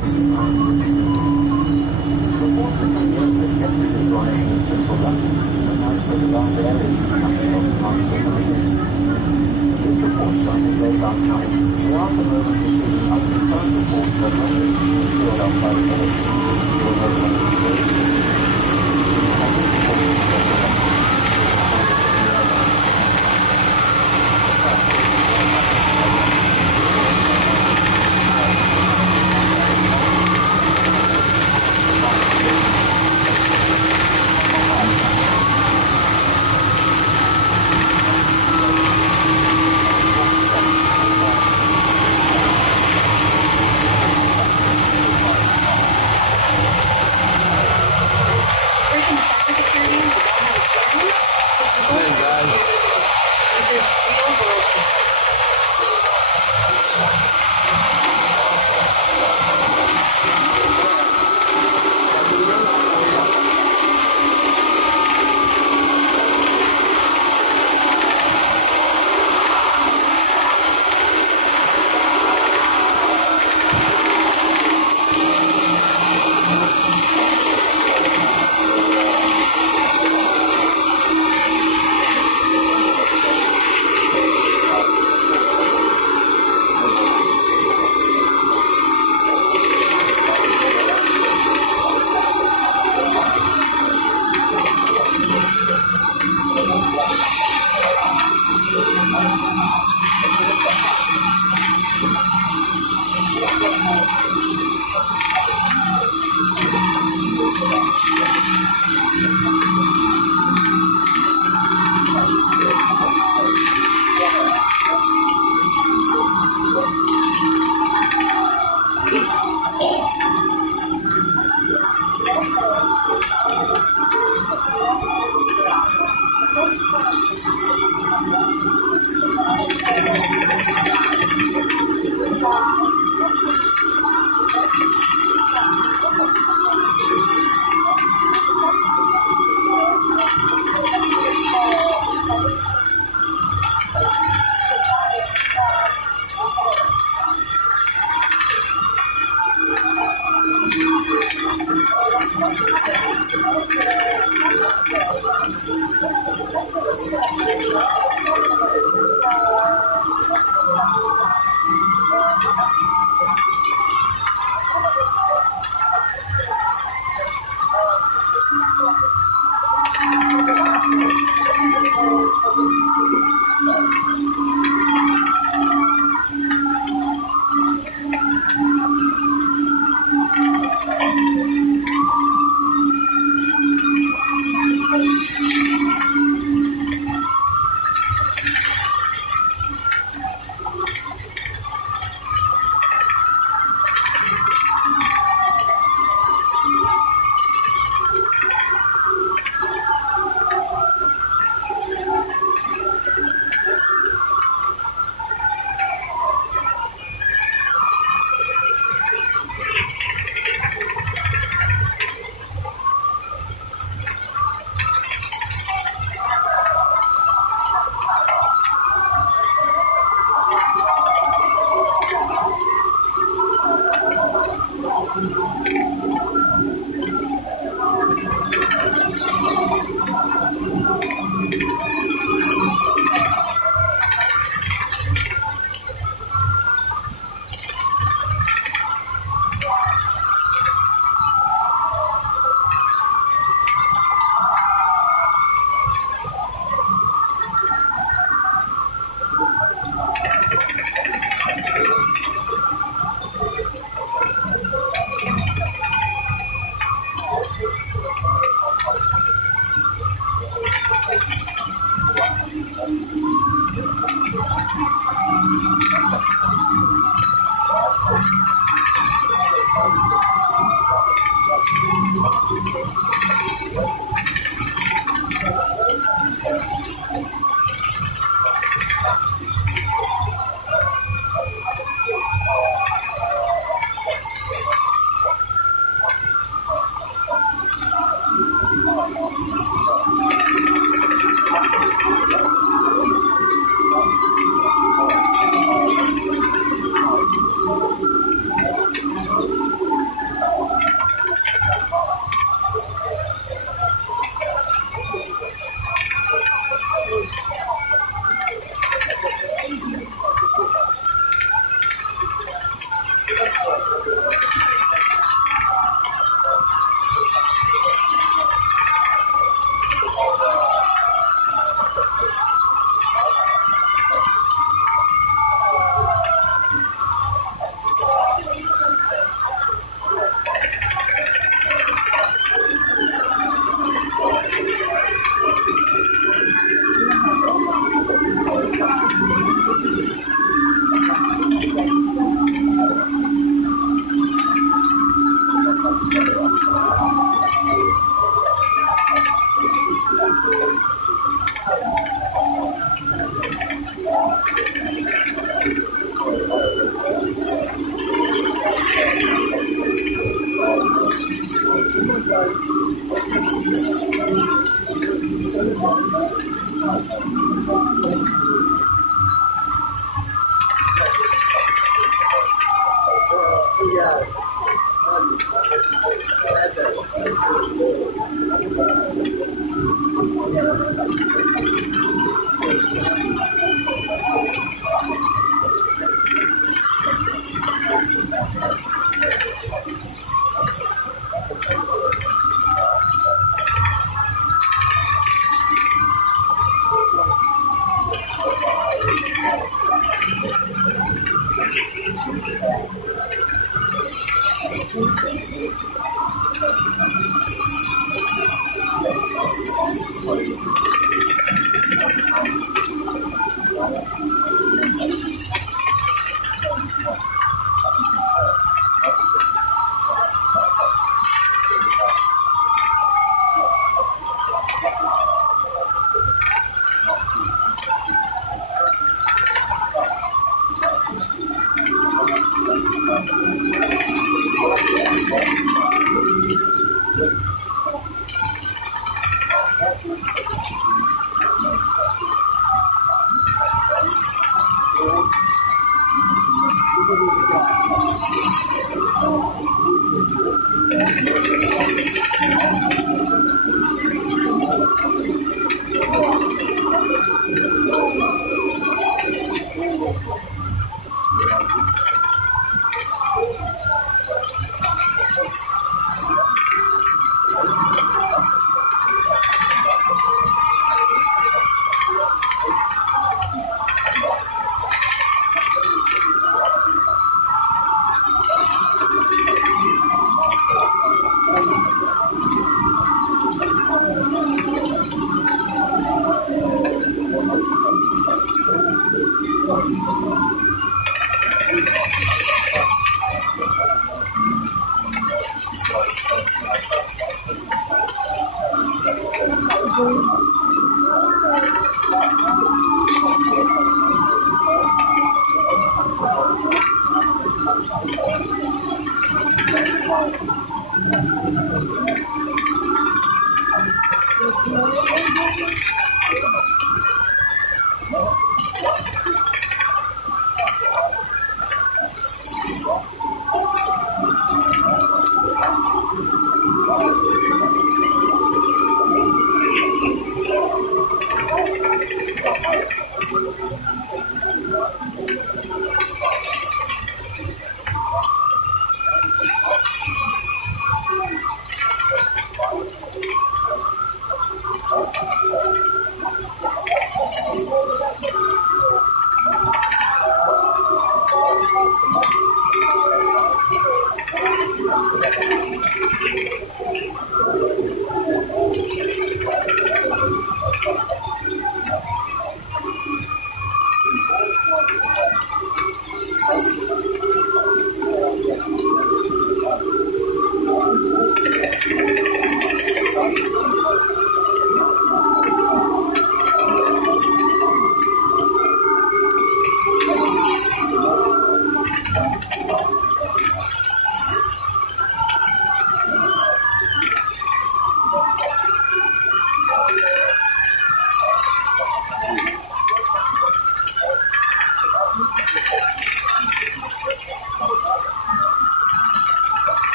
Reports have been made that acid is rising in central London and now spread to large areas of the country over the past couple of years. This report started late last night. We are at the moment receiving unconfirmed reports that London has been sealed up by the military. We will know when the situation is. And this report is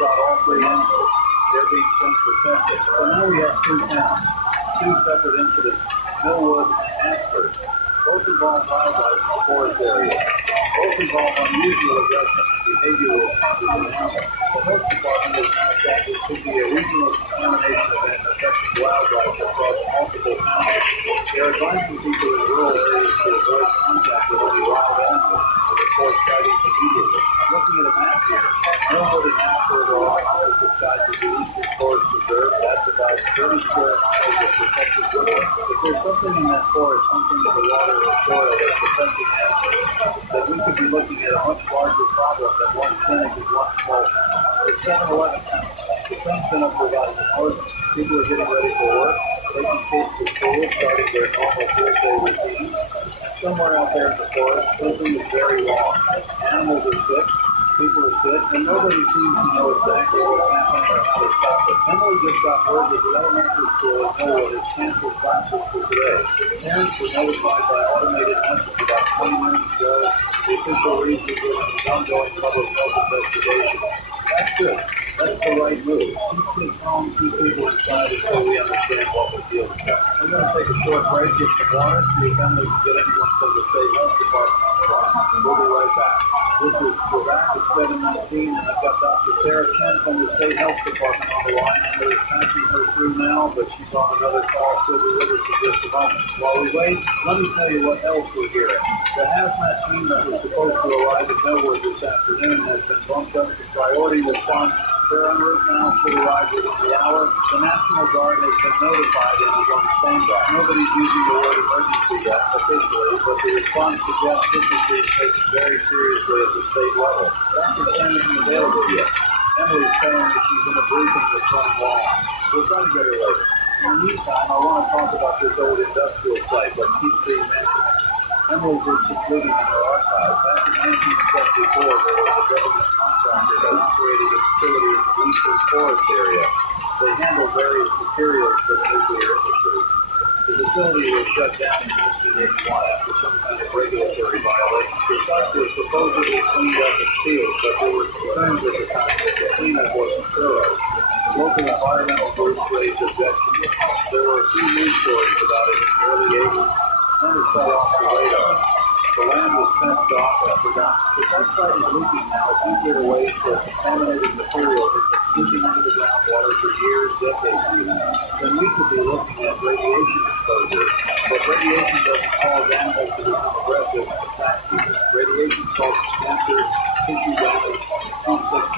Shot all three animals. They're being sent for testing. So now we have two towns, two separate incidents, Millwood and Ashford. Both involve wildlife in the forest area. Both involve unusual adjustment and behavioral changes in animals. The health department is now that there could be a regional contamination event affecting wildlife across multiple towns. They're advising people in rural areas to avoid contact with any wild animals and report sightings immediately. I'm looking at a map here. Millwood and Ashford are on opposite sides of the Eastern Forest Reserve. That's about 30 square miles of protected forest. If there's something in that forest, something in the water or soil that's affecting animals, then we could be looking at a much larger problem than one clinic in one small town. It's 7-Eleven now. The sun's been up for about an hour. People are getting ready for work, taking kids to school, starting their normal Thursday routine. And somewhere out there in the forest, something is very wrong. Animals are sick. People are sick, and nobody seems to know exactly what's happening or how to stop it. Emily just got word that the elementary school in Millwood has canceled classes for today. Parents were notified by automated message about 20 minutes ago. The official reason is an ongoing public health investigation. That's good. That's the right move. Keep kids home, keep people inside until we understand what we're dealing with. We're going to take a short break, get some water, see if Emily can get anyone from the state health department. We'll be right back. This is we're back at 719, and I've got Dr. Sarah Chen from the State Health Department on the line. I'm going to patching her through now, but she's on another call. She'll be with us in just a moment. While we wait, let me tell you what else we're hearing. The hazmat team that was supposed to arrive at Millwood this afternoon has been bumped up to priority response. They're en route now, should arrive within the hour. The National Guard has been notified and is on standby. Nobody's using the word emergency yet officially, but the response suggests this is being taken very seriously at the state level. Dr. Chen isn't available yet. Emily's saying that she's in a briefing that's running long. We'll try to get her later. In the meantime, I want to talk about this old industrial site that keeps being mentioned. Emily did some digging in her archive. Back in 1974, there was a government contractor that operated a facility in the eastern forest area. They handled various materials for the nuclear industry. The facility was shut down in 1981 after some kind of regulatory violation. The site was supposedly cleaned up and sealed, but there were concerns at the time that the cleanup wasn't thorough. Local environmental groups raised objections. There were a few news stories about it in the early 80s. Then it fell off the radar. The land was fenced off and forgotten. If that site is leaking now, if you get away for contaminated material that's been seeping into the groundwater for years, decades even, then we could be looking at radiation exposure. But radiation doesn't cause animals to become aggressive and attack people. Radiation causes cancer, tissue damage, conflict.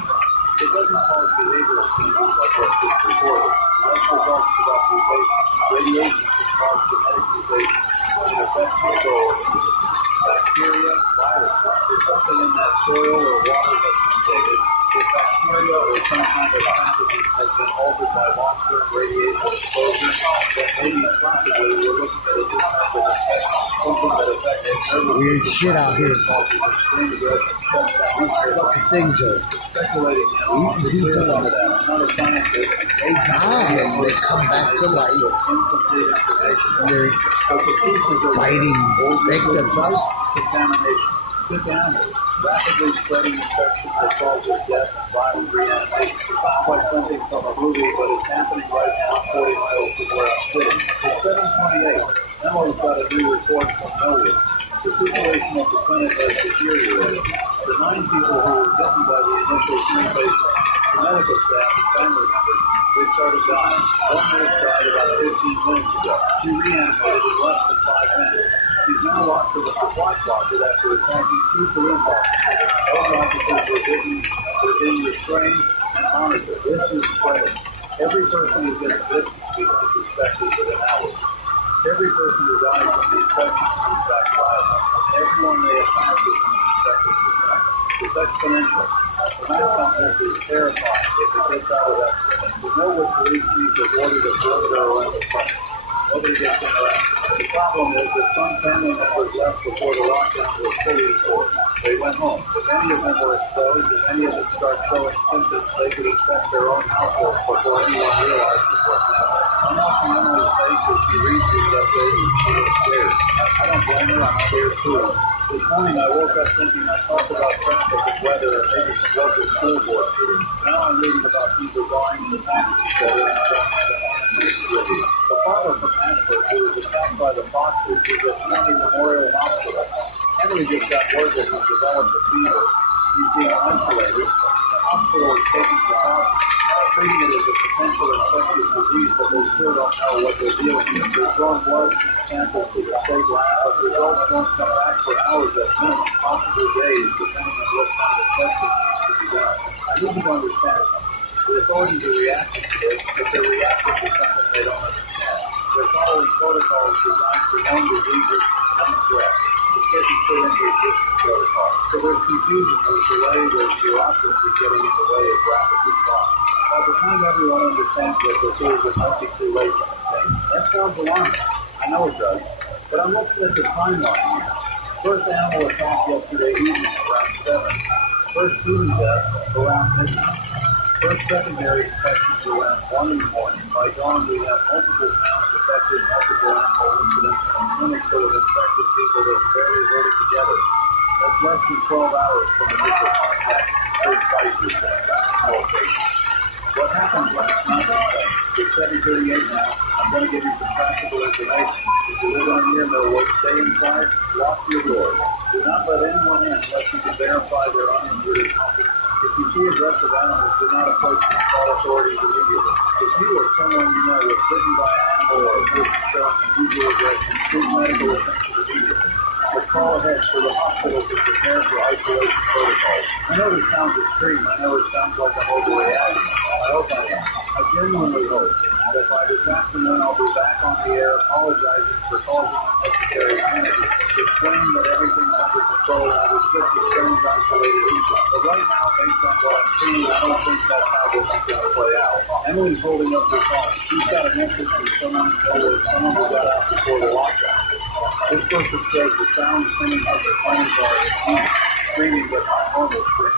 It doesn't cause behavioral changes like what's been reported. Medical talks about mutations. Radiation can cause genetic mutations and affect microorganisms. Bacteria, viruses, there's something in that soil or water that's been taken. If bacteria or some kind of pathogen has been altered by long-term radiation exposure, then maybe possibly we're looking at a new type of infection. Something that affects nervous weird shit out here. causes extreme aggressive shutdown. These fucking things are Speculating now. eating people I'm up. not a scientist. They die and they come back to life. Incomplete information. And they're But the pieces are biting victims. contamination. Sick animals, rapidly spreading infections that causes death and violent reanimation. It sounds like something from a movie, but it's happening right now 40 miles from where I'm sitting. It's 7:28. Emily's got a new report from Millwood. The situation at the clinic has deteriorated. The 9 people who were bitten by the initial 3 patients, the medical staff and family members, they started dying. One nurse died about 15 minutes ago. She reanimated in less than 5 minutes. She's now locked in a supply closet after attacking 2 police officers. Those officers were bitten, were being restrained, and monitored. This is spreading. Every person who gets bitten becomes suspected within hours. Every person who dies from the infection comes back violent. Everyone they attack becomes suspected for crime. It's exponential. The next on this is terrifying if it gets out of that clinic. The Millwood police chief has ordered a perimeter around the clinic. Nobody gets in there. The problem is that some family members left before the lockdown was fully enforced. They went home. If any of them were exposed, if any of them start showing symptoms, they could infect their own households before anyone realizes what's happening. I'm watching Emily's face as she reads these updates and she is scared. I don't blame her, I'm scared too. This morning I woke up thinking I talked about traffic and weather and maybe some local school board meetings. Now I'm reading about people dying in the packages center and I don't have any with you. The father from Hanford, who was attacked by the Foxes, was at County Memorial Hospital. Emily just got word that he developed a fever. He's being isolated. The hospital is taking the hospital, treating it as a potential infectious disease, but they still don't know what they're dealing with. They're drawing blood samples to the state lab, but results won't come back for hours at minimum, possibly days, depending on what kind of testing needs to be done. I need to understand something. The authorities are reacting to this, but they're reacting to something they don't understand. They're following protocols designed for known diseases, known threats. It's getting fit into existing protocols. So there's confusion, there's delay, there's bureaucracy getting in the way of rapid response. By the time everyone understands what this is, it might be too late to think. That sounds alarming. I know it does. But I'm looking at the timeline here. First animal attack yesterday evening around 7. First human death around midnight. First secondary infections around 1 in the morning. By dawn, we have multiple towns affected, multiple animal incidents, and clinics full of infected people that barely hold it together. That's less than 12 hours from initial contact. First crisis and location. What happens when it's not infected? It's 7:38 now. I'm going to give you some practical information. If you live in a near Millwood, stay inside, lock your doors. Do not let anyone in unless you can verify they're uninjured or healthy. If you see aggressive animals, do not approach and call authorities immediately. If you or someone you know was bitten by an animal or a person showing unusual aggression, seek medical attention immediately. But call ahead for the hospital to prepare for isolation protocols. I know this sounds extreme. I know it sounds like I'm overreacting. I hope I am. I genuinely hope that by this afternoon I'll be back on the air apologizing for causing unnecessary panic, explaining that everything's under control and I was just a strange isolated incident. But right now, based on what I'm seeing, I don't think that's how this is going to play out. Emily's holding up her phone. She's got a message from someone who got out before the lockdown. This person says the sound coming from the planes are screaming with my normal scream.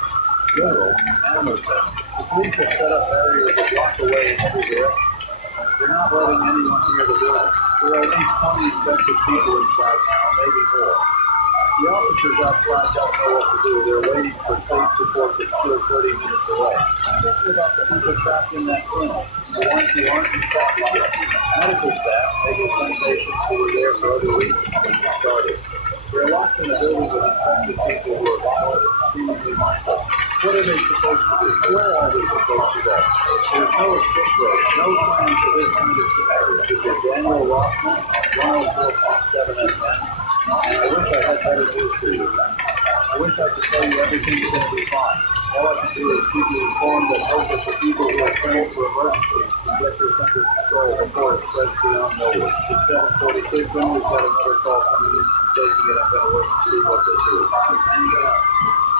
Literal animal sound. The police have set up barriers that block the way in every direction. They're not letting anyone near the building. There are at least 20 infected people inside now, maybe more. The officers outside don't know what to do. They're waiting for safe support that's still 30 minutes away. I'm thinking about the people trapped in that tunnel, the ones who aren't infected yet. Medical staff, maybe some patients who were there for other reasons when we started. They're locked in a building with infected people who are violent and seemingly mindless. What are they supposed to do? Where are they supposed to go? There's no escape road, no plan for this kind of scenario. This is Daniel Rothman on 104.7 FM. And I wish I had better news for you. I wish I could tell you everything's going to be fine. All I can do is keep you informed and hope that the people who are trained for emergencies can get this under control before it spreads beyond nowhere. It's 7:46 and we've got another call coming in stating that I'm going to wait and see what they do.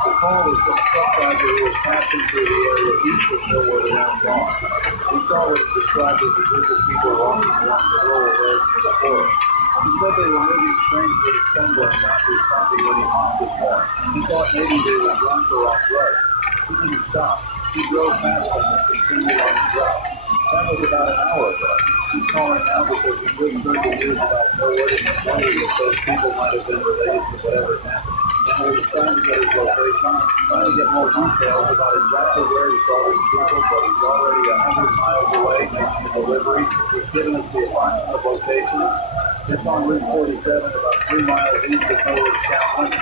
The call was from a truck driver who was passing through the area east of Millwood around dawn. He saw what he described as a group of people walking along the rural road in the forest. He said they were moving strangely, stumbling, not responding when he honked his horn. He thought maybe they were drunk or off road. He didn't stop. He drove past them and continued on his route. That was about an hour ago. He's calling now because he just heard the news about Millwood and was wondering if those people might have been related to whatever happened. And he was trying to get his location, trying to get more details about exactly where he saw these people, but he's already 100 miles away making a delivery. He's given us the approximate location. It's on Route 47, about 3 miles east of Millwood County,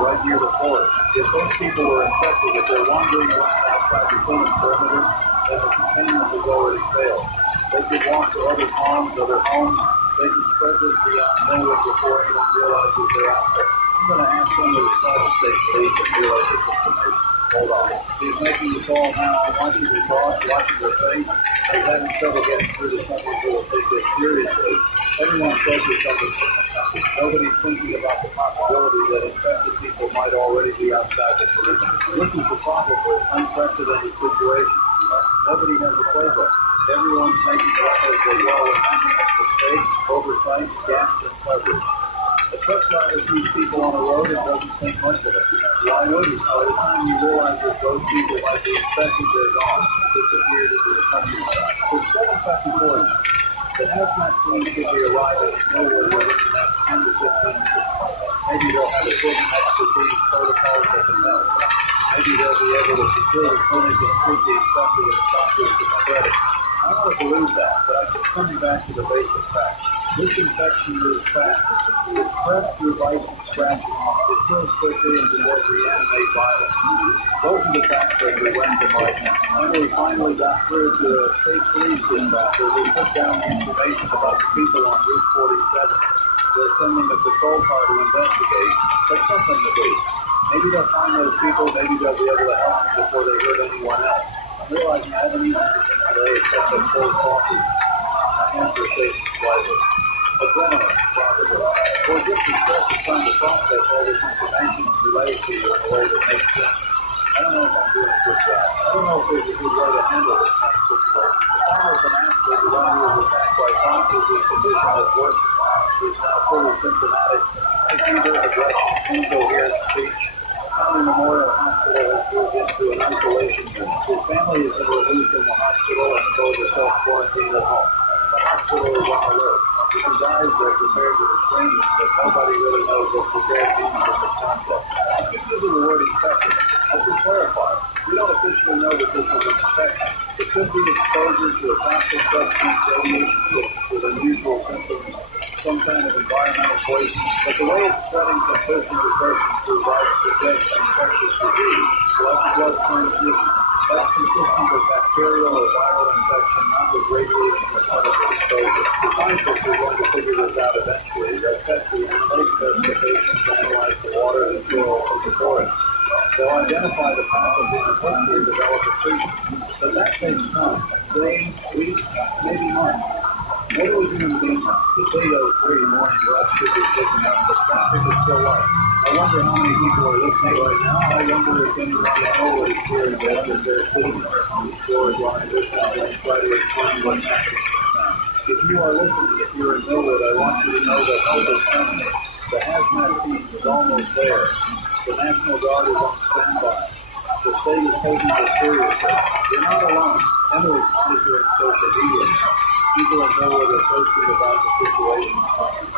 right near the forest. If those people were infected, if they're wandering around outside the human perimeter, then the containment has already failed. They could walk to other farms, other homes. They could spread this beyond Millwood before anyone realizes they're out there. I'm going to ask one of the Sergeant State Police to realize this information. Hold on. He's making the call now. I want you to talk, watching their face. They're having trouble getting through to someone who will take this seriously. Everyone's focused on the circumstances. Nobody's thinking about the possibility that infected people might already be outside the perimeter. This is the problem with unprecedented situations. Nobody has a playbook. Everyone's making efforts as well as mistakes, oversight, gaps, and coverage. A truck driver sees people on the road and doesn't think much of it. Why would he? By the time you realize that those people might be infected, they're gone. Disappeared into the countryside. It's 7:54 now. The hazmat team should be arriving in Millwood within the next 10 to 15 minutes. Maybe they'll have equipment, expertise, protocols that can help. Maybe they'll be able to secure the clinic and treat the infected and stop this from spreading. I want to believe that, but I keep coming back to the basic facts. This infection moves fast. It spreads through bites and scratching. It kills quickly and can reanimate violence. Those are the facts that we went to right now. When we finally got through to the state police dispatcher, we put down information about the people on Route 47. They're sending a patrol car to investigate, but something to do. Maybe they'll find those people, maybe they'll be able to help them before they hurt anyone else. I'm realizing I haven't eaten anything today except a cold coffee. My hands are shaking slightly. Adrenaline, probably. Or just the stress of trying to process all this information and relay it to you in a way that makes sense. I don't know if I'm doing a good job. I don't know if there's a good way to handle this kind of situation. The father of an athlete who was attacked by foxes whose condition has worsened is now fully symptomatic. His fever, aggression, incoherent speech. County Memorial Hospital has moved into an isolation unit. His family has been released from the hospital and told to self-quarantine at home. The hospital is on alert. If he dies, they're prepared to restrain him, but nobody really knows what prepared means in this context. Just using the word infected, I should clarify. We don't officially know that this is an infection. It could be exposure to a toxic substance, radiation with a unusual symptoms, some kind of environmental poison, but the way it's spreading from person to person through virus suggests infectious disease, blood transmission. That's consistent with bacterial or viral infection, not with radiation or chemical exposure. The scientists are going to figure this out eventually. They'll test the intake specifications, analyze the water, the soil, and the forest. They'll identify the pathogen and hopefully develop a treatment. But that takes time. Days, weeks, maybe months. What do we do in the meantime? The video's 3 morning rush should be picking up, but traffic is still up. I wonder how many people are listening right now. I wonder if anyone I know is here in bed that they're sitting there on the floors lying this out and try to explain what's happening now. If you are listening, if you're in Millwood, I want you to know that help is coming. The hazmat team is almost there. The National Guard is on standby. The state is taking this seriously. You're not alone. Emily's monitoring social media now. People in Millwood are posting about the situation.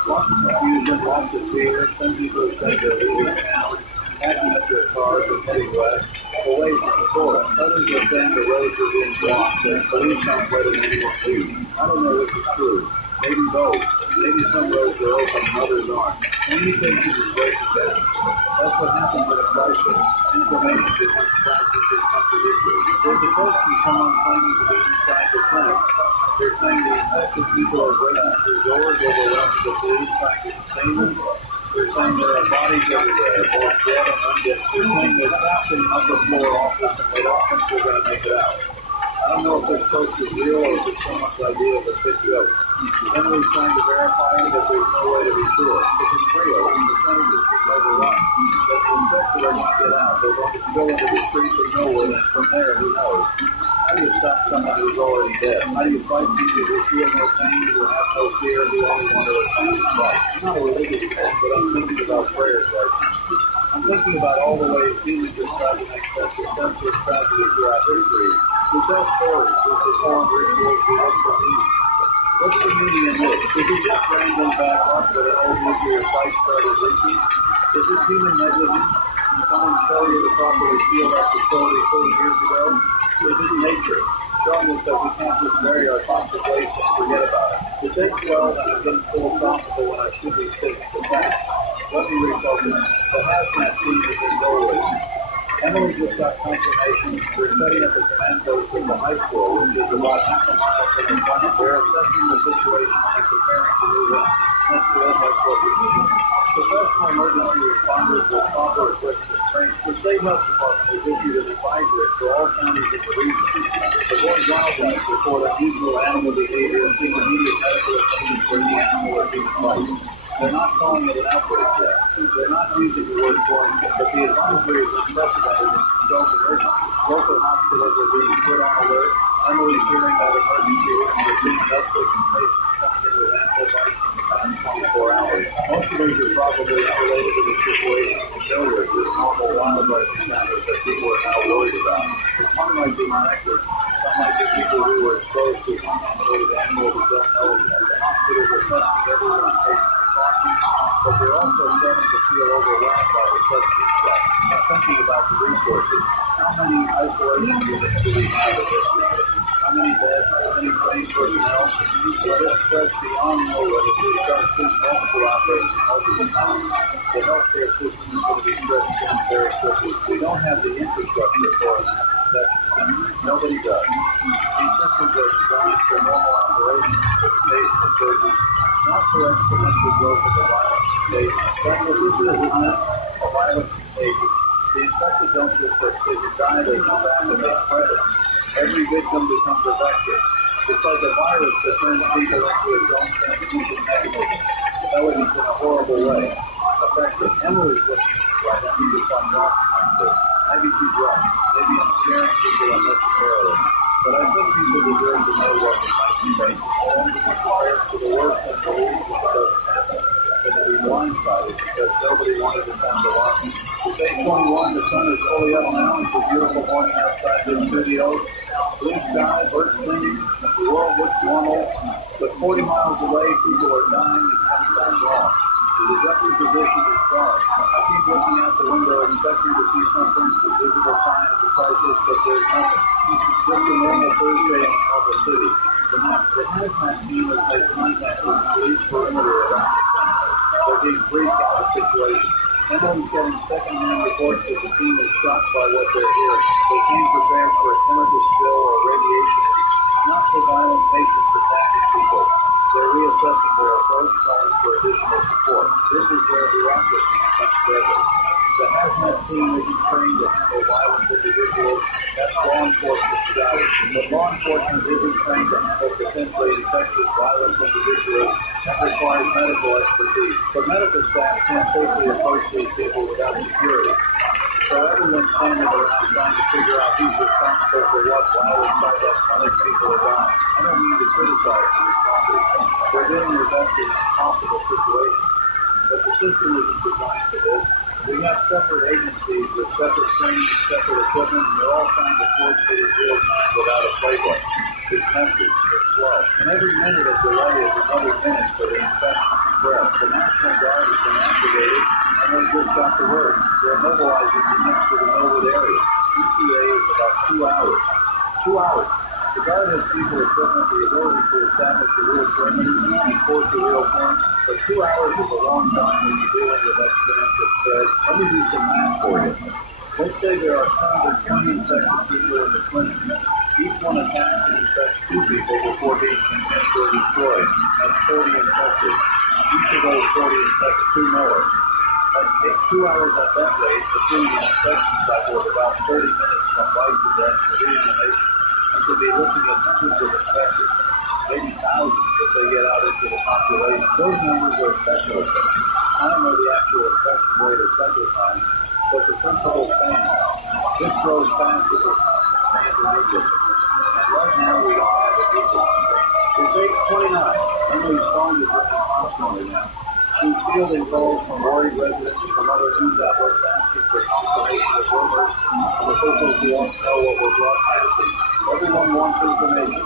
Lots of confusion, lots of fear. Some people have said they're leaving town, packing up their cars and heading west, away from the forest. Others are saying the roads are being blocked and police aren't letting anyone leave. I don't know which is true. Maybe both. Maybe some roads are open and others aren't. Anything can be breaking down. That's what happens with a crisis. Information becomes practically contradictory. There's a folks who come on claiming to be inside the clinic. They're saying the infected people are breaking through doors, overwhelming the police, trying to contain them. They're saying there are bodies everywhere, both dead and undead. They're saying they're trapped in an upper floor office and they don't think they're going to make it out. I don't know if this post is real or if it's someone's idea of a sick joke. Emily's trying to verify it, but there's no way to be sure. If it's real, the percentage is being overrun. But the infected are going to get out. They're going to go into the streets of nowhere, and from there, who knows? How do you stop someone who's already dead? How do you fight people who feel no pain, who have no fear, who only want to attain life? I'm not a religious man, but I'm thinking about prayers right now. I'm thinking about all the ways humans have tried to make such a senseless tragedy throughout history. We tell stories, we perform rituals, we look for meaning. What's the meaning in this? Is it just random bad luck that an old nuclear site started leaking? Is it human negligence? Did someone tell you to properly seal that facility 40 years ago? Is it nature showing us that we can't just bury our toxic waste and forget about it? It takes 12 and I'm getting philosophical when I should be sitting the facts. Let me refocus. The hazmat team is in Norway. Emily just got confirmation. We're setting up a command post at the high school, which is about half a mile from the front. They're assessing the situation and preparing to move in. That's good. That's what we need. Professional emergency responders with proper equipment training. The state health department has issued an advisory for all counties in the region. Avoid wildlife report unusual animal behavior and seek immediate medical attention for the animal or being fighting. They're not calling it an outbreak yet. They're not using the word quarantine, but the advisory is unprecedented in scope and urgency. Local hospitals are being put on alert. Emily's hearing that emergency room is being updated and patients coming in with antibiotics in the coming 24 hours. Most of these are probably unrelated to the situation in Millwood with normal wildlife encounters that people are now worried about. One might be connected. Some might be people who were exposed to contaminated animals who don't know yet. The hospitals are testing everyone's patients. But they're also starting to feel overwhelmed by the sudden influx. I'm thinking about the resources. How many isolation units do we have in this region? How many beds? How many trained personnel? Well, this spreads beyond Millwood if we start seeing multiple operations multiple times. The healthcare system is going to be stretched thin very quickly. We don't have the infrastructure for it. Nobody does. These systems are designed for normal operations for state and surgery, not for exponential growth of the violent contagion. That's what this is, isn't it? A violent contagion. The infected don't just get sick and die, they come back and they spread it. Every victim becomes a vector. It's like a virus that turns people into its own transmission mechanism. Development in a horrible way. Effective. Emily's looking right. I need to find out about this. Maybe she's right. Maybe I'm scaring people unnecessarily. But I think people deserve to know what we might be facing. They want to be prepared for the worst and believe when it doesn't happen. And to be blindsided because nobody wanted to sound alarming. It's 8:21. The sun is fully up now. It's a beautiful morning outside the studio. Blue sky, birds singing. The world looks normal. But 40 miles away, people are dying. It's kind of wrong. The juxtaposition is dark. I keep looking out the window expecting to see something, the visible sign of the crisis, but there's nothing. This is just a normal Thursday in Alpha City. The hazmat team has made contact with the police perimeter around the center. They're being briefed on the situation. Emily's getting second-hand reports that the team is shocked by what they're hearing. They came prepared for a chemical spill or radiation leak, not for violent patients attacking people. They're reassessing their approach, calling for additional support. This is where bureaucracy comes together. The hazmat team isn't trained to handle violent individuals. That's law enforcement job. But law enforcement isn't trained to handle potentially infectious violent individuals. That requires medical expertise. But medical staff can't safely approach these people without security. So everyone's standing around trying to figure out who's responsible for what while inside that clinic people are dying. I don't mean to criticize the responders. They're doing their best in an impossible situation. But the system isn't designed for this. We have separate agencies with separate training and separate equipment, and they're all trying to force it in real time without a playbook. It's messy, it's slow. And every minute of delay is another minute for the inspection and prep. The National Guard has been activated, and they just got the word. They're mobilizing units to the Millwood area. ETA is about 2 hours. 2 hours. The Guard has people, equipment, the ability to establish a real perimeter and enforce a real point. But 2 hours is a long time when you're dealing with exponential spread. Let me do some math for you. Let's say there are 20 infected people in the clinic. Each one attacks and infects 2 people before being contained or destroyed. That's 40 infected. Each of those 40 infects 2 more. That takes 2 hours at that rate, assuming an infection cycle of about 30 minutes from life to death to reanimation. You could be looking at hundreds of infected, maybe thousands if they get out into the population. Those numbers are speculative. I don't know the actual infection rate or cycle time, but the principle stands. This grows fast as it stands immediately. And right now we don't have a people. It's 8:29. Emily's phone is ringing constantly now. She's fielding calls from worried residents from other news outlets asking for confirmation of rumors from officials who want to know what we're broadcasting. Everyone wants information.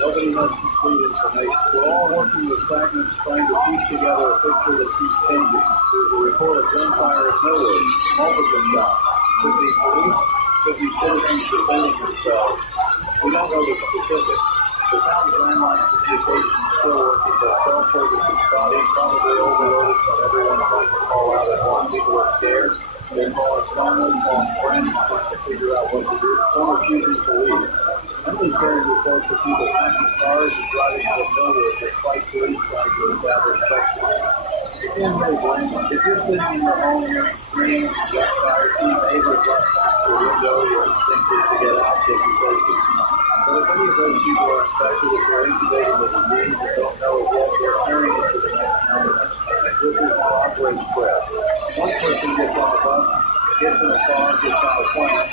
Nobody has complete information. We're all working with fragments trying to piece together a picture that keeps changing. There's a report of gunfire at Millwood, Mulberton shot. Could be police, could be citizens defending themselves. We don't know the specifics. The town's landline communication is still working, but cell service is spotty, probably overloaded from everyone trying to call out at once. People are scared. They call us family, call friends, trying to figure out what to do. Some are choosing to leave. Emily's carrying reports of people packing cars and driving out of Millwood despite police trying to establish sections. You can't really blame them. If you're sitting in your home hearing screams, gun fire, seeing neighbors run past your window, your instinct is to get out just as safely. But if any of those people are infected, if they're incubating the disease and don't know it yet, they're carrying it to the next house. This is how outbreaks spread. One person gets on a bus, gets in a car, gets on a plane.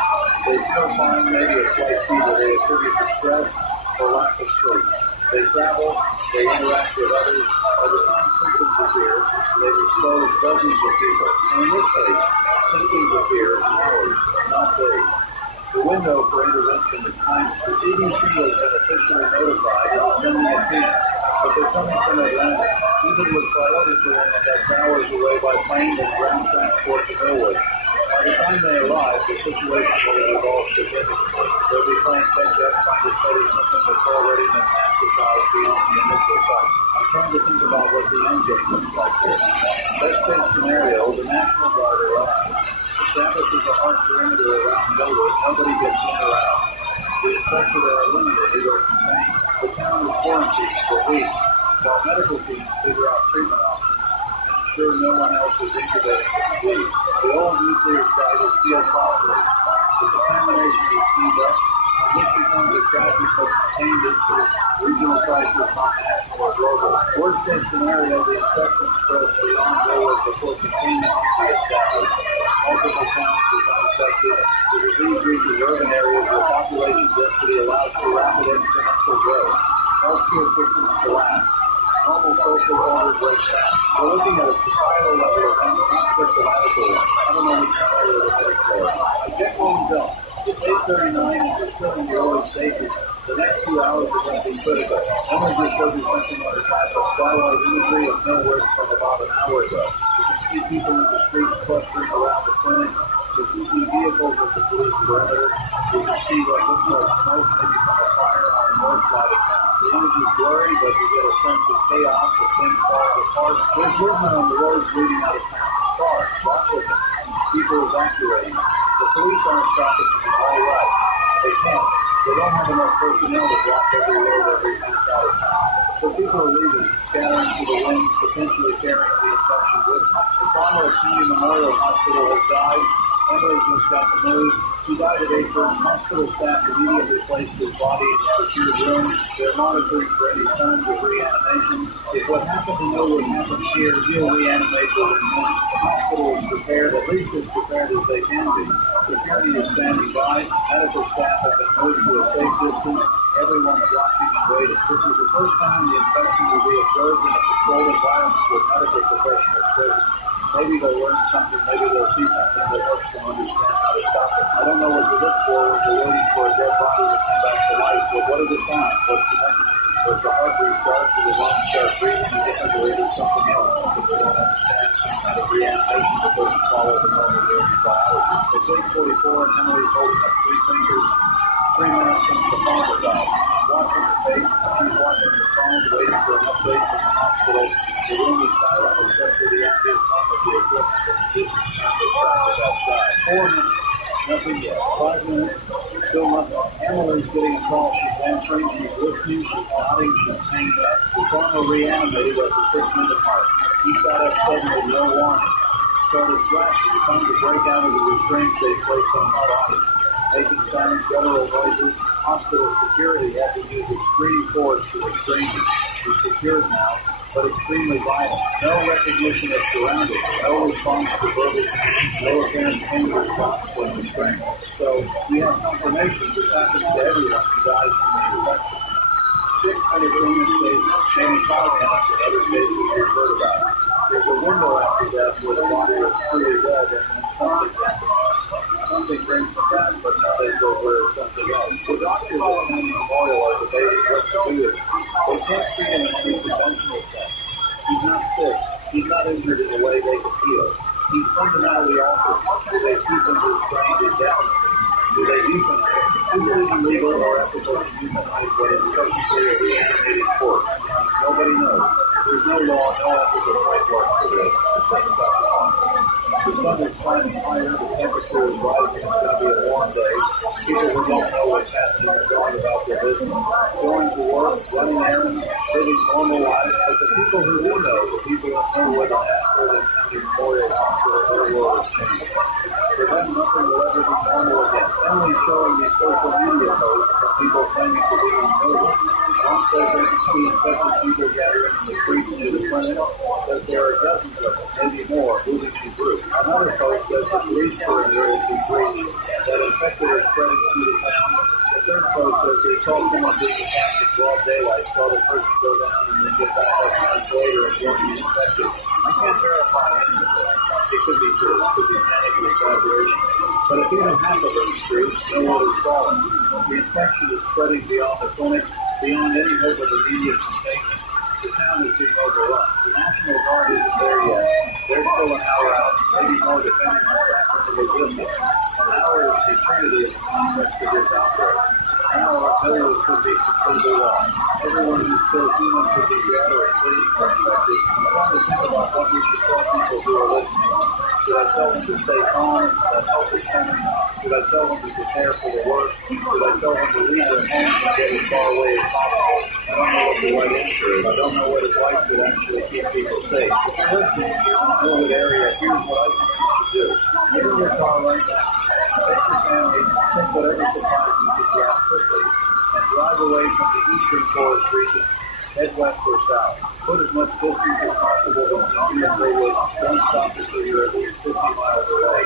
They still find maybe a slight fever they attribute to stress or lack of sleep. They travel, they interact with others. By the time symptoms appear, they've exposed dozens of people. And in this case, symptoms appear in hours, not days. The window for intervention is tiny. The CDC has been officially notified and is sending a team, but they're coming from Atlanta. Even with priority clearance that's hours away by plane and ground transport to Millwood. By the time they arrive, the situation will have evolved significantly. They'll be playing catch-up, trying to study something that's already been metastasized beyond the initial site. I'm trying to think about what the end game looks like here. Best case scenario, the National Guard arrives. Establishes a hard perimeter around Millwood. Nobody gets in or out. The infected are eliminated or contained. The town is quarantined for weeks, while medical teams figure out treatment options and ensure no one else is incubating the disease. The old nuclear site is sealed properly. The contamination is cleaned up, and this becomes a tragic but contained incident. Regional crisis, not national or global. Worst case scenario, the infection spreads beyond Millwood before containment can be established. Multiple towns become infected. The disease reaches urban areas where population density allows for rapid exponential growth. Healthcare systems collapse. Normal social order breaks down. We're looking at a societal level of not just a medical one. I don't know which scenario to take there. I get homes up. It's 8:39 and we're still in the early stages. The next 2 hours are going to be critical. Emily just showed you something on the map of satellite imagery of Millwood from about an hour ago. You can see people in the streets clustering around the clinic. You can see vehicles at the police perimeter. You can see what looks like smoke maybe from a fire on the north side of town. The image is blurry, but you get a sense of chaos, of things falling apart. There's movement on the roads leading out of town. Cars, lots of them. People evacuating. The police aren't stopping them all right. They can't. They don't have enough personnel to block every road, every house out of town. So people are leaving, scattering to the wind, potentially carrying the infection with them. The farmer at Kennedy Memorial Hospital has died. Emily just got the news. He died at 8:30. Hospital staff immediately placed his body in a secured room. They're monitoring for any signs of reanimation. If what happened to Millwood happens here, he'll reanimate within minutes. The hospital is prepared, at least as prepared as they can be. Security is standing by. Medical staff have been moved to a safe distance. Everyone is watching and waiting. This is the first time the infection will be observed in a controlled environment with medical professionals present. Maybe they'll learn something, maybe they'll see something that helps them understand how to stop it. I don't know what to look for when we're waiting for a dead body to come back to life, but what does it find? What's the mechanism? Does the heart restart? Do the lungs start breathing again, or is it something else? If they don't understand some kind of reanimation that doesn't follow the normal rules of biology. It's 8:44 and Emily's holding up 3 fingers. 3 minutes since the father died. Watching her face, she's watching her phone, waiting for an update from the hospital. The room is silent except for the active hum of the equipment and the distant sound of traffic outside. 4 minutes, nothing yet. 5 minutes, still nothing. Emily's getting a call. She's answering, she's listening, she's nodding, she's hanging up. The farmer reanimated at the 6-minute mark. He got up suddenly, no warning. Started flashing, trying to break out of the restraints they placed on her body. Making sounds, guttural noises. Hospital security had to use extreme force to restrain him. He's secured now, but extremely violent. No recognition of surroundings, no response to verbal, no apparent pain response when restrained. So we have confirmation this happens to everyone who dies from the infection. 6 Mediterranean states, maybe 5 minutes in other states we've heard about. There's a window after death where the body was truly dead and then something happens. Something brings them back, but takes over something else. The doctors at Kennedy Memorial are debating what to do with him. They can't treat him in any conventional sense. He's not sick. He's not injured in a way they can heal. He's fundamentally altered. Do they keep him restrained indefinitely? Do they euthanize him? Is it legal or ethical to euthanize what is technically a reanimated corpse? Nobody knows. There's no law, no ethical framework for this. The sun is climbing higher, the temperature is rising, it's going to be a warm day. People who don't know what's happening are going about their business, going to work, running errands, living normal lives. But the people who do know, the people who know what an Ashford and Kennedy Memorial Hospital, their world is changing. For them, nothing will ever be normal again. Emily's showing these social media posts of people claiming to be immortal. One says they can see infected people gathering in the streets near the clinic, says there are dozens of them, maybe more, moving in groups. Another post says the police were in various degrees that infected are spreading through the town. The third post says they saw someone being attacked in broad daylight, saw the person go down and then get back up months later and join the infected. I can't verify any of this. It could be true. It could be panic or exaggeration. But if even half of it is true, no one is falling. The infection is spreading beyond the clinic, beyond any hope of immediate containment. The town is being overrun. The National Guard isn't there yet. They're still an hour out, maybe more depending on traffic and logistics. An hour is the eternity in the context of this outbreak. Now our bills could be completely lost. Everyone who's still human could be dead or bleeding or infected. I want to think about what we should tell people who are listening. Should I tell them to stay calm? That help is coming. Should I tell them to prepare for the work? Should I tell them to leave their homes and get as far away as possible? I don't know what the right answer is. I don't know what it's like to actually keep people safe. If you're listening in the Millwood area, here's what I think you should do. Get in your car right now. Take your family, take whatever supplies you can grab quickly, and drive away from the eastern forest region. Head west or south. Put as much distance as possible between you and Millwood. Don't stop until you're at least 50 miles away.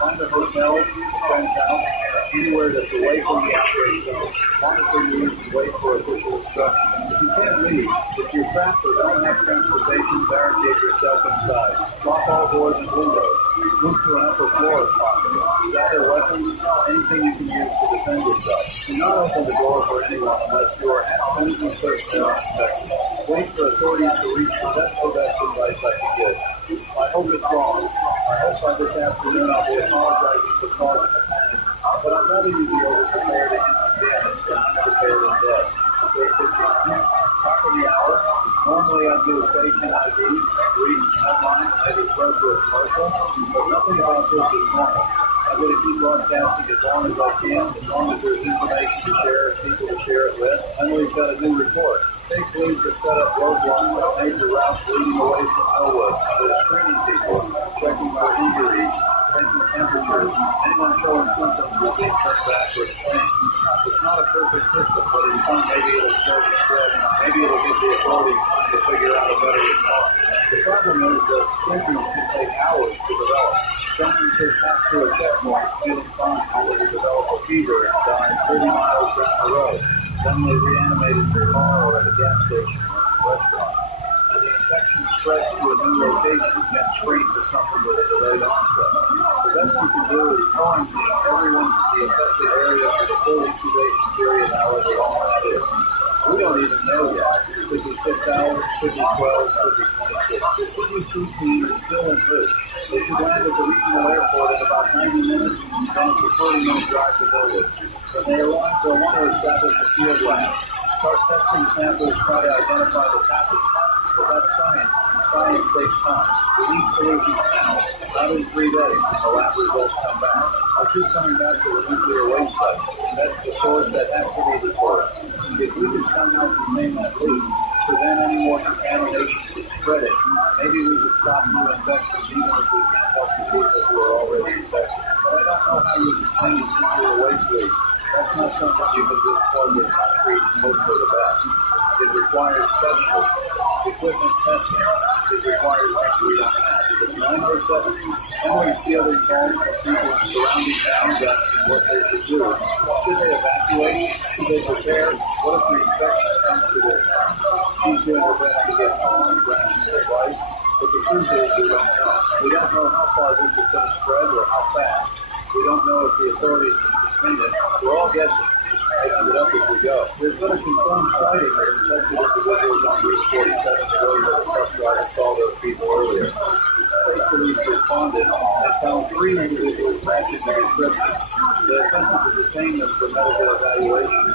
Find a hotel, a friend's house, anywhere that's away from the outbreak zone. Monitor news and wait for official instructions. If you can't leave, if you're trapped or don't have transportation, barricade yourself inside. Lock all doors and windows. Move to an upper floor if possible. Gather weapons, anything you can use to defend yourself. Do not open the door for anyone unless you are absolutely certain they are infected. Wait for authorities to reach the best advice I can give. I hope it's wrong. I hope by this afternoon I'll be apologizing for causing the panic. But I'd rather you be over-prepared and understand than unprepared and dead. Normally I'd do a patient ID, read headline, maybe throw to a commercial, but nothing about this is normal. I'm going to keep broadcasting as long as I can, as long as there's information to share and people to share it with. Emily's got a new report. State police have set up roadblocks on major routes leading away from Elwood. They're screening people, checking for injuries, tracing temperatures. Anyone showing symptoms will be turned back to its place. It's not a perfect system, but in time maybe it'll slow the spread. Maybe it'll get the authorities trying to figure out a better response. The problem is that symptoms can take hours to develop. Someone could pass through a checkpoint, feeling fine, only to develop a fever and die 30 miles down the road. Then they reanimated their car or at a gas station or a restaurant. And the infection spreads to a new location and screens for something with a delayed onset. The best we can do is quarantine everyone in the affected area for the full incubation period, however long that is. We don't even know yet. Could be 6 hours, could be 12, could be 26. The CDC team is still in route. They should land at the regional airport in about 90 minutes, and it's a 40-minute drive to Millwood. When they arrive, they'll want to establish a field lab. Start testing samples, try to identify the pathogen. But that's science. Science takes time. We need solutions now. Not in 3 days, the lab results come back. I keep coming back to the nuclear waste site. That's the source that has to be reported. If we could come out and name that leak, prevent any more contamination to spread it, maybe we could stop new infections even if we can't help the people who are already infected. But I don't know how you can change nuclear waste leaks. That's not something you can just plug in concrete and hope for the best. It requires special equipment testing. It requires things we don't have. But 907, Emily fielding calls from people in surrounding towns asking what they should do. Should they evacuate? Should they prepare? What if the infection comes to their town? She's doing her best to get home and granting their advice. But the truth is we don't know. We don't know how far this is going to spread or how fast. We don't know if the authorities can contain it. We're all guessing. Making it up as we go. There's been a confirmed sighting of infected individuals on Route 47 road where the truck driver saw those people earlier. State police responded and found 3 individuals matching their descriptions. They attempted to detain them for medical evaluation.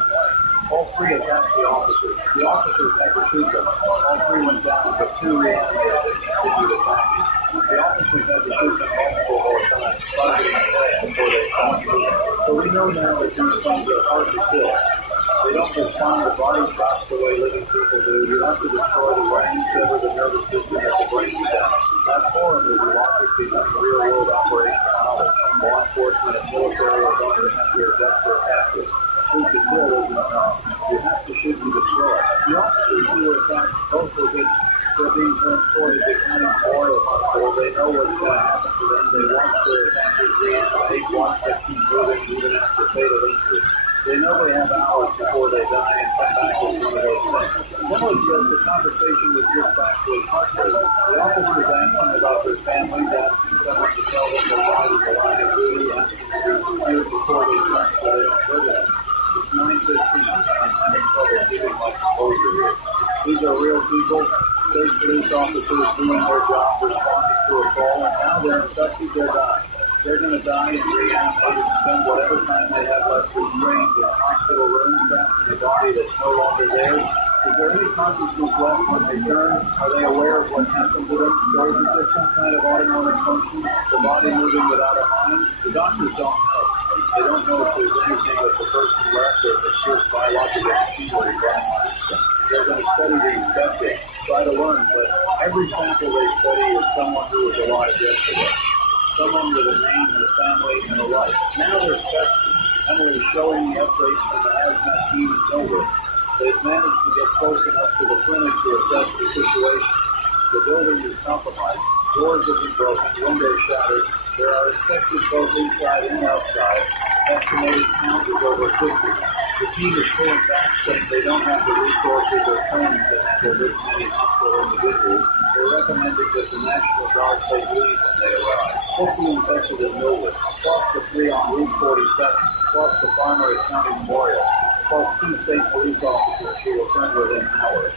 All 3 attacked the officers. The officers never shoot them. All 3 went down, but 2 reanimated and continued attacking. The officers had to shoot them multiple more times, targeting the head before they found them. So we know now that these things are hard to kill. They don't respond to body shots the way living people do. You have to destroy the brain, sever the nervous system at the brain stem. That forum is logically like real-world operating model. Law enforcement and military are going to have their desperate tactics. Shoot to kill isn't enough. You have to shoot to destroy. The officers who were attacked both will get they're being transported to County Memorial Hospital. They know what's going to happen to them. They want their attackers reanimate, want to keep moving even after fatal injury. They know they have hours before they die and come back with one of those things. Emily says the conversation was just actually heartbreaking. The officers asking about their families, asking someone to tell them their bodies are line of duty, asking to be prepared before they die so they don't hurt them. It's 9:15 and I'm in trouble giving my composure here. These are real people. State police officers doing their job, responding to a call, and now they're infected, they're dying. They're going to die and reanimate and spend whatever time they have left restrained in hospital rooms, trapped in a body that's no longer theirs. Is there any consciousness left when they turn? Are they aware of what happened to them? Or is it just some kind of autonomic function, the body moving without a mind? The doctors don't know. They don't know if there's anything that the person left or if it's just biological machinery running on it. They're going to study the infected, try to learn, but every sample they study is someone who was alive yesterday. Someone with a name and a family and a life. Now they're testing. Emily is showing the updates from the hazmat team in Millwood. They've managed to get close enough to the clinic to assess the situation. The building is compromised. Doors have been broken, windows shattered. There are infected both inside and outside. Estimated count is over 50. The team is pulling back saying they don't have the resources or training to handle this many hospital individuals. They're recommending that the National Guard take leave when they arrive. 50 infected in Millwood, plus the 3 on Route 47, plus the Farmer County Memorial, plus 2 state police officers who will turn within hours.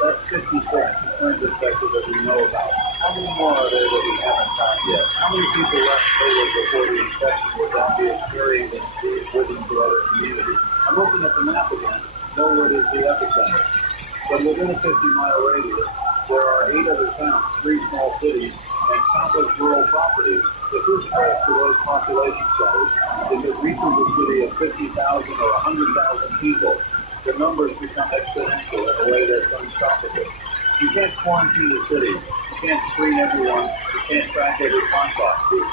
That's 56 confirmed infected that we know about. How many more are there that we haven't found yet? How many people left Millwood before the infection was obvious, carrying the disease with them to other communities? I'm looking at the map again. Millwood is the epicenter. But will Within a 50-mile radius, there are 8 other towns, 3 small cities, and countless rural properties. If this spreads to those population centers, if it reaches a city of 50,000 or 100,000 people, the numbers become exponential in a way that's unstoppable. You can't quarantine the city. You can't screen everyone. You can't track every contact. It's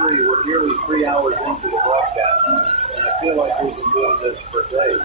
9:23. We're nearly 3 hours into the broadcast, and I feel like we've been doing this for days.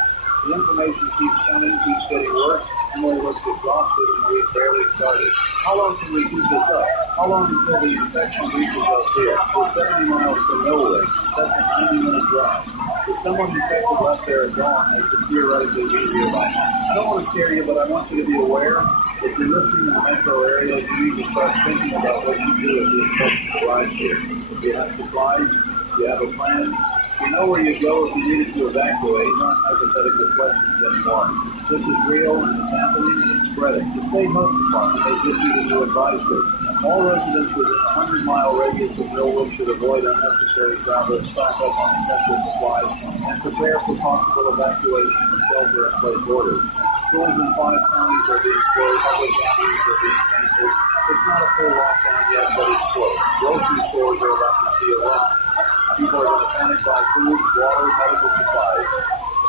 The information keeps coming, keeps getting worse. Emily looks exhausted, and we've barely started. How long can we keep this up? How long until the infection reaches us here? We're 70 miles from nowhere. That's a 90-minute drive. If someone infected left there at dawn, they could theoretically be here by now. I don't want to scare you, but I want you to be aware. If you're listening in the metro area, you need to start thinking about what you do if the infection arrives here. If you have supplies, you have a plan, you know where you go if you needed to evacuate, not hypothetical questions anymore. This is real, and it's happening, and it's spreading. The state health department has issued a new advisory. All residents within a 100-mile radius of Millwood should avoid unnecessary travel, stock up on essential supplies, and prepare for possible evacuation from shelter-in-place orders. Schools in 5 counties are being closed, public gatherings are being canceled. It's not a full lockdown yet, but it's close. Grocery stores are about to see a run. People are going to panic buy food, water, medical supplies.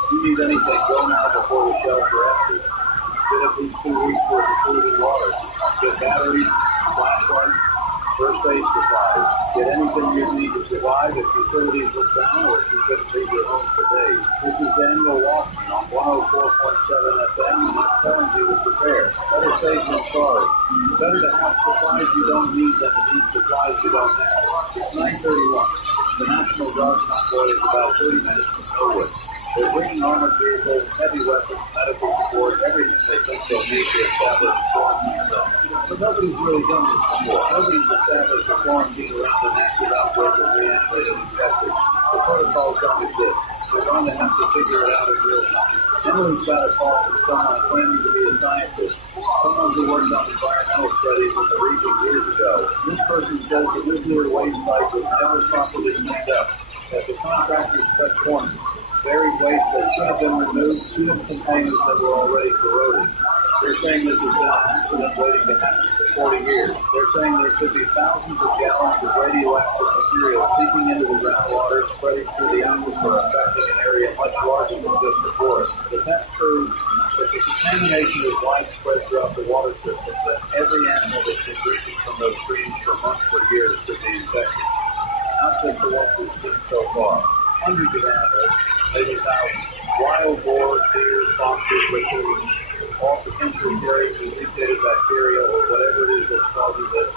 If you need anything, go now before the shelves are empty. Get at least 2 weeks worth of food and water. Get batteries, flashlights, first aid supplies. Get anything you need to survive if utilities look down or if you couldn't leave your home for days. This is Daniel Walton on 104.7 FM, and I'm telling you to prepare. Better safe than sorry. Better to have supplies you don't need than to need supplies you don't have. It's 9:31. The National Guard convoy is about 30 minutes from Millwood. They're bringing armored vehicles, heavy weapons, medical support, everything they think they'll need to establish quarantine zones. But nobody's really done this before. Nobody's established a quarantine around an active outbreak of reanimated infected. The protocols don't exist. They're going to have to figure it out in real time. Emily's got a call from someone claiming to be a scientist, someone who worked on environmental studies in the region years ago. This person says the nuclear waste site was never properly cleaned up, that the contractors cut corners. Buried waste that should have been removed, sealed containers that were already corroded. They're saying this has been an accident waiting to happen for 40 years. They're saying there could be thousands of gallons of radioactive material seeping into the groundwater, spreading through the aquifer, affecting an area much larger than just the forest. The test proves that the contamination is widespread throughout the water system, that every animal that's been drinking from those streams for months or years could be infected. Not just the ones we've seen so far. Hundreds of animals, maybe thousands. Wild boar, deer, foxes, raccoons, all potentially carrying the mutated bacteria or whatever it is that's causing this.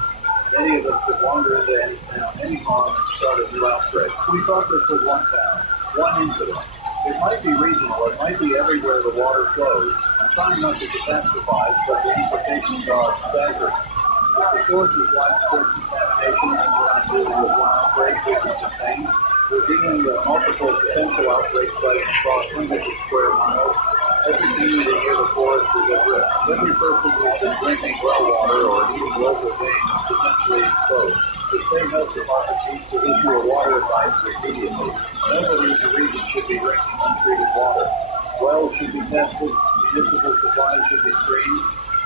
Many of us could wander into any town, any farm, and start a new outbreak. We thought this was one town, one incident. It might be regional, it might be everywhere the water flows. I'm trying not to catastrophize, but the implications are staggering. If the source is widespread contamination and we're not dealing with one outbreak, which is contained, we're dealing with multiple potential outbreak sites across hundreds of square miles. Every community near the forest is at risk. Every person who's been drinking well water or eating local game is potentially exposed. The state health department needs to issue a water advisory immediately. Nobody in the region should be drinking untreated water. Wells should be tested. Municipal supplies should be screened.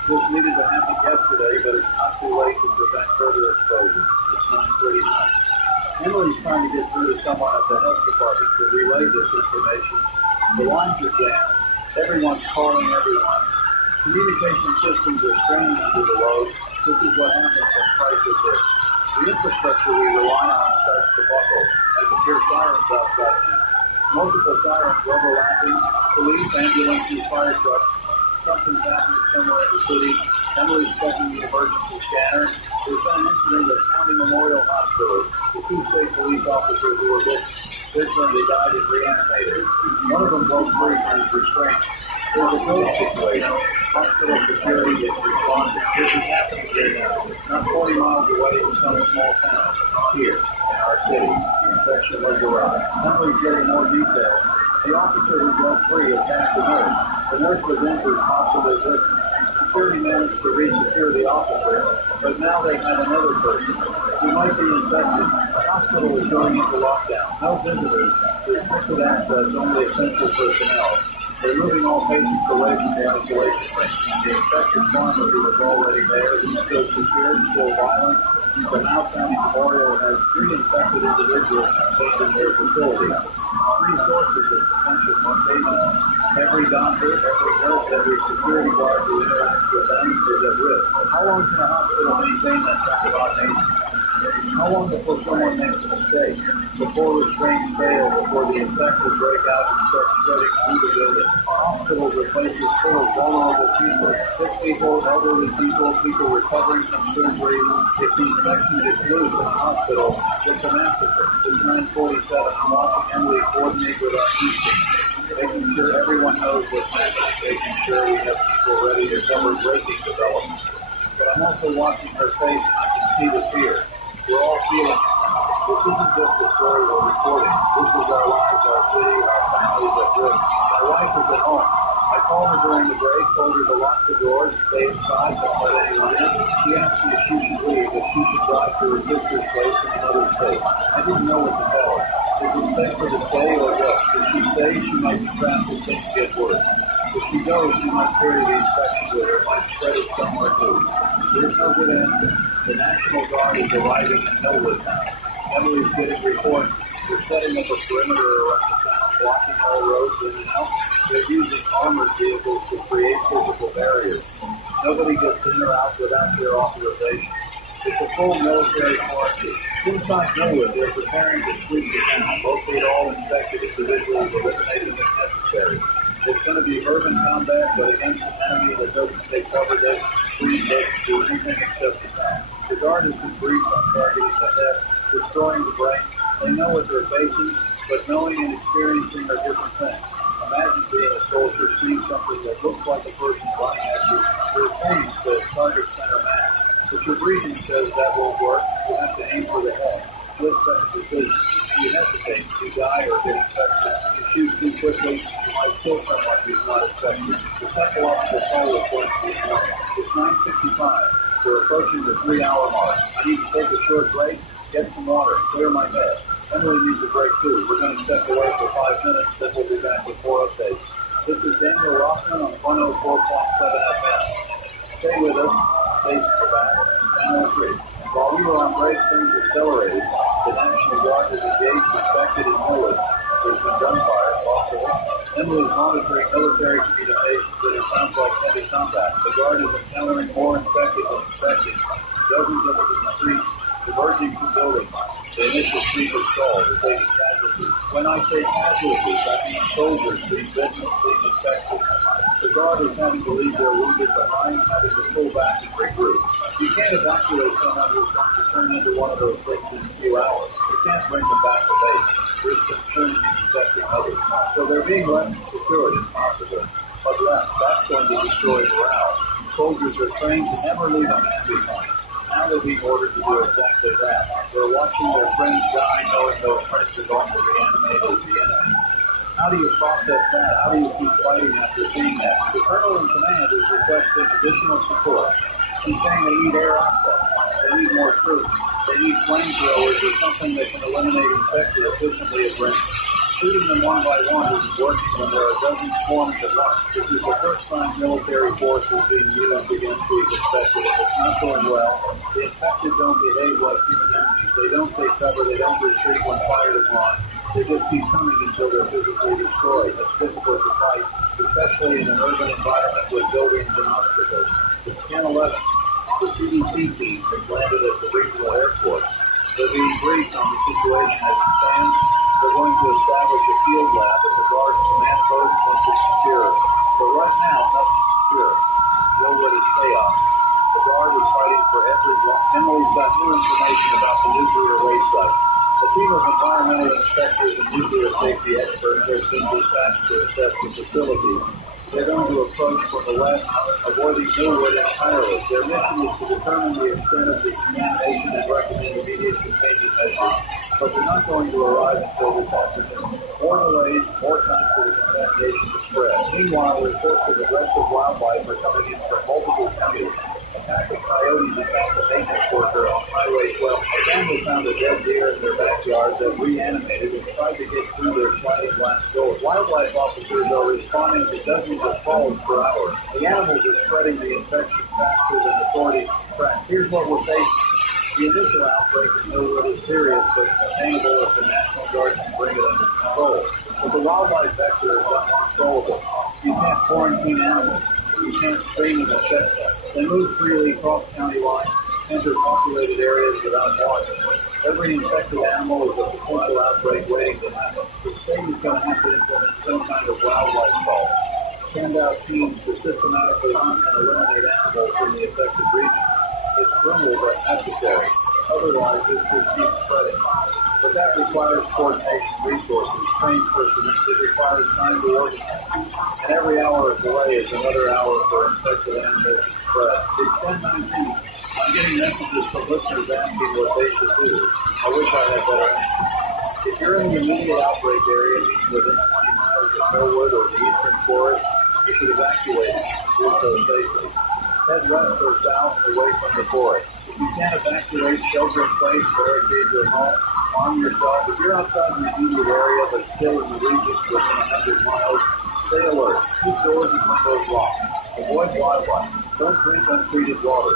This needed to happen yesterday, but it's not too late to prevent further exposure. It's 9:39. Emily's trying to get through to someone at the health department to relay this information. The lines are jammed. Everyone's calling everyone. Communication systems are straining under the load. This is what happens when crisis hits. The infrastructure we rely on starts to buckle. I can hear sirens outside now. Multiple sirens overlapping. Police, ambulances, fire trucks. Something's happening somewhere in the city. Emily's checking the emergency scanner. There's been an incident at County Memorial Hospital. The 2 state police officers who were victims, they died and reanimated. One of them broke free from his restraint. There's a code situation. Hospital security is responding. This is happening here now. Not 40 miles away in some small town. Here, in our city, the infection has arrived. Emily's getting more details. The officer who broke free attacked the nurse. The nurse was injured, possibly victim. Security managed to re-secure the officer, but now they have another person who might be infected. The hospital is going into lockdown. No visitors, restricted access, only essential personnel. They're moving all patients away from the isolation ring. The infected farmer who was already there is still secure, still violent. The Mount County Memorial has 3 infected individuals contained in their facility. 3 sources of potential contagion. Every doctor, every nurse, every security guard who interacts with them is at risk. How long can a hospital maintain that kind of automation? How long before someone makes a mistake? Before restraints fail, before the infected break out and start spreading through the building? Hospitals are places full of vulnerable people, sick people, elderly people, people recovering from surgery. If the infection is loose in a hospital, it's a massacre. It's 9:47. I'm watching Emily coordinate with our teaching, making sure everyone knows what's happening, making sure we have people ready to cover breaking developments. But I'm also watching her face and I can see the fear. We're all feeling it. This isn't just a story we're recording. This is our lives, our city, our families at risk. My wife is at home. I called her during the break, told her to lock the doors, stay inside, don't let anyone in. She asked me if she should leave, if she should drive to her sister's place in another state. I didn't know what to tell her. Is it safe for her to stay or go? If she stays, she might be trapped if things get worse. If she goes, she might carry the infection with her, might spread it somewhere new. There's no good answer. The National Guard is arriving in Millwood now. Emily's getting reports. They're setting up a perimeter around the town, blocking all roads in and out. They're using armored vehicles to create physical barriers. Nobody gets in or out without their authorization. It's a full military quarantine. Inside Millwood, they're preparing to sweep the town, locate all infected individuals, eliminate them if necessary. It's going to be urban combat, but against an enemy that doesn't take cover, doesn't screen, doesn't do anything except the town. The Guard has been briefed on targeting the head, destroying the brain. They know what they're facing, but knowing and experiencing are different things. Imagine being a soldier, seeing something that looks like a person running at you. Your brain says target center mass. But your breathing says that won't work. You have to aim for the head. Split-second decision. You hesitate, you die or get infected. You shoot too quickly, you might kill someone who's not infected. The psychological toll is going to be enormous. It's 9:55. We're approaching the 3-hour mark. I need to take a short break, get some water, clear my head. Emily needs a break too. We're going to step away for 5 minutes, then we'll be back with more updates. This is Daniel Rothman on 104.7 FM. Stay with us. Stations are back. Channel 3. While we were on break, things accelerated. The National Guard is engaged, infected in Millwood. There's been gunfire, possible. Emily's monitoring military communications, but it sounds like heavy combat. The Guard is encountering more infected than expected. Dozens of them in the streets, diverging from buildings. The initial sweep is stalled, they're taking casualties. When I say casualties, I mean soldiers being bitten, being infected. The Guard is having to leave their wounded behind, having to pull back and regroup. You can't evacuate someone who's going to turn into one of those things in a few hours. You can't bring them back to base. Risk of turning and infecting others. So they're being left secured as possible. But left, that's going to destroy morale. Soldiers are trained to never leave a man behind. Now they're being ordered to do exactly that. They're watching their friends die, knowing those friends are going to reanimate the enemy. How do you process that? How do you keep fighting after seeing that? The colonel in command is requesting additional support. He's saying they need air access. They need more troops. They need flamethrowers or something that can eliminate infected efficiently at range. Shooting them one by one isn't working when there are dozens swarms at once. This is the first time military force is being used against these infected. It's not going well. The infected don't behave like human enemies. They don't take cover. They don't retreat when fired upon. They just keep coming until they're physically destroyed. It's difficult to fight, especially in an urban environment with buildings and obstacles. It's 10:11. The CDC team has landed at the regional airport. They're being briefed on the situation as it stands. They're going to establish a field lab at the Guard's command post once it's secure. But right now, nothing's secure. Millwood is chaos. The Guard is fighting for every block. Emily's got new information about the nuclear waste site. A team of environmental inspectors and nuclear safety experts has been dispatched to assess the facility. They're going to approach from the west, avoiding Millwood entirely. Their mission is to determine the extent of the contamination and recommend immediate containment measures. But they're not going to arrive until this afternoon. More delays, more time for the contamination to spread. Meanwhile, reports of aggressive wildlife are coming in from multiple counties. A pack of coyotes attacked a maintenance worker on Highway 12 family found a dead deer in their backyard that reanimated and tried to get through their sliding glass doors. Wildlife officers are responding to dozens of calls per hour. The animals are spreading the infection faster than authorities track. Here's what we're facing. The initial outbreak in Millwood is serious, but containable if the National Guard can bring it under control. But the wildlife vector is uncontrollable. You can't quarantine animals. You can't screen them and check them. They move freely across county lines, enter populated areas without warning. Every infected animal is a potential outbreak waiting to happen. The state is going to have to implement some kind of wildlife law. Send out teams to systematically hunt and eliminate animals in the affected region. It's brutal but necessary. Otherwise, this could keep spreading. But that requires coordination, resources, trained personnel. It requires time to organize. And every hour of delay is another hour for infected animals to spread. It's 10:19. I'm getting messages from listeners asking what they should do. I wish I had better answers. If you're in the immediate outbreak area, meaning within 20 miles of Millwood or the eastern forest, you should evacuate and do so safely. Head west or south away from the forest. If you can't evacuate, shelter in place, barricade your home, arm yourself. If you're outside the immediate area but still in the region within 100 miles, stay alert. Keep doors and windows locked. Avoid wildlife. Don't drink untreated water.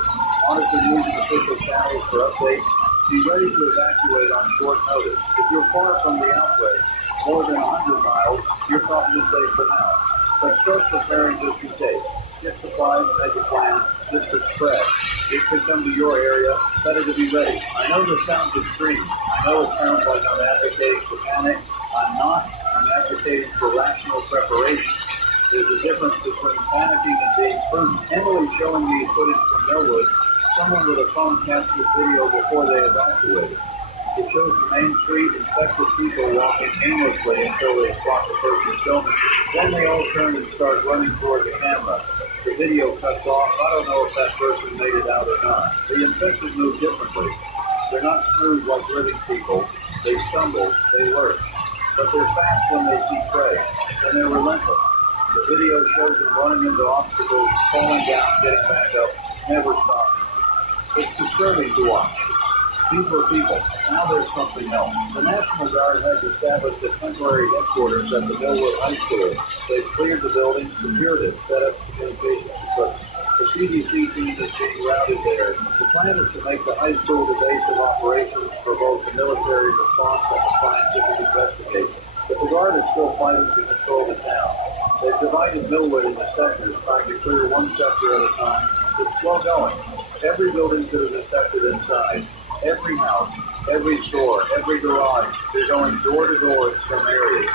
Monitor news and official channels for updates. Be ready to evacuate on short notice. If you're far from the outbreak, more than 100 miles, you're probably safe for now. But start preparing just in case. Get supplies, make a plan. This could spread. It could come to your area. Better to be ready. I know this sounds extreme. I know it sounds like I'm advocating for panic. I'm not. I'm advocating for rational preparation. There's a difference between panicking and being prudent. Emily's showing me footage from Millwood. Someone with a phone captured video before they evacuated. It shows the main street, infected people walking aimlessly until they spot the person filming. Then they all turn and start running toward the camera. The video cuts off. I don't know if that person made it out or not. The infected move differently. They're not smooth like living people. They stumble, they lurch. But they're fast when they see prey, and they're relentless. The video shows them running into obstacles, falling down, getting back up, never stopping. It's disturbing to watch. These were people. Now there's something else. The National Guard has established a temporary headquarters at the Millwood High School. They've cleared the building, secured it, set up communications equipment. The CDC team is being routed there. The plan is to make the high school the base of operations for both the military response and the scientific investigation. But the Guard is still fighting to control the town. They've divided Millwood into sectors, trying to clear one sector at a time. It's slow going. Every building could have infected inside. Every house, every store, every garage, they're going door to door in some areas,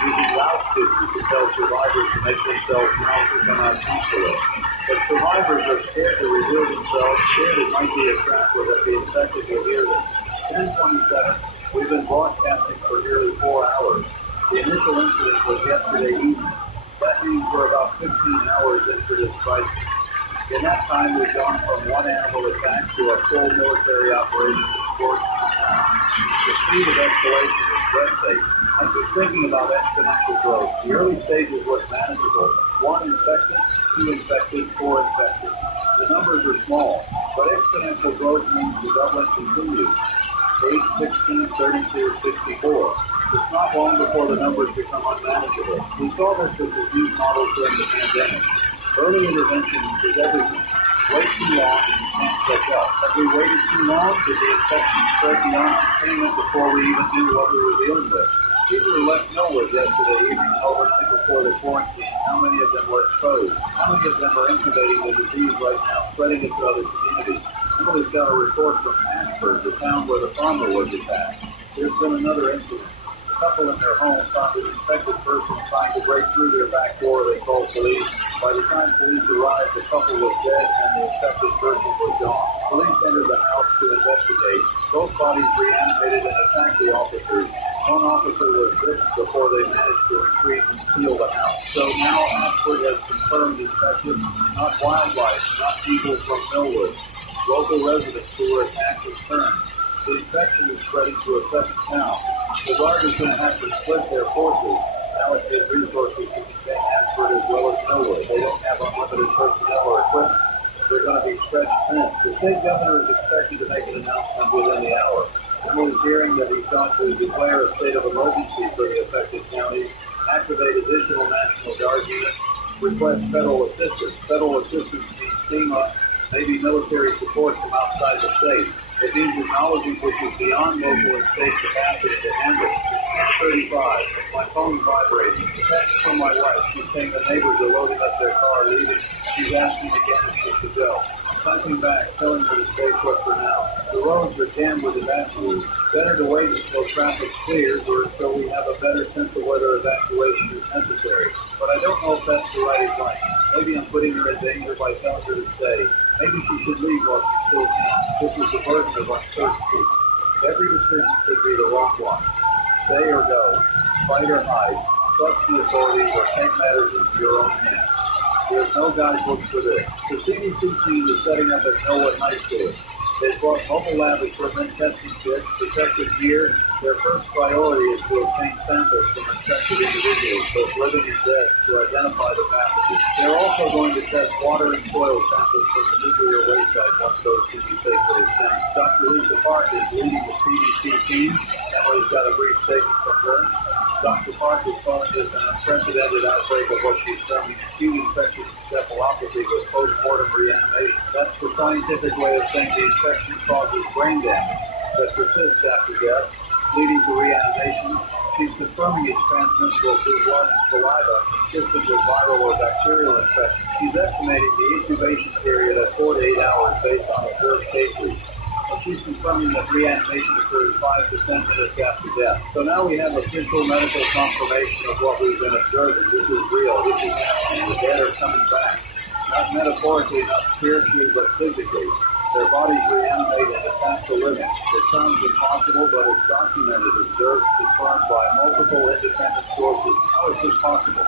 using loudspeakers to tell survivors to make themselves known to come out peacefully. But survivors are scared to reveal themselves, scared it might be a trap or that the infected will hear them. 10:27, we've been broadcasting for nearly 4 hours. The initial incident was yesterday evening. That means we're about 15 hours into this crisis. In that time, we've gone from one animal attack to a full military operation to support the town. The speed of escalation is breathtaking. I'm just thinking about exponential growth. The early stages was manageable. 1 infected, 2 infected, 4 infected. The numbers are small, but exponential growth means the doubling continues. 8, 16, 32, 64. It's not long before the numbers become unmanageable. We saw this with disease models during the pandemic. Early intervention is everything. Wait too long and you can't catch up. Have we waited too long? Did the infection spread beyond containment before we even knew what we were dealing with? People who left Millwood yesterday evening overnight before the quarantine. How many of them were exposed? How many of them are incubating the disease right now, spreading it to other communities? Emily's got a report from Ashford, the town where the farmer was attacked. There's been another incident. A couple in their home found an infected person trying to break through their back door. They called police. By the time police arrived, the couple was dead and the infected person was gone. Police entered the house to investigate. Both bodies reanimated and attacked the officers. One officer was bitten before they managed to retreat and steal the house. So now Ashford has confirmed infection, not wildlife, not people from Millwood. Local residents who were attacked in turn. The infection is spreading to a second town. The Guard is going to have to split their forces, allocate resources to contain Ashford as well as Millwood. They don't have unlimited personnel or equipment. they're going to be stretched thin. The state governor is expected to make an announcement within the hour. Emily's hearing that he's going to declare a state of emergency for the affected counties, activate additional National Guard units, request federal assistance. Federal assistance means FEMA, maybe military support from outside the state. It means technology which is beyond local and state capacity to handle. 35. My phone vibrating. Text from my wife. She's saying the neighbors are loading up their car, leaving. She's asking again if she's to go. Typing back, telling her to stay put for now. The roads are jammed with evacuees. Better to wait until traffic clears or until we have a better sense of whether evacuation is necessary. But I don't know if that's the right advice. Maybe I'm putting her in danger by telling her to stay. Maybe she should leave while she still can. This is the burden of uncertainty. Every decision could be the wrong one. Stay or go. Fight or hide. Trust the authorities or take matters into your own hands. There's no guidebook for this. The CDC team is setting up at Millwood High School. They brought mobile lab equipment, testing kits, protective gear. Their first priority is to obtain samples from infected individuals, both living and dead, to identify the pathogen. They're also going to test water and soil samples from the nuclear waste site once those can be safely obtained. Dr. Lisa Park is leading the CDC team. Emily's got a brief statement from her. Dr. Park is calling this an unprecedented outbreak of what she's terming acute infectious encephalopathy with post-mortem reanimation. That's the scientific way of saying the infection causes brain damage that persists after death, leading to reanimation. She's confirming it's transmissible through blood and saliva, consistent with viral or bacterial infection. She's estimating the incubation period at 4 to 8 hours based on observed cases. And she's confirming that reanimation occurs 5 to 10 minutes after death. So now we have official medical confirmation of what we've been observing. This is real. This is happening. The dead are coming back. Not metaphorically, not spiritually, but physically. Their bodies reanimate and attach to living. It sounds impossible, but it's documented, observed, confirmed by multiple independent sources. How is this possible?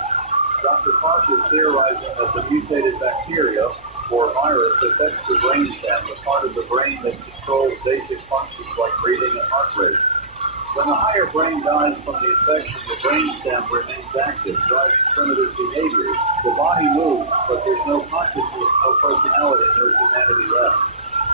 Dr. Park is theorizing that the mutated bacteria or virus affects the brainstem, the part of the brain that controls basic functions like breathing and heart rate. When the higher brain dies from the infection, the brainstem remains active, driving primitive behaviors. The body moves, but there's no consciousness, no personality, no humanity left.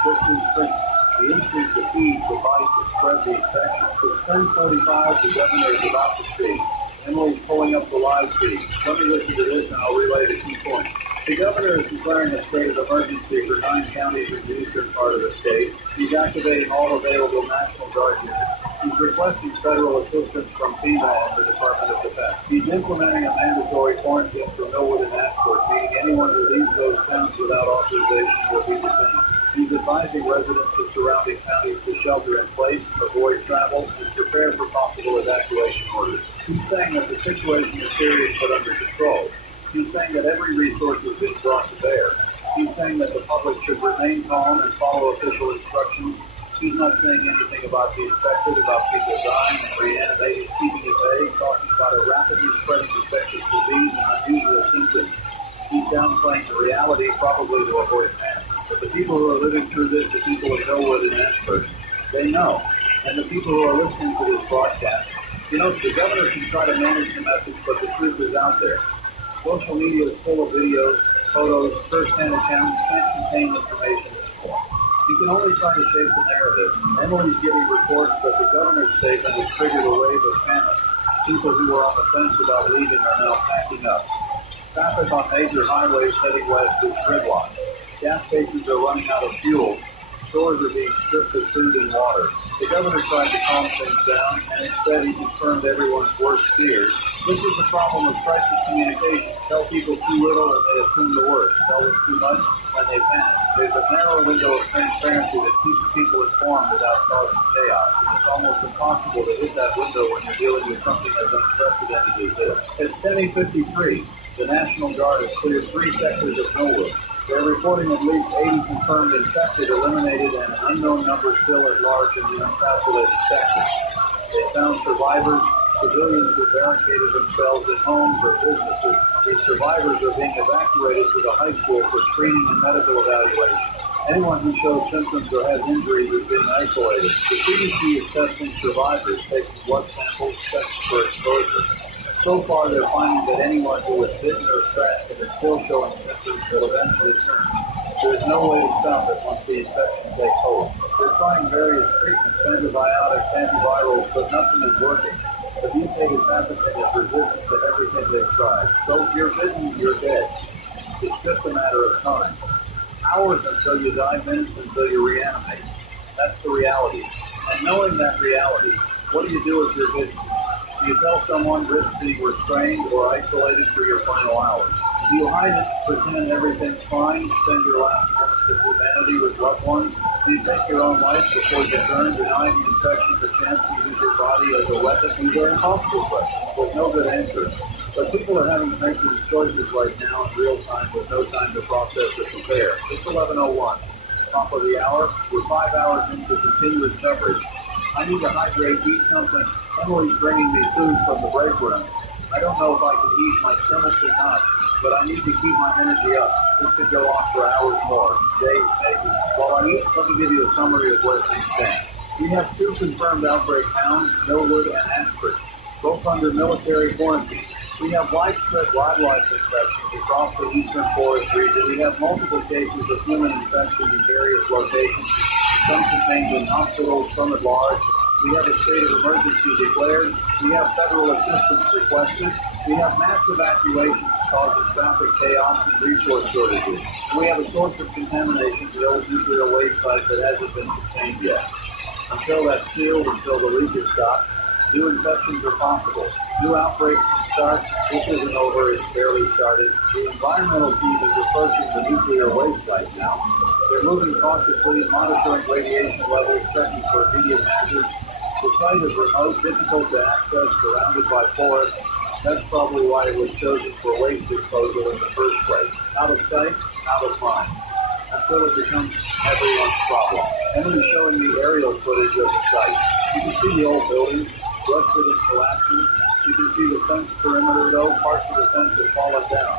This instinct, the instinct to feed, the body to spread the infection. It's 10:45, the governor is about to speak. Emily's pulling up the live feed. Let me listen to this and I'll relay the key points. The governor is declaring a state of emergency for 9 counties in the eastern part of the state. He's activating all available National Guard units. He's requesting federal assistance from FEMA and the Department of Defense. He's implementing a mandatory quarantine for Millwood and Ashford, meaning anyone who leaves those towns without authorization will be detained. He's advising residents of surrounding counties to shelter in place, avoid travel, and prepare for possible evacuation orders. He's saying that the situation is serious but under control. He's saying that every resource has been brought to bear. He's saying that the public should remain calm and follow official instructions. He's not saying anything about the infected, about people dying and reanimating, keeping it vague, talking about a rapidly spreading infectious disease and unusual symptoms. He's downplaying the reality, probably to avoid panic. But the people who are living through this, the people in Millwood and Ashford, they know. And the people who are listening to this broadcast, the governor can try to manage the message, but the truth is out there. Social media is full of videos, photos, first-hand accounts, can't contain information in this form. You can only try to shape the narrative. Emily's giving reports that the governor's statement has triggered a wave of panic. People who were on the fence about leaving are now packing up. Traffic on major highways heading west is gridlocked. Gas stations are running out of fuel. Stores are being stripped of food and water. The governor tried to calm things down, and instead he confirmed everyone's worst fears. This is the problem with crisis communication. Tell people too little and they assume the worst. Tell them too much when they panic. There's a narrow window of transparency that keeps people informed without causing chaos. And it's almost impossible to hit that window when you're dealing with something as unprecedented as this. It's 10:53. The National Guard has cleared 3 sectors of Millwood. They're reporting at least 80 confirmed infected, eliminated, and an unknown number still at large in the uncalculated sectors. They found survivors, civilians who barricaded themselves in homes or businesses. These survivors are being evacuated to the high school for screening and medical evaluation. Anyone who shows symptoms or has injuries is being isolated. The CDC is testing survivors, taking blood samples, tests for exposure. So far, they're finding that anyone who was bitten or scratched and is still showing symptoms will eventually turn. There's no way to stop it once the infection takes hold. They're trying various treatments, antibiotics, antivirals, but nothing is working. The mutated pathogen is resistant to everything they've tried. So if you're bitten, you're dead. It's just a matter of time. Hours until you die, minutes until you reanimate. That's the reality. And knowing that reality, what do you do if you're bitten? Do you tell someone risk being restrained or isolated for your final hours? Do you hide it, pretend everything's fine, spend your last moments of humanity with loved ones? Do you take your own life before you turn, deny the infection the chance to use your body as a weapon? These are impossible questions with no good answers. But people are having to make these choices right now in real time with no time to process or prepare. It's 11:01. Top of the hour. We're 5 hours into continuous coverage. I need to hydrate, eat something. Emily's bringing me food from the break room. I don't know if I can eat my stomach or not, but I need to keep my energy up. This could go on for hours more, days maybe. While I eat, let me give you a summary of where things stand. We have 2 confirmed outbreak towns, Millwood and Ashford, both under military quarantine. We have widespread wildlife infections across the eastern forest region. We have multiple cases of human infection in various locations, some contained in hospitals, some at large. We have a state of emergency declared. We have federal assistance requested. We have mass evacuations causing traffic chaos and resource shortages. We have a source of contamination, the old nuclear waste site that hasn't been contained yet. Until that's sealed, until the leak is stopped, new infections are possible. New outbreaks can start. This isn't over, it's barely started. The environmental team is approaching the nuclear waste site now. They're moving cautiously, monitoring radiation levels, checking for immediate hazards. The site is remote, difficult to access, surrounded by forests. That's probably why it was chosen for waste disposal in the first place. Out of sight, out of mind. Until it becomes everyone's problem. Emily's showing me aerial footage of the site. You can see the old buildings, rusted and collapsing. You can see the fence perimeter, though parts of the fence have fallen down.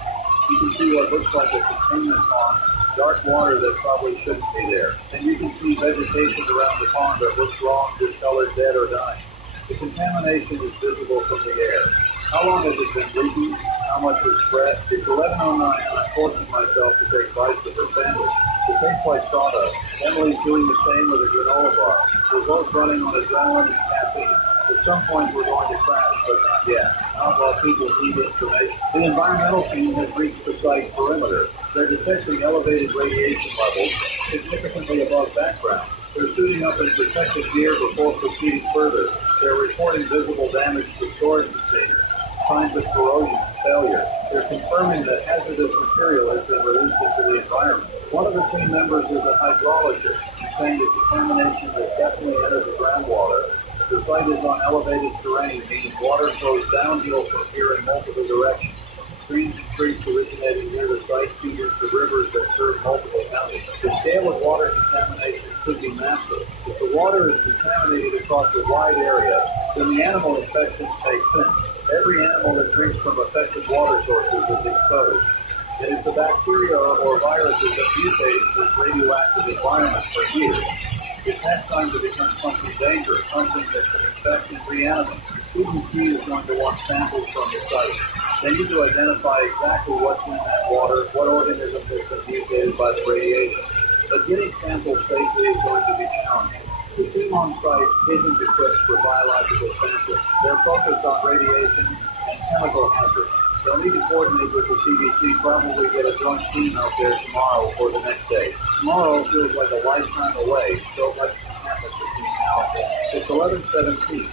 You can see what looks like a containment pond, dark water that probably shouldn't be there. And you can see vegetation around the pond that looks wrong, discolored, dead, or dying. The contamination is visible from the air. How long has it been leaking? How much is spread? It's 11:09 and I'm forcing myself to take bites of her sandwich. It tastes like sawdust. Emily's doing the same with a granola bar. We're both running on adrenaline and caffeine. At some point we're going to crash, but not yet. Not while people need information. The environmental team has reached the site perimeter. They're detecting elevated radiation levels significantly above background. They're suiting up in protective gear before proceeding further. They're reporting visible damage to storage containers, signs of corrosion and failure. They're confirming that hazardous material has been released into the environment. One of the team members is a hydrologist, saying that contamination has definitely entered the groundwater. The site is on elevated terrain, meaning water flows downhill from here in multiple directions. Streams and creeks originating near the site feed into rivers that serve multiple counties. The scale of water contamination could be massive. If the water is contaminated across a wide area, then the animal infections make sense. Every animal that drinks from affected water sources is exposed. And if the bacteria or viruses have mutated in this radioactive environment for years, it's that time to become something dangerous, something that can infect and reanimate. CDC is going to want samples from the site. They need to identify exactly what's in that water, what organism has been mutated by the radiation. But getting samples safely is going to be challenging. The team on site isn't equipped for biological sampling. They're focused on radiation and chemical hazards. They'll need to coordinate with the CDC, probably get a joint team out there tomorrow or the next day. Tomorrow feels like a lifetime away, so much can happen between now and then. It's 11:17.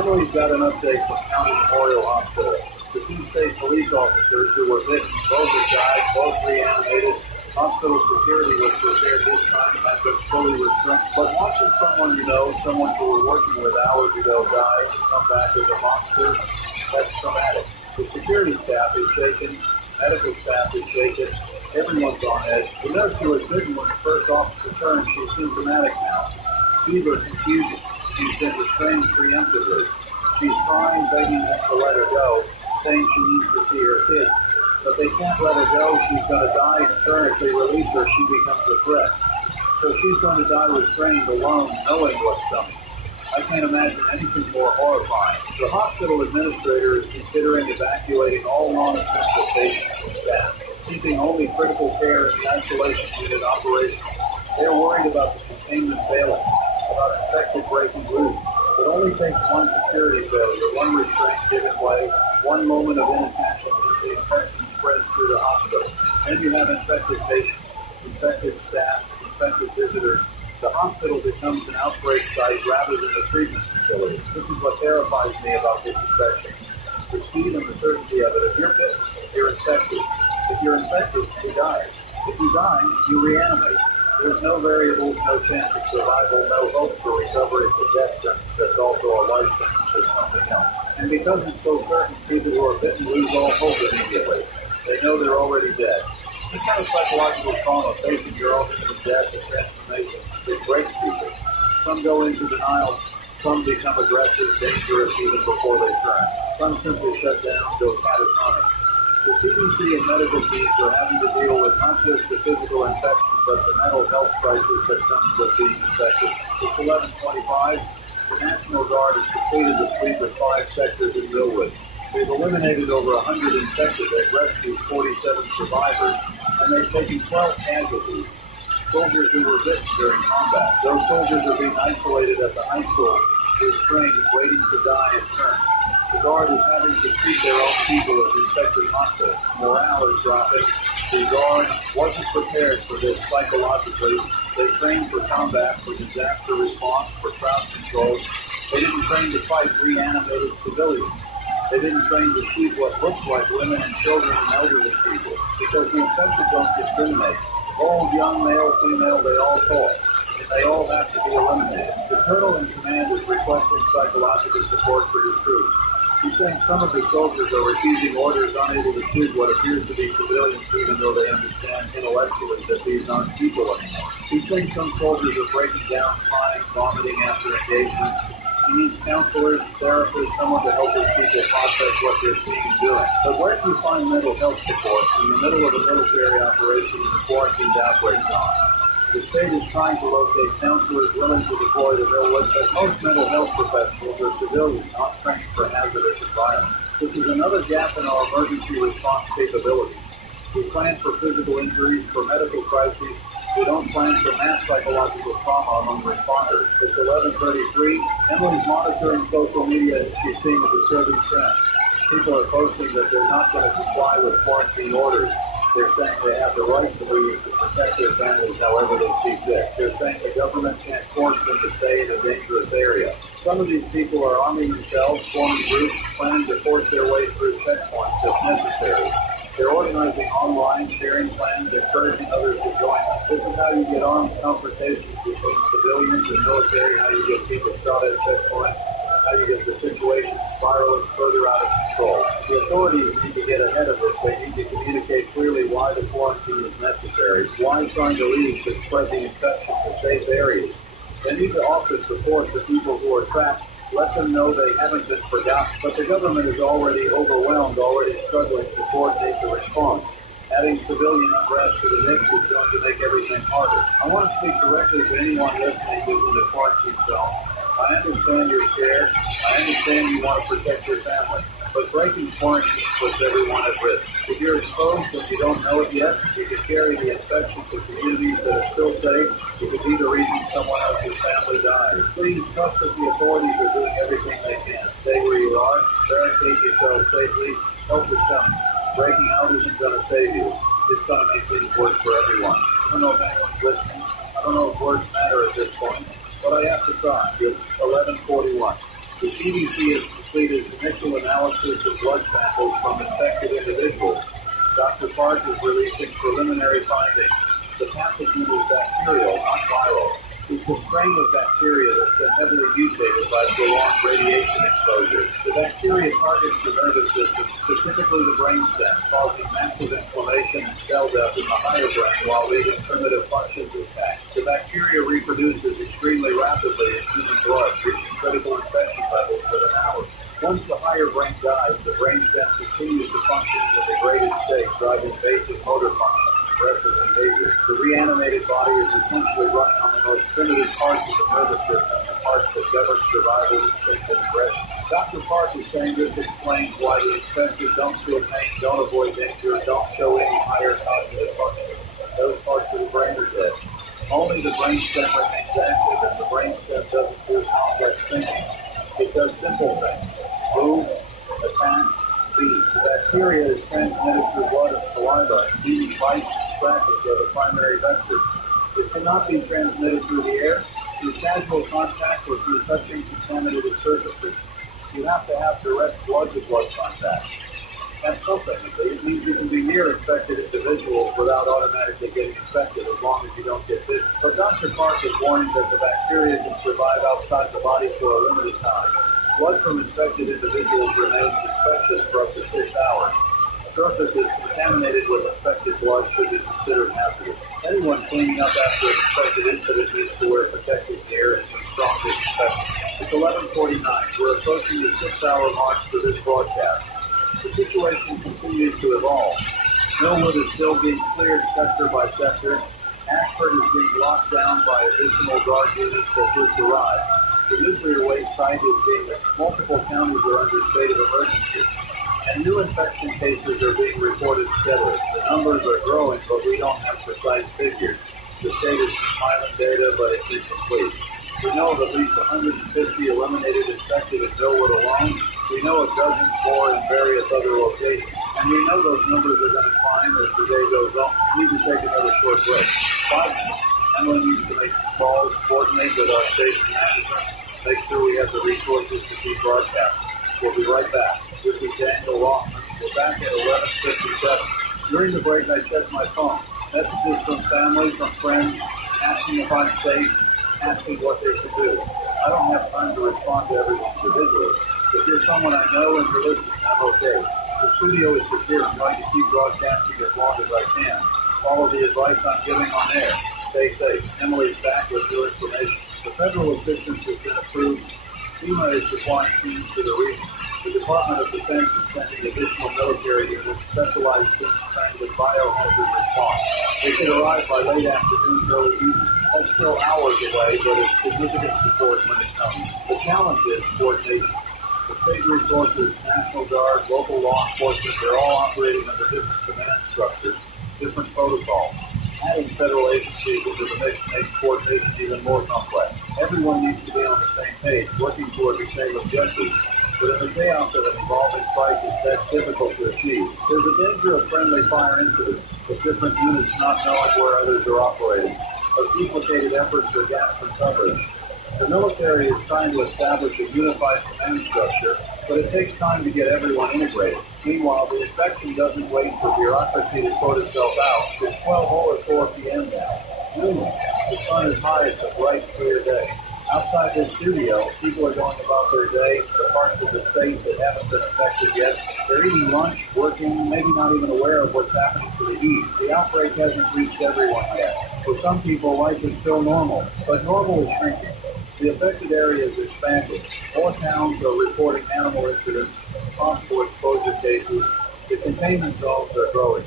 Emily's got an update from County Memorial Hospital. The 2 state police officers who were bitten, both have died, both reanimated. Hospital security was prepared this time and has been fully restrained. But watching someone you know, someone you were working with hours ago die and come back as a monster, that's traumatic. The security staff is shaken, medical staff is shaken, everyone's on edge. The nurse who was bitten when the first officer turned, she's symptomatic now. Fever, confusion. She's been restrained preemptively. She's crying, begging them to let her go, saying she needs to see her kids. But they can't let her go. She's going to die in turn. If they release her, she becomes a threat. So she's going to die restrained, alone, knowing what's coming. I can't imagine anything more horrifying. The hospital administrator is considering evacuating all non-essential patients and staff. keeping only critical care in the isolation unit operational. They're worried about the containment failing, about infected breaking loose. It only takes one security failure, one restraint giving way, one moment of inattention, and the infection spreads through the hospital. Then you have infected patients, infected staff, infected visitors. The hospital becomes an outbreak site rather than a treatment facility. This is what terrifies me about this infection. The speed and the certainty of it. If you're bitten, you're infected. If you're infected, you die. If you die, you reanimate. There's no variables, no chance of survival, no hope for recovery. It's a death sentence that's also a life sentence or something else. And because it's so certain, people who are bitten lose all hope immediately. They know they're already dead. This kind of psychological trauma, facing your own death and transformation, it breaks people. Some go into denial, some become aggressive, dangerous even before they turn. Some simply shut down, go catatonic. The CDC and medical teams are having to deal with not just the physical infection, but the mental health crisis that comes with being infected. It's 11:25. The National Guard has completed the sweep of 5 sectors in Millwood. They've eliminated over 100 infected. They've rescued 47 survivors, and they've taken 12 casualties. Soldiers who were bitten during combat. Those soldiers are being isolated at the high school, restrained, waiting to die in turn. The Guard is having to treat their own people as infected hospitals. Morale is dropping. The Guard wasn't prepared for this psychologically. They trained for combat, for disaster response, for crowd control. They didn't train to fight reanimated civilians. They didn't train to shoot what looks like women and children and elderly people, because the infected don't discriminate. Old, young, male, female, they all talk. And they all have to be eliminated. The colonel in command is requesting psychological support for his troops. He's saying some of the soldiers are refusing orders, unable to shoot what appears to be civilians, even though they understand intellectually that these aren't people anymore. He's saying some soldiers are breaking down, crying, vomiting after engagement. He needs counselors, therapists, someone to help his people process what they're seeing and doing. But where do you find mental health support in the middle of a military operation in a quarantined outbreak zone? The state is trying to locate counselors willing to deploy to Millwood, but most mental health professionals are civilians, not trained for hazardous environments. This is another gap in our emergency response capabilities. We plan for physical injuries, for medical crises. We don't plan for mass psychological trauma among responders. It's 11:33. Emily's monitoring social media and she's seeing a disturbing trend. People are posting that they're not going to comply with quarantine orders. They're saying they have the right to leave to protect their families however they see fit. They're saying the government can't force them to stay in a dangerous area. Some of these people are arming themselves, forming groups, planning to force their way through checkpoints if necessary. They're organizing online, sharing plans, encouraging others to join them. This is how you get armed confrontations between civilians and military, how you get people shot at checkpoints, how you get the situation spiraling further out of control. The authorities need to get ahead of this. They need to communicate clearly why the quarantine is necessary, why trying to leave could spread the infection to safe areas. They need to offer support to people who are trapped. Let them know they haven't been forgotten. But the government is already overwhelmed, already struggling to coordinate the response. Adding civilian unrest to the mix is going to make everything harder. I want to speak directly to anyone listening who's in the quarantine zone. I understand you're scared. I understand you want to protect your family. But breaking quarantine puts everyone at risk. If you're exposed and you don't know it yet, you could carry the infection to communities that are still safe. You could be the reason someone else's family dies. Please trust that the authorities are doing everything they can. Stay where you are. Barricade yourself safely. Help is coming. Breaking out isn't going to save you. It's going to make things worse for everyone. I don't know if anyone's listening. I don't know if words matter at this point. But I have to try. It's 11:41. The CDC has completed initial analysis of blood samples from infected individuals. Dr. Park is releasing preliminary findings. The pathogen is bacterial, not viral. It's a strain of bacteria that's been heavily mutated by prolonged radiation exposure. The bacteria targets the nervous system, specifically the brainstem, causing massive inflammation and cell death in the higher brain while leaving primitive functions intact. The bacteria reproduces extremely rapidly in human blood, reaching critical infection levels within hours. Once the higher brain dies, the brainstem continues to function in a degraded state, driving basic motor function. Aggressive behavior. The reanimated body is essentially running on the most primitive parts of the nervous system, the parts that govern survival, instinct, and aggression. Dr. Park is saying this explains why the infected don't feel pain, don't avoid danger, don't show any higher cognitive function. Those parts of the brain are dead. Only the brainstem remains active, and the brainstem doesn't do complex thinking. It does simple things. Move, attack, feed. The bacteria is transmitted through blood and saliva, and feeding bites and scratches are the primary vectors. It cannot be transmitted through the air, through casual contact, or through touching contaminated surfaces. You have to have direct blood-to-blood contact. That's something. It means you can be near infected individuals without automatically getting infected as long as you don't get bitten. But Dr. Park is warning that the bacteria can survive outside the body for a limited time. Blood from infected individuals remains infectious for up to 6 hours. Surfaces contaminated with infected blood should be considered hazardous. Anyone cleaning up after an infected incident needs to wear protective gear and some strong disinfectant. It's 11:49. We're approaching the 6-hour mark for this broadcast. The situation continues to evolve. Millwood is still being cleared sector by sector. Ashford is being locked down by additional guard units as this arrives. The nuclear waste site is being, multiple counties are under state of emergency. And new infection cases are being reported steadily. The numbers are growing, but we don't have precise figures. The state is compiling data, but it's incomplete. We know of at least 150 eliminated infected in Millwood alone. We know of dozens more in various other locations. And we know those numbers are going to climb as the day goes on. We need to take another short break. 5 minutes. Emily needs to make some calls, coordinate with our station management, make sure we have the resources to keep broadcasting. We'll be right back. This is Daniel Rothman. We're back at 11:57. During the break, I checked my phone. Messages from family, from friends, asking if I'm safe, asking what they should do. I don't have time to respond to everyone individually. If you're someone I know and you're listening, I'm okay. The studio is secure. I'm going to keep broadcasting as long as I can. Follow the advice I'm giving on air. Stay safe. Emily's back with new information. The federal assistance has been approved. FEMA is deploying teams to the region. The Department of Defense is sending additional military units specialized teams trained in biohazard response. They should arrive by late afternoon, early evening. That's still hours away, but it's significant support when it comes. The challenge is coordination. The state resources, National Guard, local law enforcement, they're all operating under different command structures, different protocols. Adding federal agencies into the mix makes coordination even more complex. Everyone needs to be on the same page, working toward the same objectives. But in the chaos of an evolving crisis, that's difficult to achieve. There's a danger of friendly fire incidents, with different units not knowing where others are operating, of duplicated efforts or gaps in coverage. The military is trying to establish a unified command structure, but it takes time to get everyone integrated. Meanwhile, the infection doesn't wait for bureaucracy to sort itself out. It's 12:04 p.m. now. Noon. The sun is high. It's a bright, clear day. Outside this studio, people are going about their day. The parts of the state that haven't been affected yet, they're eating lunch, working, maybe not even aware of what's happening to the east. The outbreak hasn't reached everyone yet. For some people, life is still normal, but normal is shrinking. The affected area is expanding. More towns are reporting animal incidents, possible exposure cases. The containment zones are growing.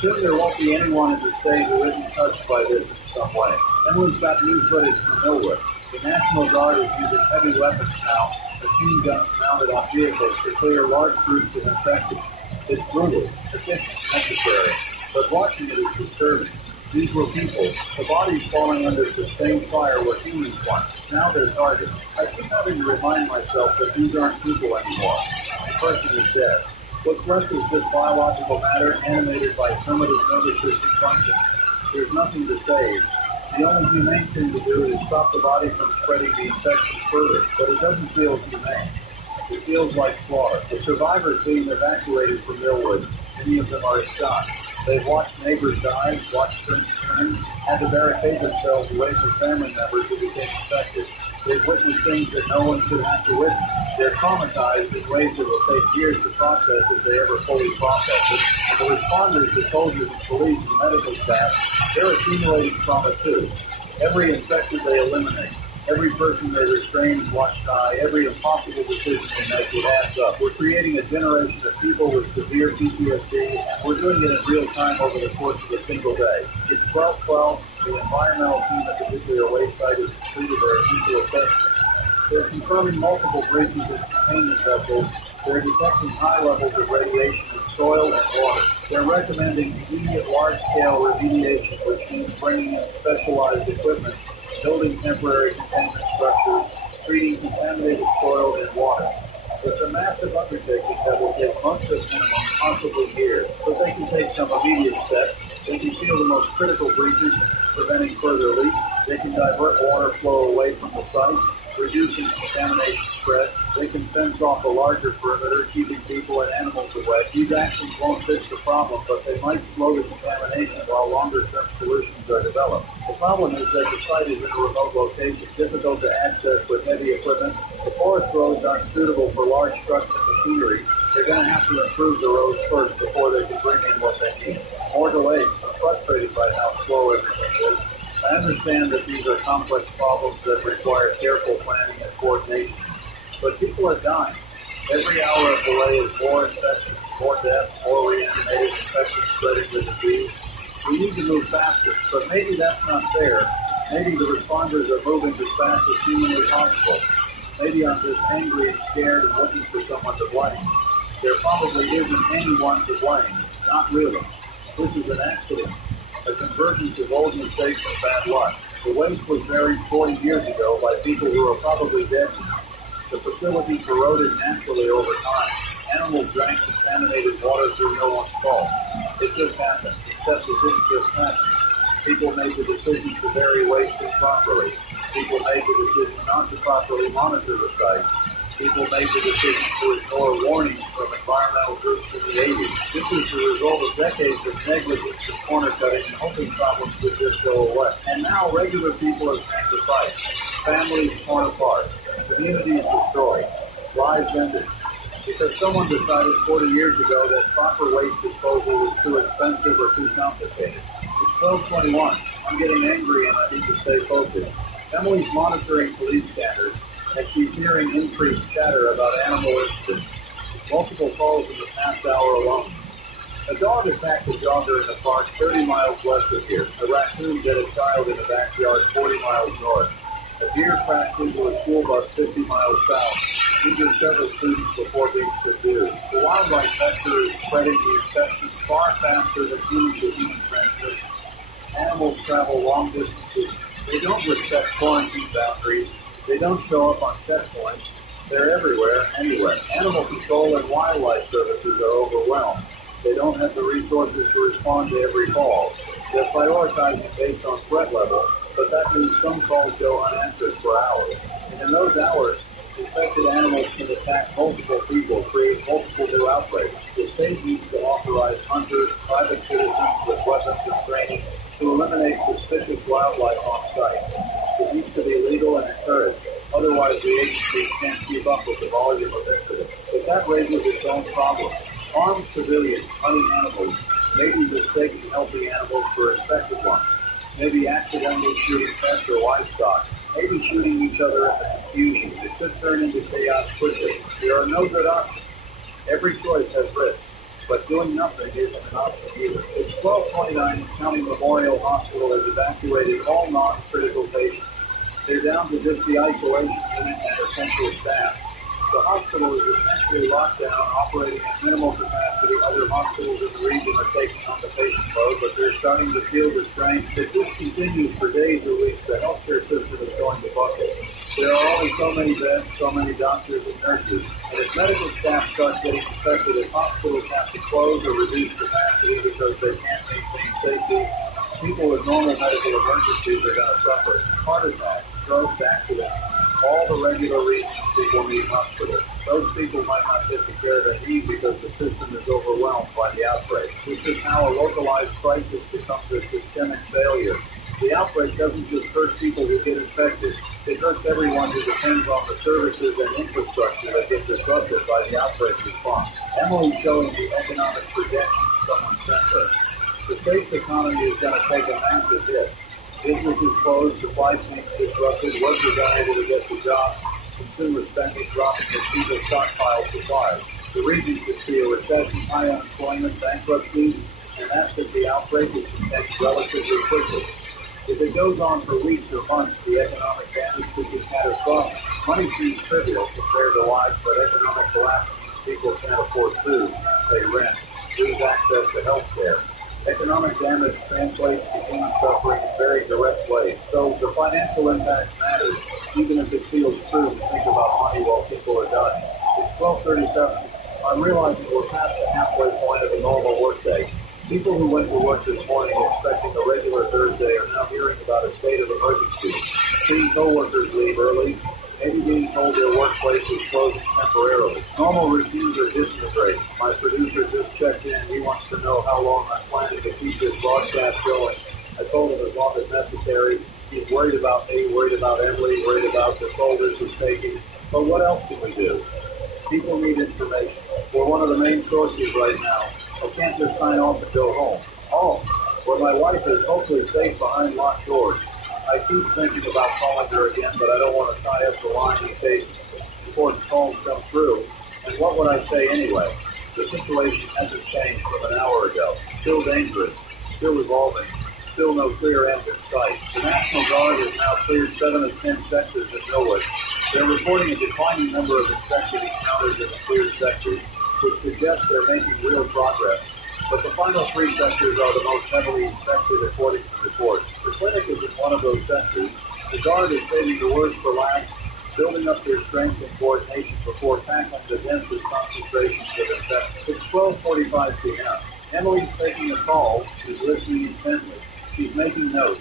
Soon there won't be anyone in the state who isn't touched by this in some way. Emily's got new footage from Millwood. The National Guard is using heavy weapons now, machine guns mounted on vehicles to clear large groups of infected. It's brutal, efficient, necessary, but watching it is disturbing. These were people. The bodies falling under sustained fire were humans once. Now they're targets. I keep having to remind myself that these aren't people anymore. The person is dead. What's left is just biological matter animated by primitive nervous system function. There's nothing to save. The only humane thing to do is stop the body from spreading the infection further, but it doesn't feel humane. It feels like slaughter. The survivors being evacuated from Millwood, many of them are in shock. They've watched neighbors die, watched friends turn, had to barricade themselves away from family members who became infected. They've witnessed things that no one should have to witness. They're traumatized in ways that will take years to process if they ever fully process it. The responders, the soldiers, the police, and medical staff, they're accumulating trauma too. Every infected they eliminate, every person they restrain and watch die, every impossible decision they make, it adds up. We're creating a generation of people with severe PTSD, and we're doing it in real time over the course of a single day. It's 12:12. The environmental team at the nuclear waste site has completed their initial assessment. They're confirming multiple breaches in containment vessels. They're detecting high levels of radiation in soil and water. They're recommending immediate large-scale remediation, which means bringing in specialized equipment, building temporary containment structures, treating contaminated soil and water. It's a massive undertaking that will take months at minimum, possibly years, but they can take some immediate steps. They can seal the most critical breaches, preventing further leaks. They can divert water flow away from the site, reducing contamination spread. They can fence off a larger perimeter, keeping people and animals away. These actions won't fix the problem, but they might slow the contamination while longer-term solutions are developed. The problem is that the site is in a remote location, difficult to access with heavy equipment. The forest roads aren't suitable for large trucks and machinery. They're going to have to improve the roads first before they can bring in what they need. More delays. I'm frustrated by how slow everything is. I understand that these are complex problems that require careful planning and coordination, but people are dying. Every hour of delay is more infections, more deaths, more reanimated infections spreading the disease. We need to move faster, but maybe that's not fair. Maybe the responders are moving as fast as humanly possible. Maybe I'm just angry and scared and looking for someone to blame. There probably isn't anyone to blame, not really. This is an accident. A convergence of old mistakes and bad luck. The waste was buried 40 years ago by people who are probably dead. The facility corroded naturally over time. Animals drank contaminated water through no one's fault. It just happened, except it didn't just happen. People made the decision to bury waste improperly. People made the decision not to properly monitor the site. People made the decision to ignore warnings from environmental groups in the 80s. This is the result of decades of negligence and corner cutting and hoping problems would just go away. And now regular people are sacrificed. Families torn apart. Communities destroyed. Lives ended. Because someone decided 40 years ago that proper waste disposal was too expensive or too complicated. It's 12:21. I'm getting angry and I need to stay focused. Emily's monitoring police scanners, and she's hearing increased chatter about animal incidents. Multiple calls in the past hour alone. A dog attacked a jogger in a park 30 miles west of here. A raccoon hit a child in the backyard 40 miles north. A deer crashed into a school bus 50 miles south. Injured several students before being subdued. The wildlife vector is spreading the infection far faster than human-to-human transmission. Animals travel long distances. They don't respect quarantine boundaries. They don't show up on checkpoints. They're everywhere, anywhere. Animal control and wildlife services are overwhelmed. They don't have the resources to respond to every call. They're prioritizing based on threat level, but that means some calls go unanswered for hours. And in those hours, infected animals can attack multiple people, create multiple new outbreaks. The state needs to authorize hunters, private citizens with weapons and training to eliminate suspicious wildlife on site. It needs to be legal and encouraged. Otherwise, the agency can't keep up with the volume of incidents. But that raises its own problems. Armed civilians hunting animals may be mistaking healthy animals for infected ones. Maybe accidentally shooting pets or livestock. Maybe shooting each other in the confusion. It could turn into chaos quickly. There are no good options. Every choice has risks, but doing nothing isn't an option either. It's 12:29. County Memorial Hospital has evacuated all non-critical patients. They're down to just the isolation unit and essential staff. The hospital is essentially locked down, operating at minimal capacity. Other hospitals in the region are taking on the patient load, but they're starting to feel the strain. If this continues for days or weeks, the healthcare system is going to buckle. There are only so many beds, so many doctors and nurses, and if medical staff start getting infected, if hospitals have to close or reduce capacity because they can't maintain safety, people with normal medical emergencies are going to suffer. Heart attacks, strokes, accidents, all the regular reasons people need hospitals. Those people might not get the care they need because the system is overwhelmed by the outbreak. This is how a localized crisis becomes a systemic failure. The outbreak doesn't just hurt people who get infected. It hurts everyone who depends on the services and infrastructure that get disrupted by the outbreak response. Emily's showing the economic projections someone sent her. The state's economy is going to take a massive hit. Businesses closed, supply chains disrupted, workers unable to get to jobs, consumer spending dropping as people stockpile supplies. The region could see a recession, high unemployment, bankruptcies, and that's if the outbreak is contained relatively quickly. If it goes on for weeks or months, the economic damage could be catastrophic. Money seems trivial compared to widespread economic collapse. People can't afford food, pay rent, lose access to health care. Economic damage translates to human suffering in very direct ways. So the financial impact matters, even if it feels true to think about money while people are dying. It's 12:37. I'm realizing we're past the halfway point of a normal workday. People who went to work this morning expecting a regular Thursday are now hearing about a state of emergency. Seeing coworkers leave early, maybe being told their workplace is closed temporarily. Normal routines are disintegrating. My producer just checked in. He wants to know how long I'm planning to keep this broadcast going. I told him as long as necessary. He's worried about me, worried about Emily, worried about the folders he's taking. But what else can we do? People need information. We're one of the main sources right now. I can't just sign off and go home. Oh, where my wife is hopefully safe behind locked doors. I keep thinking about calling her again, but I don't want to tie up the line in case important calls come through. And what would I say anyway? The situation hasn't changed from an hour ago. Still dangerous, still evolving, still no clear end in sight. The National Guard has now cleared 7 of 10 sectors in Norwood. They're reporting a declining number of infected encounters in the cleared sectors, which suggests they're making real progress. But the final 3 sectors are the most heavily infected according to reports. The clinic is in one of those sectors. The Guard is saving the worst for last, building up their strength and coordination before tackling the densest concentrations of infection. It's 12:45 p.m. Emily's taking a call. She's listening intently. She's making notes.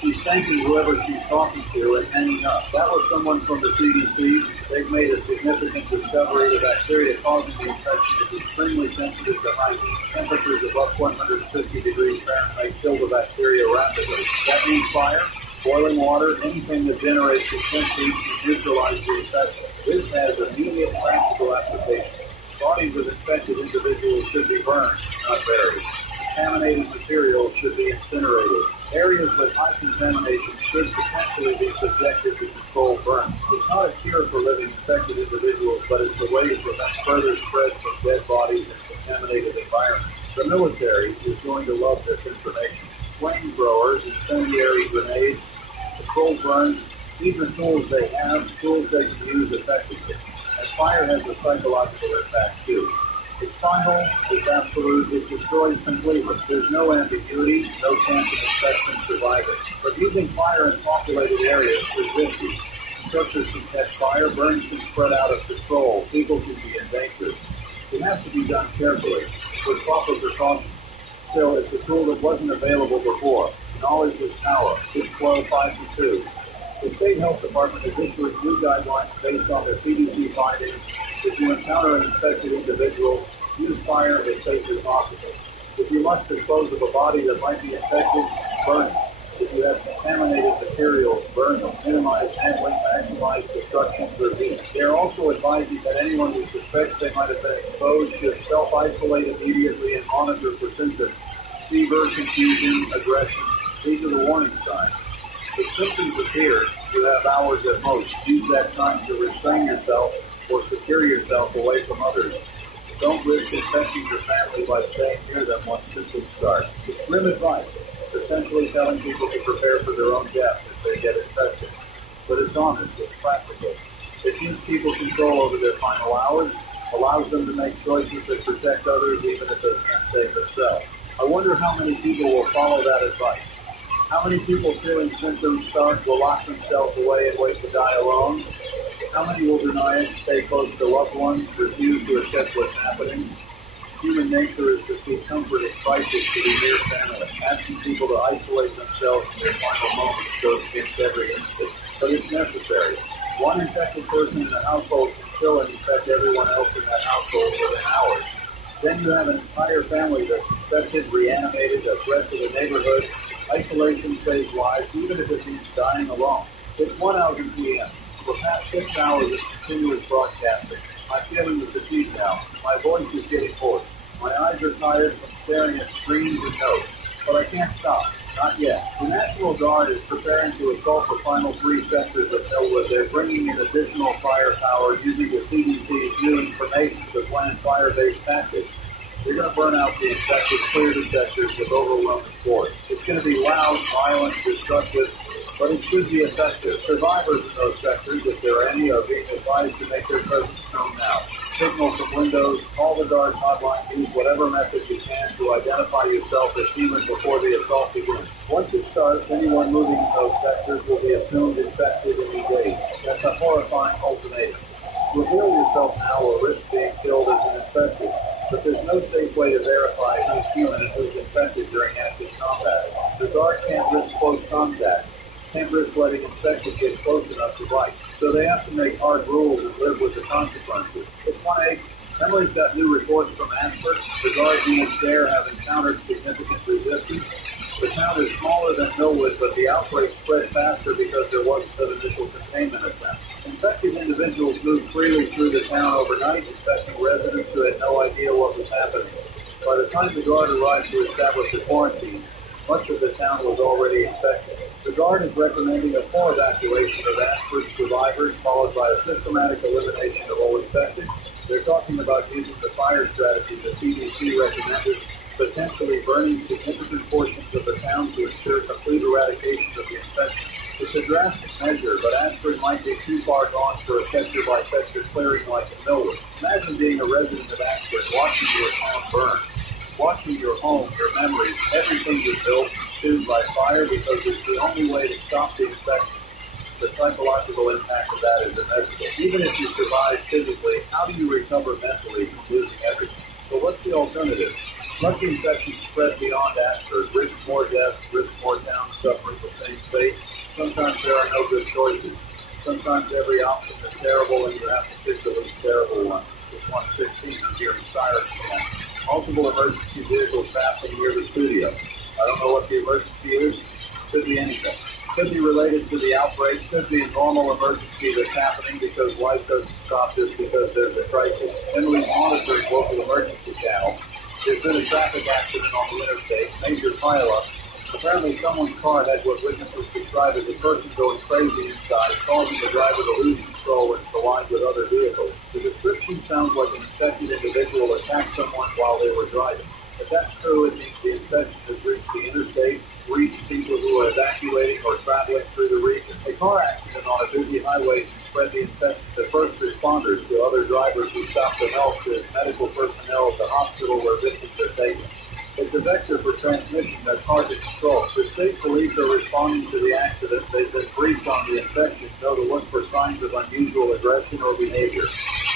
She's thanking whoever she's talking to and hanging up. That was someone from the CDC. They've made a significant discovery. The bacteria causing the infection is extremely sensitive to high heat. Temperatures above 150 degrees Fahrenheit kill the bacteria rapidly. That means fire, boiling water, anything that generates intense heat to neutralize the infection. This has immediate practical application. Bodies of infected individuals should be burned, not buried. Contaminated materials should be incinerated. Areas with high contamination should potentially be subjected to controlled burns. It's not a cure for living infected individuals, but it's a way to prevent further spread from dead bodies in contaminated environments. The military is going to love this information. Flamethrowers, incendiary grenades, controlled burns, these are tools they have, tools they can use effectively. And fire has a psychological impact too. It's final, it's absolute, it destroys completely. There's no ambiguity, no chance of infection surviving. But using fire in populated areas is risky. Structures can catch fire, burns can spread out of control, people can be in danger. It has to be done carefully, with proper precautions. Still, it's a tool that wasn't available before. Knowledge is power. It's 12:52. The State Health Department is issuing new guidelines based on the CDC findings. If you encounter an infected individual, use fire as safe as possible. If you must dispose of a body that might be infected, burn it. If you have contaminated materials, burn them. Minimize handling, maximize destruction for heat. They are also advising that anyone who suspects they might have been exposed should self-isolate immediately and monitor for symptoms. Fever, confusion, aggression. These are the warning signs. If symptoms appear, you have hours at most. Use that time to restrain yourself or secure yourself away from others. Don't risk infecting your family by staying near them once symptoms start. It's grim advice, essentially telling people to prepare for their own death if they get infected. But it's honest, it's practical. It gives people control over their final hours, allows them to make choices that protect others even if they can't save themselves. I wonder how many people will follow that advice. How many people feeling symptoms start will lock themselves away and wait to die alone? How many will deny it, stay close to loved ones, refuse to accept what's happening? Human nature is to seek comfort in crisis to be near family. Asking people to isolate themselves in their final moments goes against every instinct. But it's necessary. One infected person in a household can kill and infect everyone else in that household within hours. Then you have an entire family that's infected, reanimated, a threat to the neighborhood. Isolation saves lives, even if it means dying alone. It's 1:00 p.m. For the past 6 hours of continuous broadcasting, I'm feeling the fatigue now. My voice is getting hoarse. My eyes are tired from staring at screens and notes. But I can't stop. Not yet. The National Guard is preparing to assault the final 3 sectors of Millwood. They're bringing in additional firepower using the CDC's new information to plan fire-based tactics. You're going to burn out the infected, clear the sectors with overwhelming force. It's going to be loud, violent, destructive, but it should be effective. Survivors in those sectors, if there are any, are being advised to make their presence known now. Signal from windows, call the guard hotline, use whatever method you can to identify yourself as human before the assault begins. Once it starts, anyone moving in those sectors will be assumed infected and engaged. That's a horrifying ultimatum. Reveal yourself now or risk being killed as an infected. But there's no safe way to verify who's human and who's infected during active combat. The guard can't risk close contact. Can't risk letting infected get close enough to bite. So they have to make hard rules and live with the consequences. It's 1-8. Emily's got new reports from Ashford. The guard units there have encountered significant resistance. The town is smaller than Millwood, but the outbreak spread faster because there wasn't an initial containment attempt. Infected individuals moved freely through the town overnight, infecting residents who had no idea what was happening. By the time the guard arrived to establish a quarantine, much of the town was already infected. The guard is recommending a full evacuation of Ashford survivors, followed by a systematic elimination of all infected. They're talking about using the fire strategy the CDC recommended, potentially burning significant portions of the town to ensure complete eradication of the infection. It's a drastic measure, but Ashford might be too far gone for a sector-by-sector clearing like in Millwood. Imagine being a resident of Ashford, watching your town burn, watching your home, your memories, everything you built, consumed by fire because it's the only way to stop the infection. The psychological impact of that is immeasurable. Even if you survive physically, how do you recover mentally from losing everything? So what's the alternative? Let the infection spread beyond Ashford, risk more deaths, risk more towns suffering the same fate. Sometimes there are no good choices. Sometimes every option is terrible and you have to pick the least terrible one. It's 1:16, I'm hearing sirens again. Multiple emergency vehicles passing near the studio. I don't know what the emergency is. Could be anything. Could be related to the outbreak. Could be a normal emergency that's happening because life doesn't stop just because there's a crisis. Emily's monitoring local emergency channels. There's been a traffic accident on the interstate, major pileup. Apparently someone's car had what witnesses described as a person going crazy inside, causing the driver to lose control and collide with other vehicles. The description sounds like an infected individual attacked someone while they were driving. If that's true, it means the infection has reached the interstate, reached people who are evacuating or traveling through the region. A car accident on a busy highway can spread the infection to first responders, to other drivers who stop to help, to medical personnel at the hospital where victims are taken. It's a vector for transmission that's hard to control. The state police are responding to the accident. They've been briefed on the infection, so to look for signs of unusual aggression or behavior.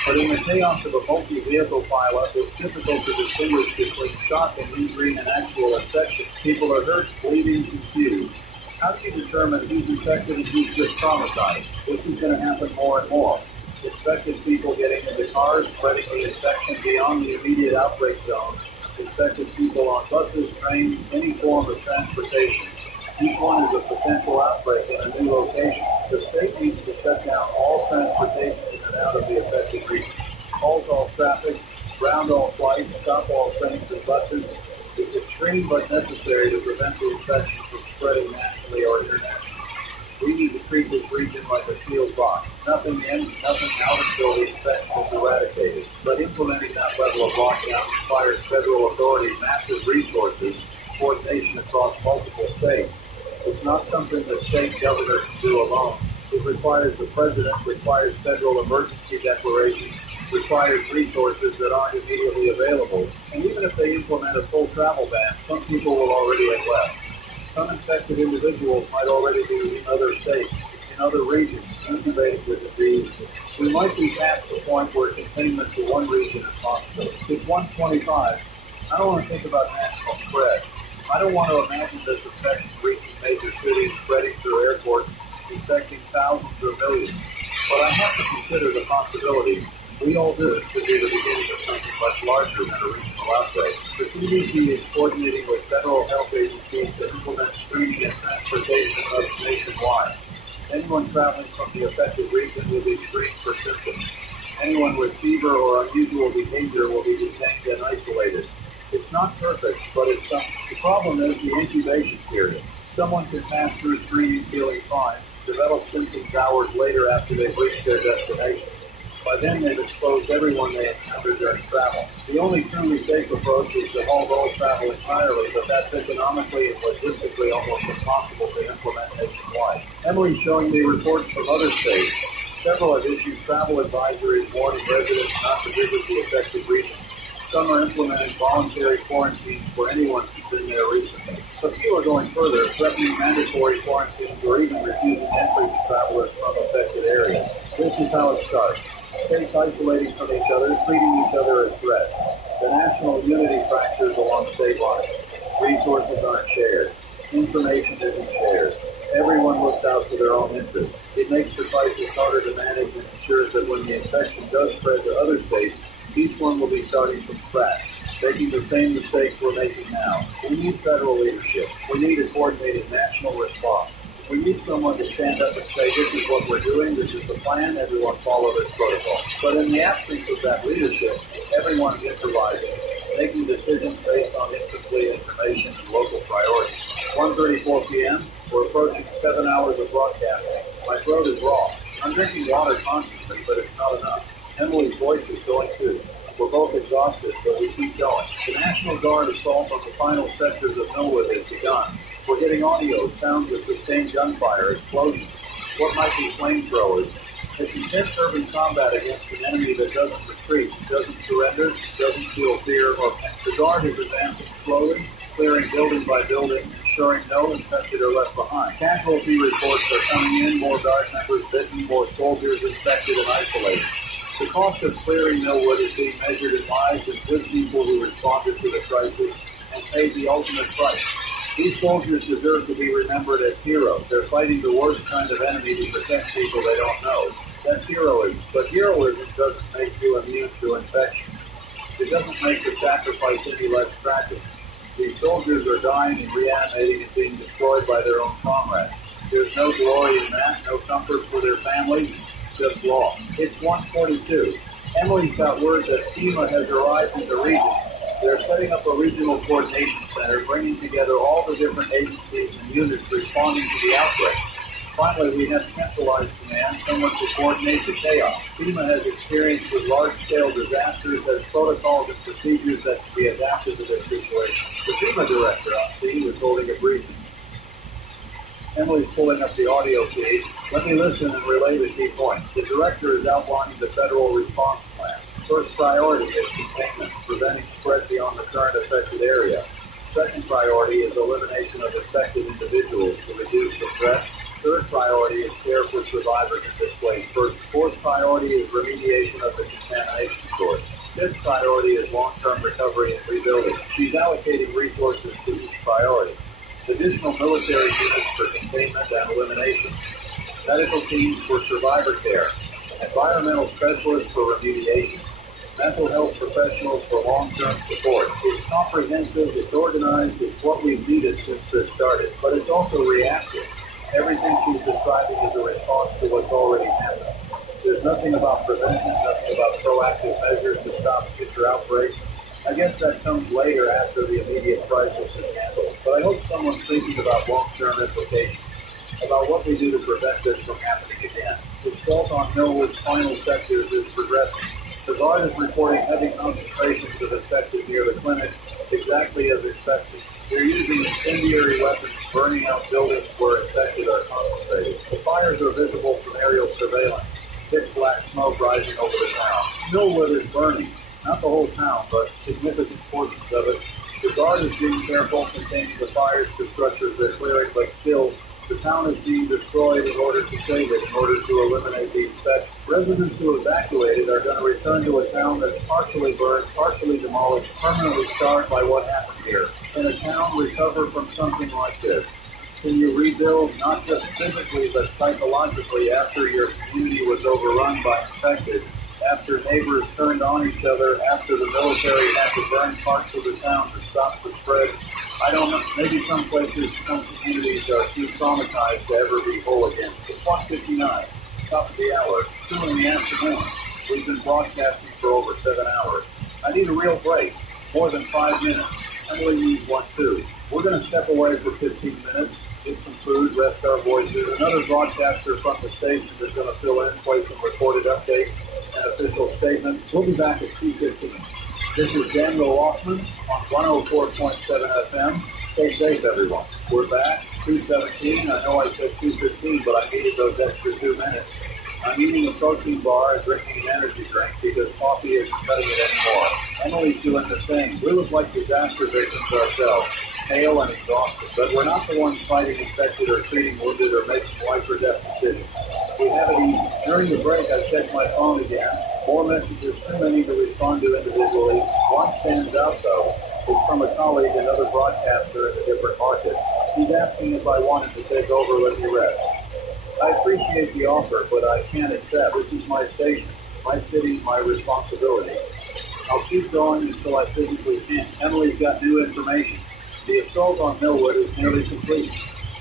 But in the chaos of a multi-vehicle pileup, it's difficult to distinguish between shock and injury and actual infection. People are hurt, bleeding, confused. How do you determine who's infected and who's just traumatized? This is going to happen more and more. Infected people getting into cars, spreading the infection beyond the immediate outbreak zone. Infected people on buses, trains, any form of transportation. Each one is a potential outbreak in a new location. The state needs to shut down all transportation in and out of the affected region. Halt all traffic, ground all flights, stop all trains and buses. It's extreme but necessary to prevent the infection from spreading nationally or internationally. We need to treat this region like a sealed box. Nothing in, nothing out until the infection is eradicated. But implementing that level of lockdown requires federal authorities massive resources, coordination across multiple states. It's not something the state governor can do alone. It requires the president, requires federal emergency declarations, requires resources that aren't immediately available. And even if they implement a full travel ban, some people will already have left. Some infected individuals might already be in other states, in other regions, incubated with disease. We might be past the point where containment to one region is possible. It's 1:25. I don't want to think about national spread. I don't want to imagine this infection reaching major cities, spreading through airports, infecting thousands or millions. But I have to consider the possibility we all do it could be the beginning of something much larger than a regional outbreak. The CDC is coordinating with federal health agencies to implement stringent transportation hubs nationwide. Anyone traveling from the affected region will be screened for symptoms. Anyone with fever or unusual behavior will be detained and isolated. It's not perfect, but it's something. The problem is the incubation period. Someone can pass through screening feeling fine, develop symptoms hours later after they've reached their destination. By then, they've exposed everyone they encountered during travel. The only truly safe approach is to halt all travel entirely, but that's economically and logistically almost impossible to implement nationwide. Emily's showing me reports from other states. Several have issued travel advisories warning residents not to visit the affected region. Some are implementing voluntary quarantines for anyone who's been there recently. A few are going further, threatening mandatory quarantines or even refusing entry to travelers from affected areas. This is how it starts. States isolating from each other, treating each other as threats. The national unity fractures along state lines. Resources aren't shared. Information isn't shared. Everyone looks out for their own interests. It makes the crisis harder to manage and ensures that when the infection does spread to other states, each one will be starting from scratch, making the same mistakes we're making now. We need federal leadership. We need a coordinated national response. We need someone to stand up and say, this is what we're doing, this is the plan, everyone follow this protocol. But in the absence of that leadership, everyone is improvising, making decisions based on incomplete information and local priorities. 1:34 p.m., we're approaching 7 hours of broadcasting. My throat is raw. I'm drinking water constantly, but it's not enough. Emily's voice is going too. We're both exhausted, but we keep going. The National Guard assault on the final sectors of Millwood has begun. We're getting audio, sounds of sustained gunfire, explosions. What might be flamethrowers? It's intense urban combat against an enemy that doesn't retreat, doesn't surrender, doesn't feel fear or pain. The Guard is advancing slowly, clearing building by building, ensuring no infected are left behind. Casualty reports are coming in, more Guard members bitten, more soldiers infected and isolated. The cost of clearing Millwood is being measured in lives and good people who responded to the crisis and paid the ultimate price. These soldiers deserve to be remembered as heroes. They're fighting the worst kind of enemy to protect people they don't know. That's heroism. But heroism doesn't make you immune to infection. It doesn't make the sacrifice any less tragic. These soldiers are dying and reanimating and being destroyed by their own comrades. There's no glory in that, no comfort for their families, just loss. It's 1:42. Emily's got word that FEMA has arrived in the region. They're setting up a regional coordination center, bringing together all the different agencies and units responding to the outbreak. Finally, we have centralized command, someone to coordinate the chaos. FEMA has experience with large-scale disasters, has protocols and procedures that can be adapted to this situation. The FEMA director on scene was holding a briefing. Emily's pulling up the audio feed. Let me listen and relay the key points. The director is outlining the federal response plan. First priority is containment, preventing spread beyond the current affected area. Second priority is elimination of infected individuals to reduce the threat. Third priority is care for survivors and displaced persons. Fourth priority is remediation of the contamination source. Fifth priority is long-term recovery and rebuilding. She's allocating resources to each priority. Additional military units for containment and elimination. Medical teams for survivor care. Environmental specialists for remediation. Mental health professionals for long-term support. It's comprehensive, it's organized, it's what we've needed since this started, but it's also reactive. Everything she's describing is a response to what's already happened. There's nothing about prevention, nothing about proactive measures to stop future outbreaks. I guess that comes later after the immediate crisis is handled, but I hope someone's thinking about long-term implications, about what we do to prevent this from happening again. The assault on Millwood's final sectors is progressing. The Guard is reporting heavy concentrations of infected near the clinic, exactly as expected. They're using incendiary weapons, burning out buildings where infected are concentrated. The fires are visible from aerial surveillance, thick black smoke rising over the town. Millwood is burning, not the whole town, but significant portions of it. The Guard is being careful, containing the fires to structures they're clearing, but still, the town is being destroyed in order to save it, in order to eliminate the infection. Residents who evacuated are going to return to a town that's partially burned, partially demolished, permanently scarred by what happened here. Can a town recover from something like this? Can you rebuild not just physically but psychologically after your community was overrun by infected, after neighbors turned on each other, after the military had to burn parts of the town to stop the spread? I don't know. Maybe some places, some communities are too traumatized to ever be whole again. It's 1:59, top of the hour, 2 in the afternoon. We've been broadcasting for over 7 hours. I need a real break, more than 5 minutes. Emily needs one too. We're going to step away for 15 minutes. get some food, rest our voices. Another broadcaster from the station is going to fill in, play some recorded updates and official statements. We'll be back at 2:15. This is Daniel Walkman on 104.7 FM. Stay safe, everyone. We're back, 2:17. I know I said 2:15, but I needed those extra 2 minutes. I'm eating a protein bar and drinking an energy drink because coffee isn't cutting it anymore. Emily's doing the same. We look like disaster victims ourselves, pale and exhausted, but we're not the ones fighting infected or treating wounded or making life or death decisions. We have it easy. During the break, I checked my phone again. More messages, too many to respond to individually. One stands out, though. It's from a colleague, another broadcaster in a different market. He's asking if I wanted to take over Let Me Rest. I appreciate the offer, but I can't accept. This is my station, my city, my responsibility. I'll keep going until I physically can. Emily's got new information. The assault on Millwood is nearly complete.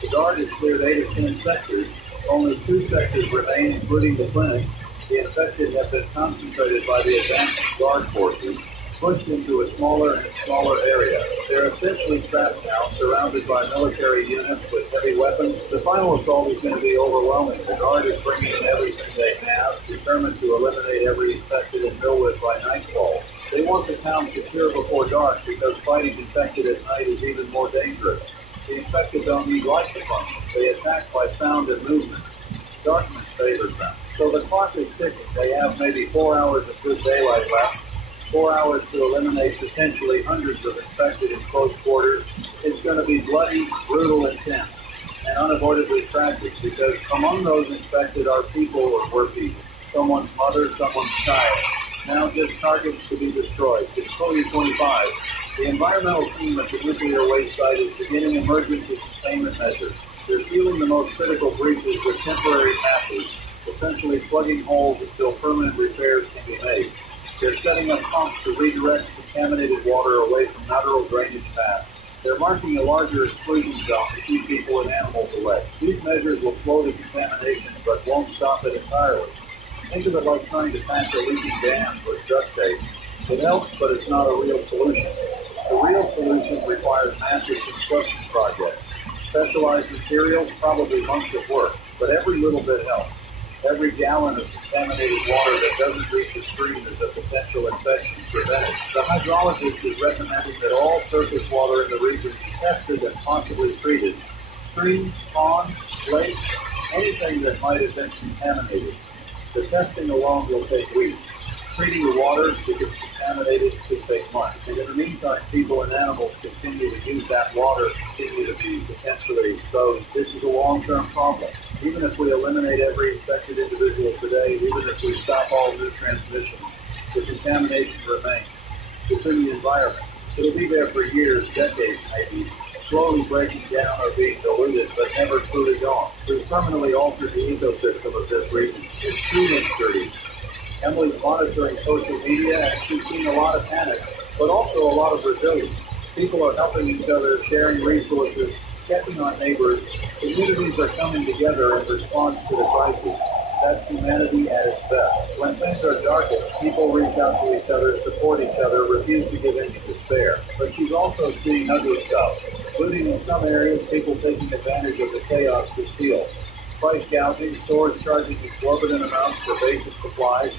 The Guard has cleared 8 of 10 sectors. Only 2 sectors remain, including the clinic. The infected have been concentrated by the advanced Guard forces, pushed into a smaller and smaller area. They're essentially trapped now, surrounded by military units with heavy weapons. The final assault is going to be overwhelming. The Guard is bringing in everything they have, determined to eliminate every infected in Millwood by nightfall. They want the town secure before dark because fighting infected at night is even more dangerous. The infected don't need light to function. They attack by sound and movement. Darkness favors them. So the clock is ticking. They have maybe 4 hours of good daylight left. 4 hours to eliminate potentially hundreds of infected in close quarters. It's going to be bloody, brutal, intense, and unavoidably tragic because among those infected are people or were people. Someone's mother, someone's child. Now just targets to be destroyed. It's Cody 25. The environmental team at the nuclear waste site is beginning emergency containment measures. They're sealing the most critical breaches with temporary patches, essentially plugging holes until permanent repairs can be made. They're setting up pumps to redirect contaminated water away from natural drainage paths. They're marking a larger exclusion zone to keep people and animals away. These measures will slow the contamination, but won't stop it entirely. Think of it like trying to patch a leaking dam with duct tape. It helps, but it's not a real solution. The real solution requires massive construction projects. Specialized materials, probably months of work, but every little bit helps. Every gallon of contaminated water that doesn't reach the stream is a potential infection prevented. The hydrologist is recommending that all surface water in the region be tested and possibly treated. Streams, ponds, lakes, anything that might have been contaminated. The testing alone will take weeks. Treating the water if it's contaminated could take months. And in the meantime, people and animals continue to use that water, continue to be potentially exposed. This is a long-term problem. Even if we eliminate every infected individual today, even if we stop all new transmission, the contamination remains. It's in the environment. It'll be there for years, decades maybe, slowly breaking down or being diluted, but never truly gone. We've permanently altered the ecosystem of this region. It's too insecurity. Emily's monitoring social media, and she's seen a lot of panic, but also a lot of resilience. People are helping each other, sharing resources, checking on neighbors. Communities are coming together in response to the crisis. That's humanity at its best. When things are darkest, people reach out to each other, support each other, refuse to give in to despair. But she's also seeing ugly stuff, including in some areas people taking advantage of the chaos to steal. Price gouging, stores charging exorbitant amounts for basic supplies,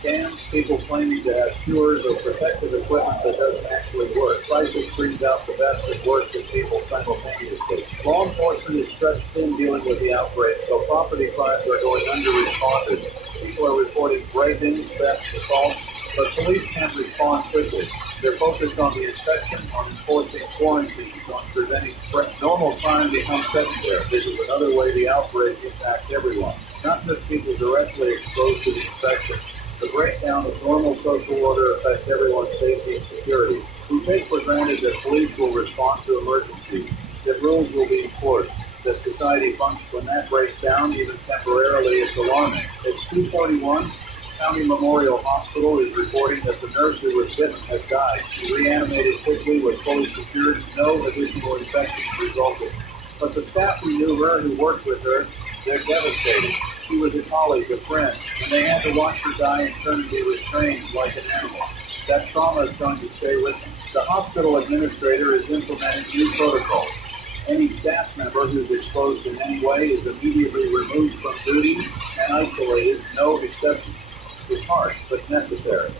scams, people claiming to have cures or protective equipment that doesn't actually work. Crisis brings out the best and worst in people simultaneously. Law enforcement is stretched thin dealing with the outbreak, so property crimes are going under-responded. People are reporting break-ins, thefts, assaults, but police can't respond quickly. They're focused on the infection, on enforcing quarantines, on preventing spread. Normal crime becomes secondary. This is another way the outbreak impacts everyone, not just people directly exposed to the infection. The breakdown of normal social order affects everyone's safety and security. We take for granted that police will respond to emergencies, that rules will be enforced, that society functions. When that breaks down, even temporarily, it's alarming. It's 2:41. County Memorial Hospital is reporting that the nurse who was bitten has died. She reanimated quickly, was fully secured. No additional infections resulted. But the staff who knew her, who worked with her, they're devastated. She was a colleague, a friend, and they had to watch her die and turn to be restrained like an animal. That trauma is going to stay with them. The hospital administrator is implementing new protocols. Any staff member who's exposed in any way is immediately removed from duty and isolated. No exceptions. It's harsh, but necessary.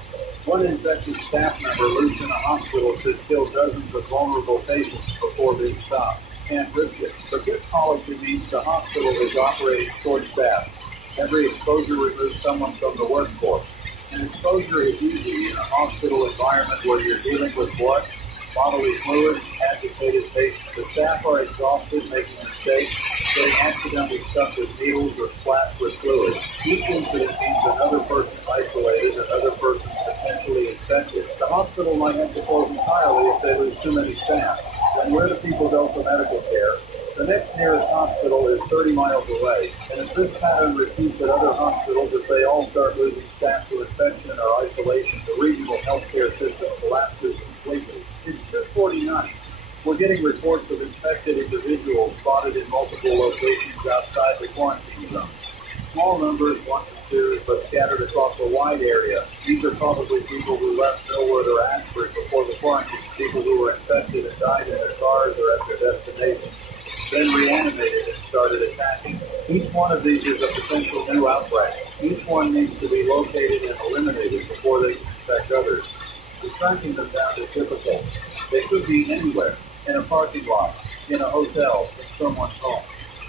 One infected staff member loose in a hospital should kill dozens of vulnerable patients before being stopped. Can't risk it. But this policy means the hospital is operating short-staffed. Every exposure removes someone from the workforce. And exposure is easy in a hospital environment where you're dealing with blood, bodily fluids, agitated patients. The staff are exhausted, making mistakes, getting accidentally stuck with needles or splashed with fluid. Each incident means another person isolated, another person potentially infected. The hospital might have to close entirely if they lose too many staff. Then where do people go for medical care? The next nearest hospital is 30 miles away, and if this pattern repeats at other hospitals, if they all start losing staff to infection or isolation, the regional healthcare system collapses completely. It's 2:49. We're getting reports of infected individuals spotted in multiple locations outside the quarantine zone. Small numbers, 1 to 2, but scattered across a wide area. These are probably people who left Millwood or Ashford before the quarantine, people who were infected and died in their cars or at their destination, then reanimated and started attacking. Each one of these is a potential new outbreak. Each one needs to be located and eliminated before they can infect others. The tracking them down is difficult. They could be anywhere, in a parking lot, in a hotel, in someone's home.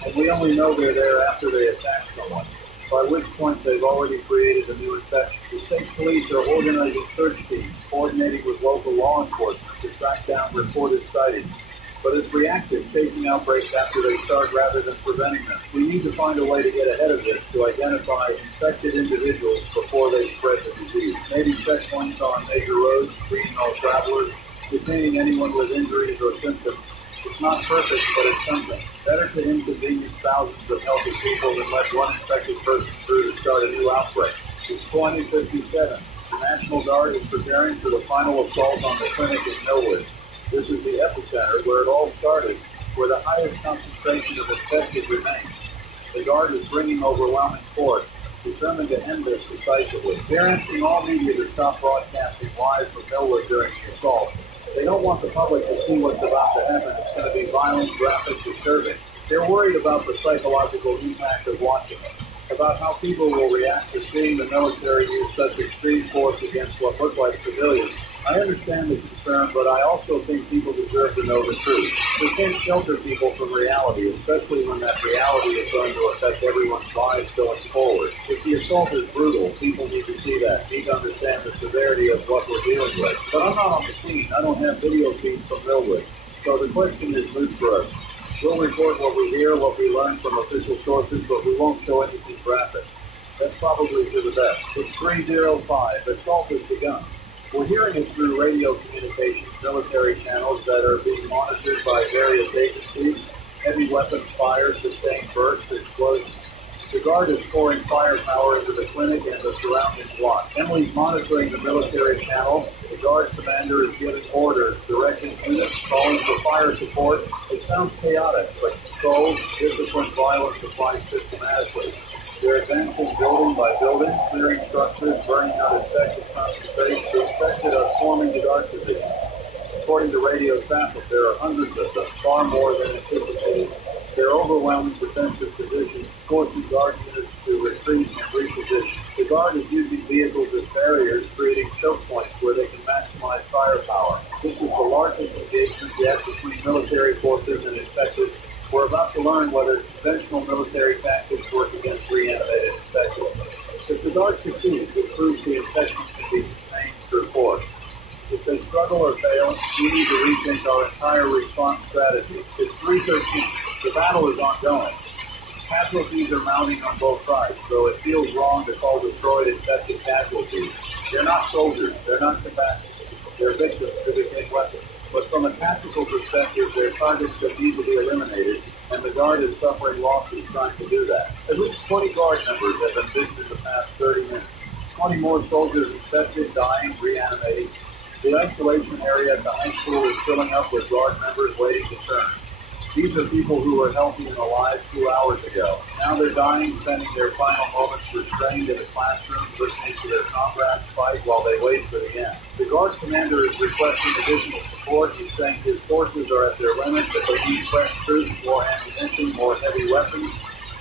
And we only know they're there after they attack someone, by which point they've already created a new infection. The state police are organizing search teams, coordinating with local law enforcement to track down reported sightings. But it's reactive, taking outbreaks after they start rather than preventing them. We need to find a way to get ahead of this to identify infected individuals before they spread the disease. Maybe checkpoints on major roads, regional travelers, detaining anyone with injuries or symptoms. It's not perfect, but it's something. Better to inconvenience thousands of healthy people than let one infected person through to start a new outbreak. It's 2057. The National Guard is preparing for the final assault on the clinic in Millwood. This is the epicenter where it all started, where the highest concentration of infected remains. The Guard is bringing overwhelming force, determined to end this decisively. They're asking all media to stop broadcasting live from Millwood during the assault. They don't want the public to see what's about to happen. It's going to be violent, graphic, disturbing. They're worried about the psychological impact of watching it, about how people will react to seeing the military use such extreme force against what look like civilians. I understand the concern, but I also think people deserve to know the truth. We can't shelter people from reality, especially when that reality is going to affect everyone's lives going forward. If the assault is brutal, people need to see that, need to understand the severity of what we're dealing with. But I'm not on the scene. I don't have video feeds from Millwood. So the question is moot for us. We'll report what we hear, what we learn from official sources, but we won't show anything graphic. That's probably for the best. It's 3:05. The assault has begun. We're hearing it through radio communications, military channels that are being monitored by various agencies. Heavy weapons fire, sustained bursts, explosions. The Guard is pouring firepower into the clinic and the surrounding block. Emily's monitoring the military channel. The Guard commander is giving orders, directing units, calling for fire support. It sounds chaotic, but controlled, disciplined violence applied systematically. They're advancing building by building, clearing structures, burning out infected concentrates. The infected are swarming the Guard position. According to radio samples, there are hundreds of them, far more than anticipated. Their overwhelming defensive positions forcing Guard units to retreat and reposition. The Guard is using vehicles as barriers, creating choke points where they can maximize firepower. This is the largest engagement yet between military forces and infected. We're about to learn whether conventional military tactics work against reanimated infected. If the Guard succeeds, it proves the infection can be contained through force. If they struggle or fail, we need to rethink our entire response strategy. It's 3:13. The battle is ongoing. Casualties are mounting on both sides, so it feels wrong to call destroyed infected casualties. They're not soldiers. They're not combatants. They're victims who became weapons. But from a tactical perspective, their targets that need to be eliminated, and the Guard is suffering losses trying to do that. At least 20 Guard members have been victims in the past 30 minutes. 20 more soldiers infected, dying, reanimating. The isolation area at the high school is filling up with Guard members waiting to turn. These are people who were healthy and alive 2 hours ago. Now they're dying, spending their final moments restrained in a classroom, listening to their comrades fight while they wait for the end. The Guard commander is requesting additional support. He's saying his forces are at their limit, but they need fresh troops, more ammunition, more heavy weapons.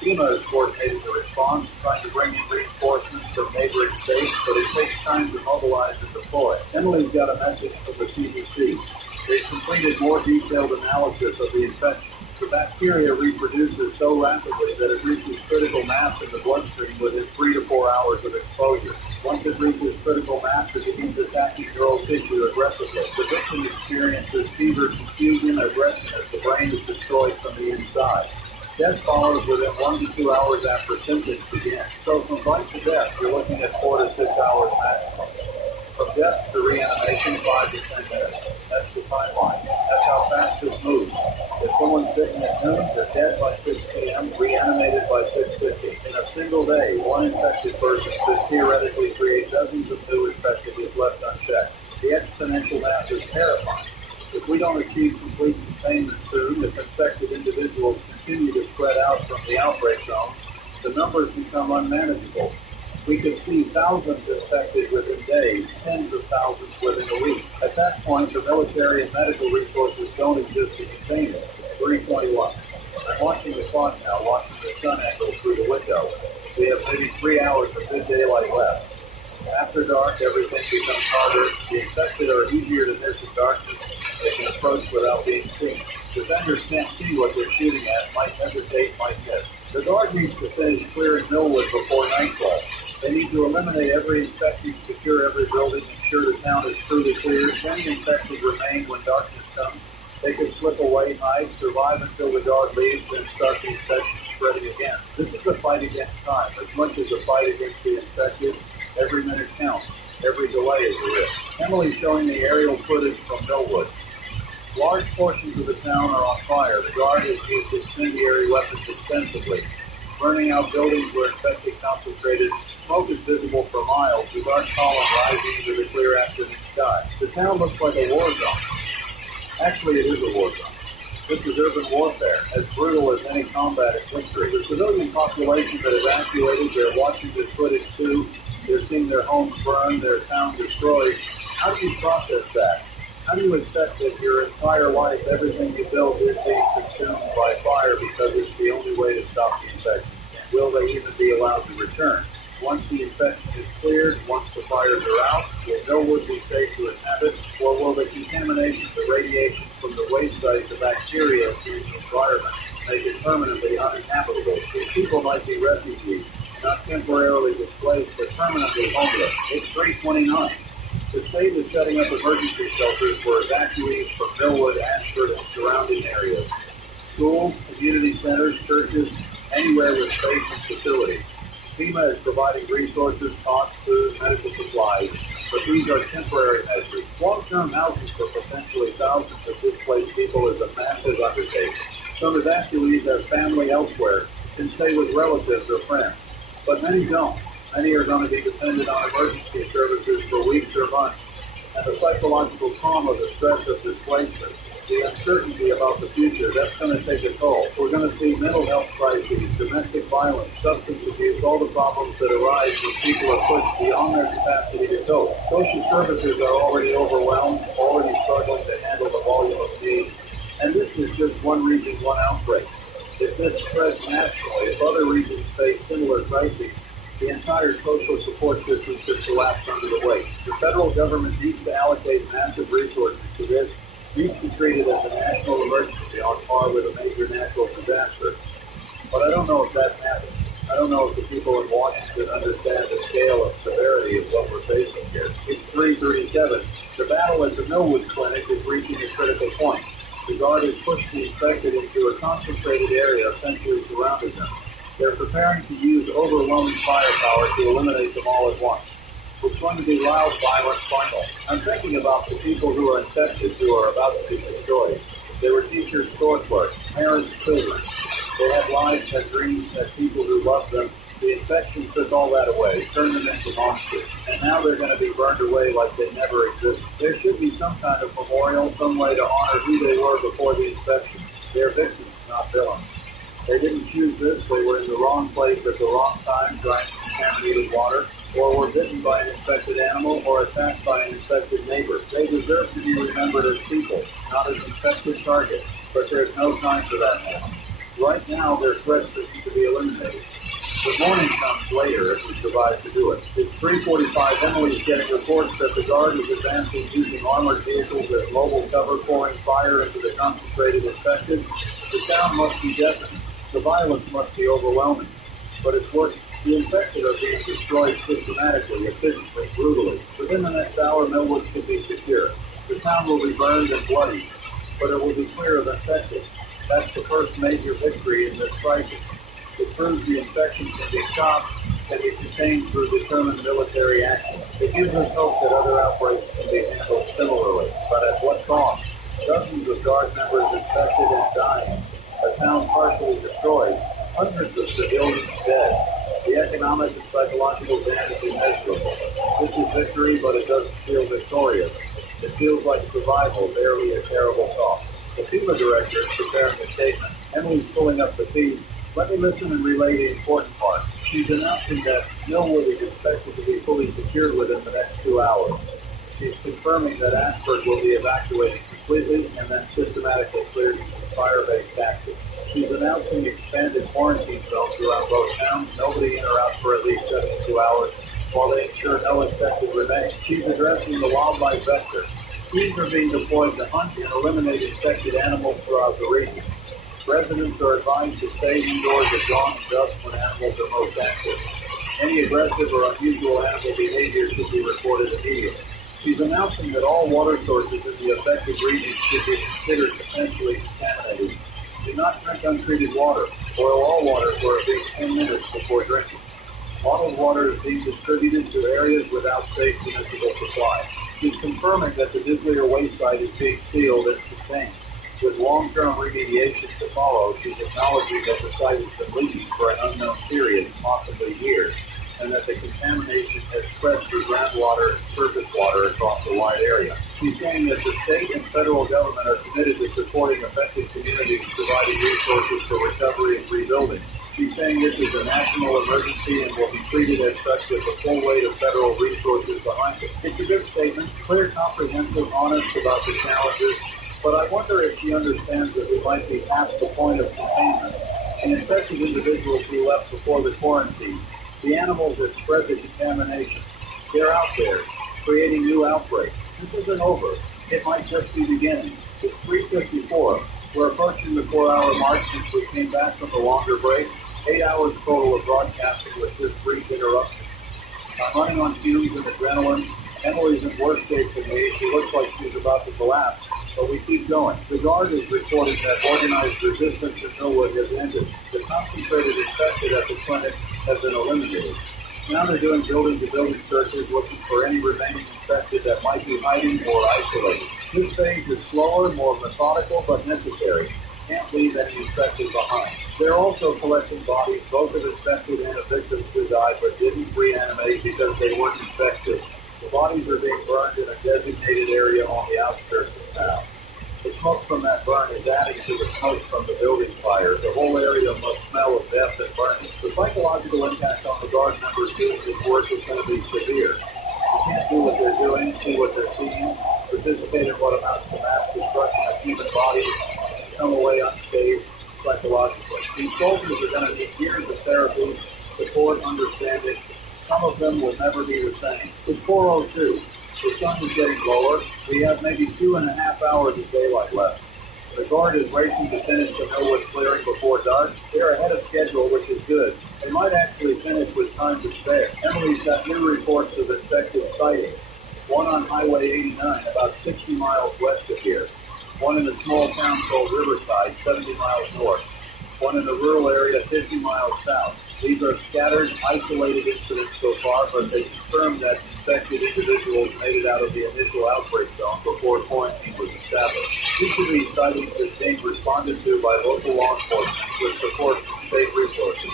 FEMA is coordinating the response, trying to bring in reinforcements from neighboring states, but it takes time to mobilize and deploy. Emily's got a message from the CDC. They've completed more detailed analysis of the infection. The bacteria reproduces so rapidly that it reaches critical mass in the bloodstream within 3 to 4 hours of exposure. Once it reaches critical mass, it begins attacking neural tissue aggressively. The victim experiences fever, confusion, aggression as the brain is destroyed from the inside. Death follows within 1 to 2 hours after symptoms begin. So from life to death, you're looking at 4 to 6 hours maximum. From death to reanimation, 5 to 10 minutes. That's the timeline. That's how fast this moves. If someone's bitten at noon, they're dead by 6 p.m., reanimated by 6:50. In a single day, one infected person could theoretically create dozens of new infected if left unchecked. The exponential math is terrifying. If we don't achieve complete containment soon, if infected individuals continue to spread out from the outbreak zone, the numbers become unmanageable. We could see thousands infected within days, tens of thousands within a week. At that point, the military and medical resources don't exist to contain it. 3:21. I'm watching the clock now, watching the sun echo through the window. We have maybe 3 hours of good daylight left. After dark, everything becomes harder. The infected are easier to miss in darkness. They can approach without being seen. Defenders can't see what they're shooting at, might hesitate, might miss. The Guard needs to finish clearing Millwood before nightfall. They need to eliminate every infected, secure every building, ensure the town is truly cleared. Many infected remain when darkness comes. They could slip away, hide, survive until the Guard leaves, and start the infection spreading again. This is a fight against time. As much as a fight against the infected, every minute counts. Every delay is a risk. Emily's showing the aerial footage from Millwood. Large portions of the town are on fire. The Guard has used incendiary weapons extensively, burning out buildings where infected concentrated. Smoke is visible for miles, the dark column rising into the clear afternoon sky. The town looks like a war zone. Actually, it is a war zone. This is urban warfare, as brutal as any combat in history. The civilian population that evacuated, they're watching this footage too. They're seeing their homes burned, their town destroyed. How do you process that? How do you accept that your entire life, everything you built is being consumed by fire because it's the only way to stop the infection? Will they even be allowed to return? Once the infection is cleared, once the fires are out, will Millwood be safe to inhabit, or will the contamination, the radiation from the waste site, the bacteria in the environment make it permanently uninhabitable? These people might be refugees, not temporarily displaced, but permanently homeless. It's 3:29. The state is setting up emergency shelters for evacuees from Millwood, Ashford, and surrounding areas. Schools, community centers, churches, anywhere with space and facilities. FEMA is providing resources, cost, food, medical supplies, but these are temporary measures. Long-term housing for potentially thousands of displaced people is a massive undertaking. Some evacuees have family elsewhere, can stay with relatives or friends, but many don't. Many are going to be dependent on emergency services for weeks or months, and the psychological trauma, the stress of displacement, the uncertainty about the future, that's going to take a toll. We're going to see mental health crises, domestic violence, substance abuse, all the problems that arise when people are pushed beyond their capacity to cope. Social services are already overwhelmed, already struggling to handle the volume of need. And this is just one region, one outbreak. If this spreads nationally, if other regions face similar crises, the entire social support system could collapse under the weight. The federal government needs to allocate massive resources to this, needs to treat it as a national emergency on par with a major natural disaster. But I don't know if that matters. I don't know if the people in Washington understand the scale of severity of what we're facing here. It's 3:37. The battle at the Millwood Clinic is reaching a critical point. The Guard has pushed the infected into a concentrated area essentially surrounding them. They're preparing to use overwhelming firepower to eliminate them all at once. It's going to be loud, violent, final. I'm thinking about the people who are infected who are about to be destroyed. They were teachers, store clerks, parents, children. They had lives, had dreams, had people who loved them. The infection took all that away, turned them into monsters. And now they're going to be burned away like they never existed. There should be some kind of memorial, some way to honor who they were before the infection. They're victims, not villains. They didn't choose this. They were in the wrong place at the wrong time, drank contaminated water, or were bitten by an infected animal or attacked by an infected neighbor. They deserve to be remembered as people, not as infected targets. But there's no time for that now. Right now, their threats need to be eliminated. The morning comes later if we survive to do it. It's 3:45. Emily is getting reports that the Guard is advancing using armored vehicles as mobile cover, pouring fire into the concentrated infected. The town must be deafened. The violence must be overwhelming. But it's working. The infected are being destroyed systematically, efficiently, brutally. Within the next hour, Millwood should be secure. The town will be burned and bloody, but it will be clear of infected. That's the first major victory in this crisis. It proves the infection can be stopped and be contained through determined military action. It gives us hope that other outbreaks can be handled similarly, but at what cost? Dozens of Guard members infected and dying, a town partially destroyed, hundreds of civilians dead. The economic and psychological damage is immeasurable. This is victory, but it doesn't feel victorious. It feels like survival, barely a terrible cost. The FEMA director is preparing a statement. Emily's pulling up the feed. Let me listen and relay the important part. She's announcing that Millwood is expected to be fully secured within the next 2 hours. She's confirming that Ashford will be evacuated completely and then systematically cleared using fire-based tactics. She's announcing expanded quarantine zones around both towns, nobody in or out for at least 72 hours, while they ensure no infected remain. She's addressing the wildlife vector. Teams are being deployed to hunt and eliminate infected animals throughout the region. Residents are advised to stay indoors at dawn and dusk when animals are most active. Any aggressive or unusual animal behavior should be reported immediately. She's announcing that all water sources in the affected region should be considered potentially contaminated. Do not drink untreated water. Boil all water for at least 10 minutes before drinking. Bottled water is being distributed to areas without safe municipal supply. She's confirming that the nuclear waste site is being sealed and contained. With long-term remediation to follow, she's acknowledging that the site has been leaking for an unknown period, possibly years, and that the contamination has spread through groundwater and surface water across a wide area. She's saying that the state and federal government are committed to supporting affected communities, providing resources for recovery and rebuilding. She's saying this is a national emergency and will be treated as such with the full weight of federal resources behind it. It's a good statement, clear, comprehensive, honest about the challenges, but I wonder if she understands that we might be past the point of containment. The infected individuals we left before the quarantine, the animals that spread the contamination, they're out there, creating new outbreaks. This isn't over. It might just be beginning. It's 3:54. We're approaching the 4-hour mark since we came back from the longer break. 8 hours total of broadcasting with this brief interruption. I'm running on fumes and adrenaline. Emily's in worse shape than me. She looks like she's about to collapse, but we keep going. The Guard is reporting that organized resistance in Millwood has ended. The concentrated infected at the clinic has been eliminated. Now they're doing building-to-building searches looking for any remaining infected that might be hiding or isolated. This phase is slower, more methodical, but necessary. Can't leave any infected behind. They're also collecting bodies, both of infected and of victims who died but didn't reanimate because they weren't infected. The bodies are being burned in a designated area on the outskirts of town. The smoke from that burn is adding to the smoke from the building fire. The whole area must smell of death and burning. The psychological impact on the Guard members doing this work is going to be severe. You can't do what they're doing, see what they're seeing, participate in what amounts to mass destruction of human bodies, come away unscathed psychologically. These soldiers are going to need years of therapy, support, understanding. Some of them will never be the same. It's 4:02. The sun is getting lower. We have maybe 2.5 hours of daylight left. The Guard is racing to finish the Millwood clearing before dark. They're ahead of schedule, which is good. They might actually finish with time to spare. Emily's got new reports of infected sightings. One on Highway 89, about 60 miles west of here. One in a small town called Riverside, 70 miles north. One in a rural area, 50 miles south. These are scattered, isolated incidents so far, but they confirm that infected individuals made it out of the initial outbreak zone before quarantine was established. Each of these sightings is being responded to by local law enforcement with support from state resources.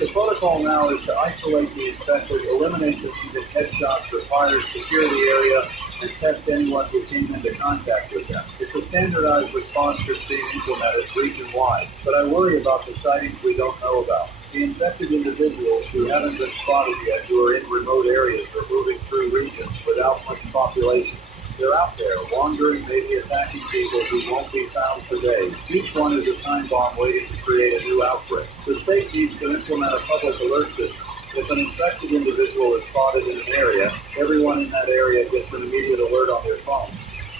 The protocol now is to isolate the infected, eliminate the needed headshots required, secure the area, and test anyone who came into contact with them. It's a standardized response that's being implemented region-wide, but I worry about the sightings we don't know about. The infected individuals who haven't been spotted yet, who are in remote areas or moving through regions without much population. They're out there, wandering, maybe attacking people who won't be found today. Each one is a time bomb waiting to create a new outbreak. The state needs to implement a public alert system. If an infected individual is spotted in an area, everyone in that area gets an immediate alert on their phone,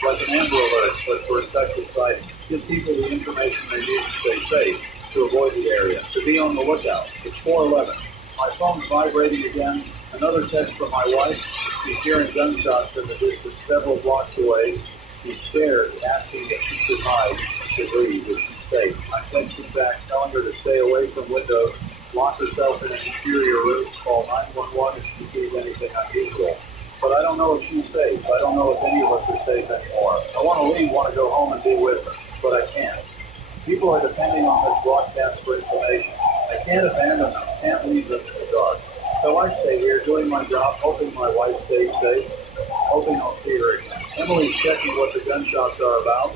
like an Amber Alert, but for infected sightings. Give people the information they need to stay safe, to avoid the area, to be on the lookout. It's 4:11. My phone's vibrating again. Another text from my wife. She's hearing gunshots in the distance several blocks away. She's scared, asking if she should hide, to breathe, if she's safe. I'm texting back, telling her to stay away from windows, lock herself in an interior room, call 911 if she sees anything unusual. But I don't know if she's safe. I don't know if any of us are safe anymore. I want to leave, want to go home and be with her, but I can't. People are depending on this broadcast for information. I can't abandon them, can't leave them in the dark. So I stay here doing my job, hoping my wife stays safe, hoping I'll see her again. Emily's checking what the gunshots are about.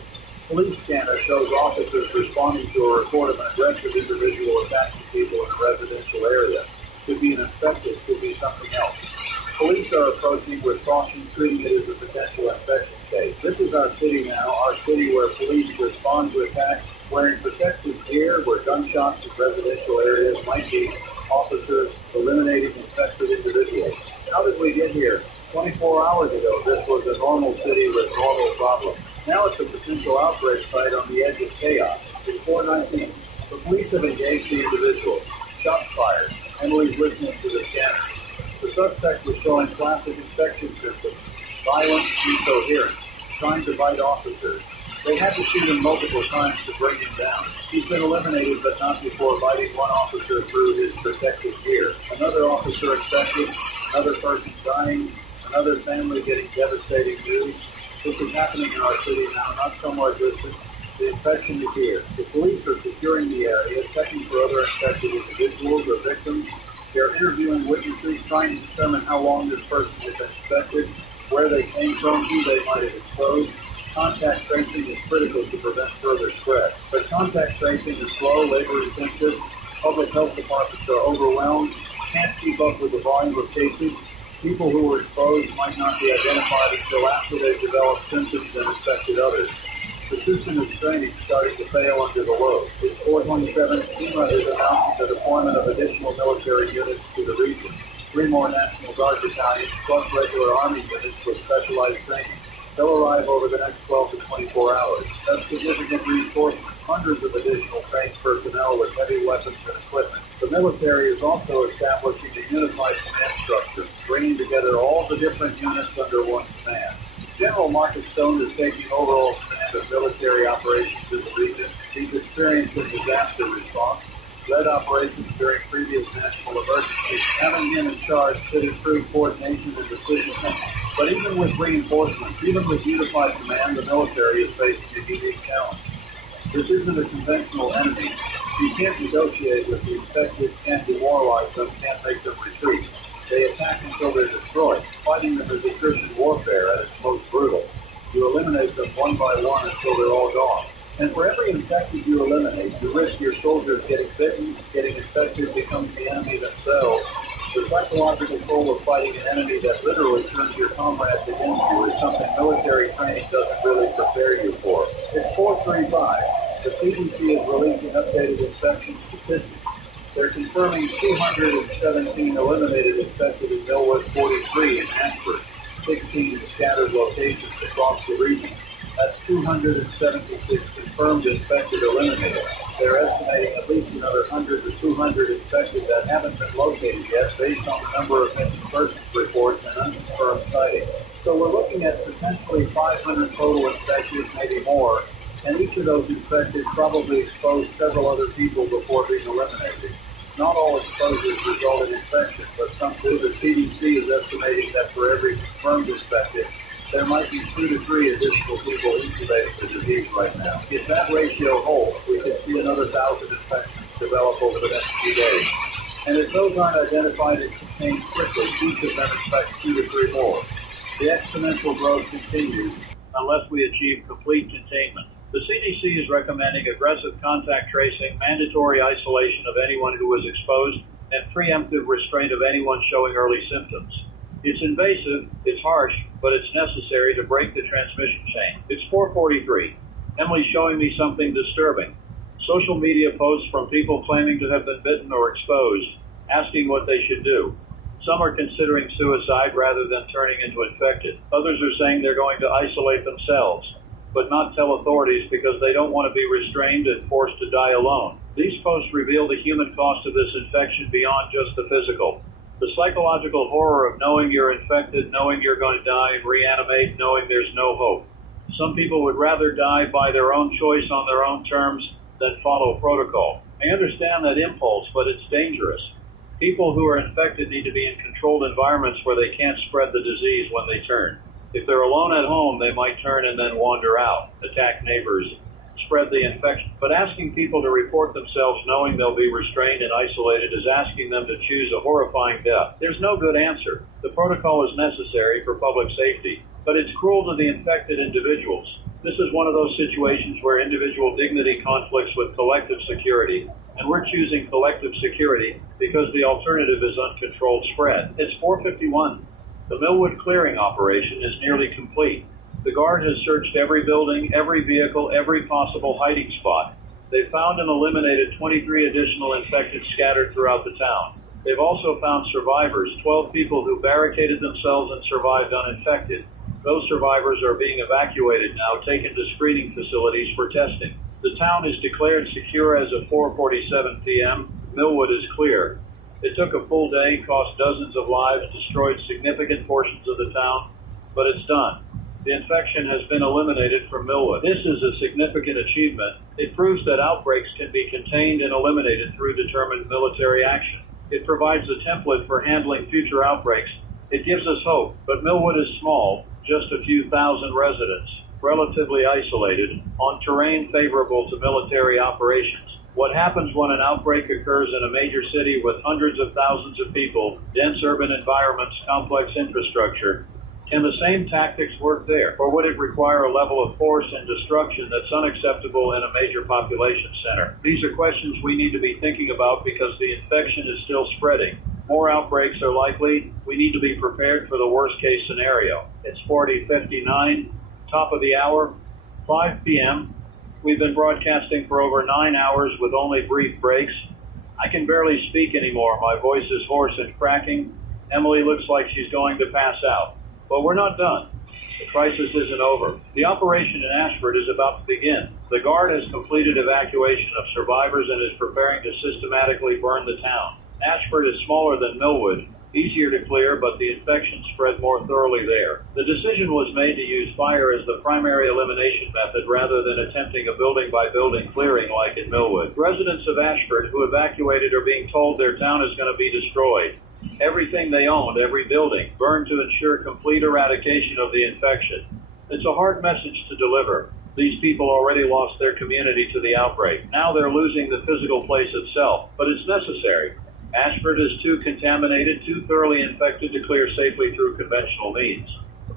Police scanner shows officers responding to a report of an aggressive individual attacking people in a residential area. Could be an infected, could be something else. Police are approaching with caution, treating it as a potential infection case. This is our city now, our city where police respond to attacks wearing protective gear, where gunshots in residential areas might be officers eliminating infected individuals. How did we get here? 24 hours ago, this was a normal city with normal problems. Now it's a potential outbreak site on the edge of chaos. It's 4:19. The police have engaged the individual. Shots fired. Emily's listening to the scanner. The suspect was showing classic infection symptoms, violent, incoherent, trying to bite officers. They had to shoot him multiple times to bring him down. He's been eliminated, but not before biting one officer through his protective gear. Another officer infected, another person dying, another family getting devastating news. This is happening in our city now, not somewhere distant. The infection is here. The police are securing the area, checking for other infected individuals or victims. They're interviewing witnesses, trying to determine how long this person has been infected, where they came from, who they might have exposed. Contact tracing is critical to prevent further spread. But contact tracing is slow, labor-intensive. Public health departments are overwhelmed, can't keep up with the volume of cases. People who were exposed might not be identified until after they've developed symptoms and infected others. The system is straining, starting to fail under the load. It's 4:27. FEMA is announcing the deployment of additional military units to the region. 3 more National Guard battalions, plus regular Army units with specialized training. They'll arrive over the next 12 to 24 hours. That's significant reinforcement. Hundreds of additional trained personnel with heavy weapons and equipment. The military is also establishing a unified command structure, bringing together all the different units under one command. General Marcus Stone is taking overall command of military operations in the region. He's experienced in disaster response, led operations during previous national emergencies. Having him in charge should improve coordination and decision-making. But even with reinforcements, even with unified command, the military is facing a unique challenge. This isn't a conventional enemy. You can't negotiate with the infected, can't demoralize them, can't make them retreat. They attack until they're destroyed. Fighting them is attrition warfare at its most brutal. You eliminate them one by one until they're all gone. And for every infected you eliminate, you risk your soldiers getting bitten, getting infected, becoming the enemy themselves. The psychological toll of fighting an enemy that literally turns your comrades against you is something military training doesn't really prepare you for. It's 4:35. The CDC is releasing updated infection statistics. They're confirming 217 eliminated infected in Millwood, 43 in Ashford, 16 in scattered locations across the region. That's 276 confirmed infected eliminated. They're estimating at least another 100 to 200 infected that haven't been located yet based on the number of missing persons reports and unconfirmed sightings. So we're looking at potentially 500 total infected, maybe more, and each of those infected probably exposed several other people before being eliminated. Not all exposures result in infection, but some do. The CDC is estimating that for every confirmed infected, there might be 2 to 3 additional people incubating the disease right now. If that ratio holds, we could see another 1,000 infections develop over the next few days. And if those aren't identified and contained quickly, each of them infects 2 to 3 more. The exponential growth continues unless we achieve complete containment. The CDC is recommending aggressive contact tracing, mandatory isolation of anyone who was exposed, and preemptive restraint of anyone showing early symptoms. It's invasive, it's harsh, but it's necessary to break the transmission chain. It's 4:43. Emily's showing me something disturbing. Social media posts from people claiming to have been bitten or exposed, asking what they should do. Some are considering suicide rather than turning into infected. Others are saying they're going to isolate themselves, but not tell authorities because they don't want to be restrained and forced to die alone. These posts reveal the human cost of this infection beyond just the physical. The psychological horror of knowing you're infected, knowing you're going to die and reanimate, knowing there's no hope. Some people would rather die by their own choice on their own terms than follow protocol. I understand that impulse, but it's dangerous. People who are infected need to be in controlled environments where they can't spread the disease when they turn. If they're alone at home, they might turn and then wander out, attack neighbors, spread the infection. But asking people to report themselves knowing they'll be restrained and isolated is asking them to choose a horrifying death. There's no good answer. The protocol is necessary for public safety, but it's cruel to the infected individuals. This is one of those situations where individual dignity conflicts with collective security, and we're choosing collective security because the alternative is uncontrolled spread. It's 4:51. The Millwood clearing operation is nearly complete. The Guard has searched every building, every vehicle, every possible hiding spot. They found and eliminated 23 additional infected scattered throughout the town. They've also found survivors, 12 people who barricaded themselves and survived uninfected. Those survivors are being evacuated now, taken to screening facilities for testing. The town is declared secure as of 4:47 p.m. Millwood is clear. It took a full day, cost dozens of lives, destroyed significant portions of the town, but it's done. The infection has been eliminated from Millwood. This is a significant achievement. It proves that outbreaks can be contained and eliminated through determined military action. It provides a template for handling future outbreaks. It gives us hope, but Millwood is small, just a few thousand residents, relatively isolated, on terrain favorable to military operations. What happens when an outbreak occurs in a major city with hundreds of thousands of people, dense urban environments, complex infrastructure? Can the same tactics work there, or would it require a level of force and destruction that's unacceptable in a major population center? These are questions we need to be thinking about because the infection is still spreading. More outbreaks are likely. We need to be prepared for the worst case scenario. It's 40:59, top of the hour, 5 p.m. We've been broadcasting for over 9 hours with only brief breaks. I can barely speak anymore. My voice is hoarse and cracking. Emily looks like she's going to pass out. But we're not done. The crisis isn't over. The operation in Ashford is about to begin. The Guard has completed evacuation of survivors and is preparing to systematically burn the town. Ashford is smaller than Millwood, easier to clear, but the infection spread more thoroughly there. The decision was made to use fire as the primary elimination method rather than attempting a building-by-building clearing like in Millwood. Residents of Ashford who evacuated are being told their town is going to be destroyed. Everything they owned, every building, burned to ensure complete eradication of the infection. It's a hard message to deliver. These people already lost their community to the outbreak. Now they're losing the physical place itself, but it's necessary. Ashford is too contaminated, too thoroughly infected to clear safely through conventional means.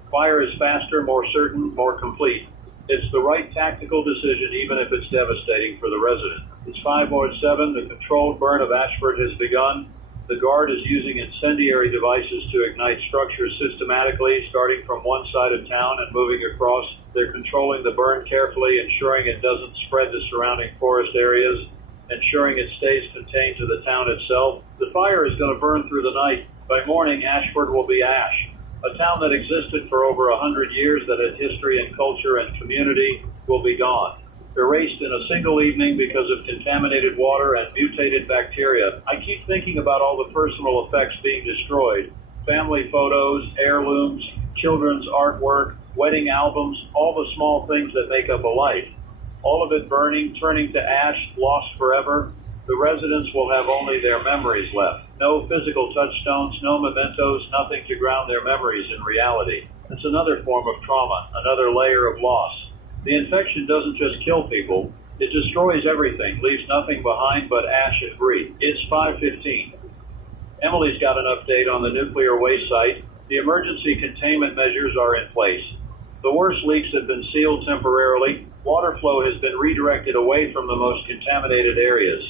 Fire is faster, more certain, more complete. It's the right tactical decision, even if it's devastating for the resident. It's 5:07. The controlled burn of Ashford has begun. The Guard is using incendiary devices to ignite structures systematically, starting from one side of town and moving across. They're controlling the burn carefully, ensuring it doesn't spread to surrounding forest areas, ensuring it stays contained to the town itself. The fire is going to burn through the night. By morning, Ashford will be ash. A town that existed for over 100 years, that had history and culture and community, will be gone. Erased in a single evening because of contaminated water and mutated bacteria. I keep thinking about all the personal effects being destroyed. Family photos, heirlooms, children's artwork, wedding albums, all the small things that make up a life. All of it burning, turning to ash, lost forever. The residents will have only their memories left. No physical touchstones, no mementos, nothing to ground their memories in reality. It's another form of trauma, another layer of loss. The infection doesn't just kill people, it destroys everything, leaves nothing behind but ash and grief. It's 5:15. Emily's got an update on the nuclear waste site. The emergency containment measures are in place. The worst leaks have been sealed temporarily. Water flow has been redirected away from the most contaminated areas.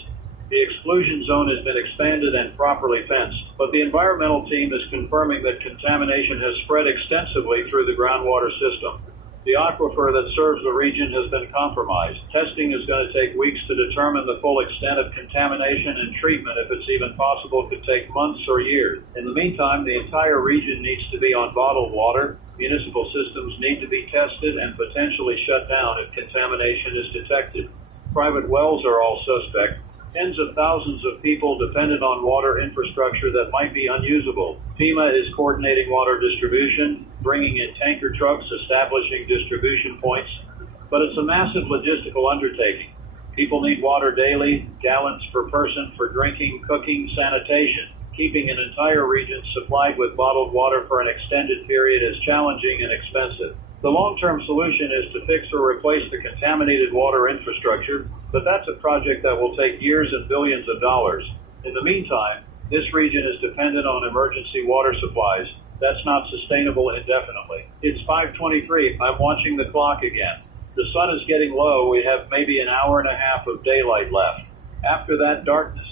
The exclusion zone has been expanded and properly fenced, but the environmental team is confirming that contamination has spread extensively through the groundwater system. The aquifer that serves the region has been compromised. Testing is going to take weeks to determine the full extent of contamination, and treatment, if it's even possible, could take months or years. In the meantime, the entire region needs to be on bottled water. Municipal systems need to be tested and potentially shut down if contamination is detected. Private wells are all suspect. Tens of thousands of people dependent on water infrastructure that might be unusable. FEMA is coordinating water distribution, bringing in tanker trucks, establishing distribution points, but it's a massive logistical undertaking. People need water daily, gallons per person for drinking, cooking, sanitation. Keeping an entire region supplied with bottled water for an extended period is challenging and expensive. The long-term solution is to fix or replace the contaminated water infrastructure, but that's a project that will take years and billions of dollars. In the meantime, this region is dependent on emergency water supplies. That's not sustainable indefinitely. It's 5:23. I'm watching the clock again. The sun is getting low. We have maybe an hour and a half of daylight left. After that, darkness.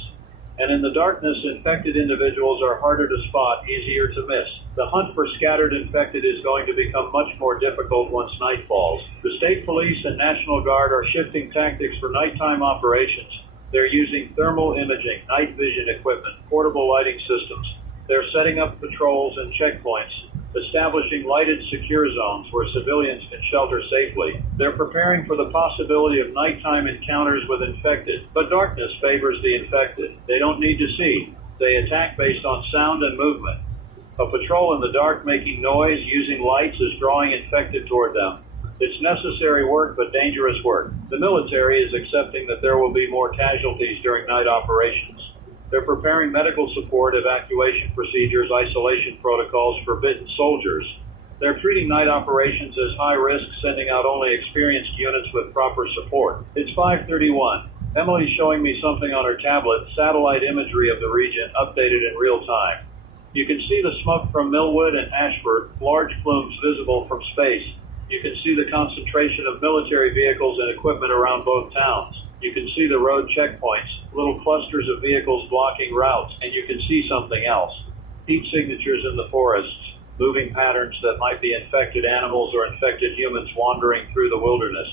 And in the darkness, infected individuals are harder to spot, easier to miss. The hunt for scattered infected is going to become much more difficult once night falls. The state police and National Guard are shifting tactics for nighttime operations. They're using thermal imaging, night vision equipment, portable lighting systems. They're setting up patrols and checkpoints, establishing lighted secure zones where civilians can shelter safely. They're preparing for the possibility of nighttime encounters with infected, but darkness favors the infected. They don't need to see. They attack based on sound and movement. A patrol in the dark making noise using lights is drawing infected toward them. It's necessary work, but dangerous work. The military is accepting that there will be more casualties during night operations. They're preparing medical support, evacuation procedures, isolation protocols for bitten soldiers. They're treating night operations as high risk, sending out only experienced units with proper support. It's 5:31. Emily's showing me something on her tablet, satellite imagery of the region, updated in real time. You can see the smoke from Millwood and Ashford, large plumes visible from space. You can see the concentration of military vehicles and equipment around both towns. You can see the road checkpoints, little clusters of vehicles blocking routes, and you can see something else. Heat signatures in the forests, moving patterns that might be infected animals or infected humans wandering through the wilderness.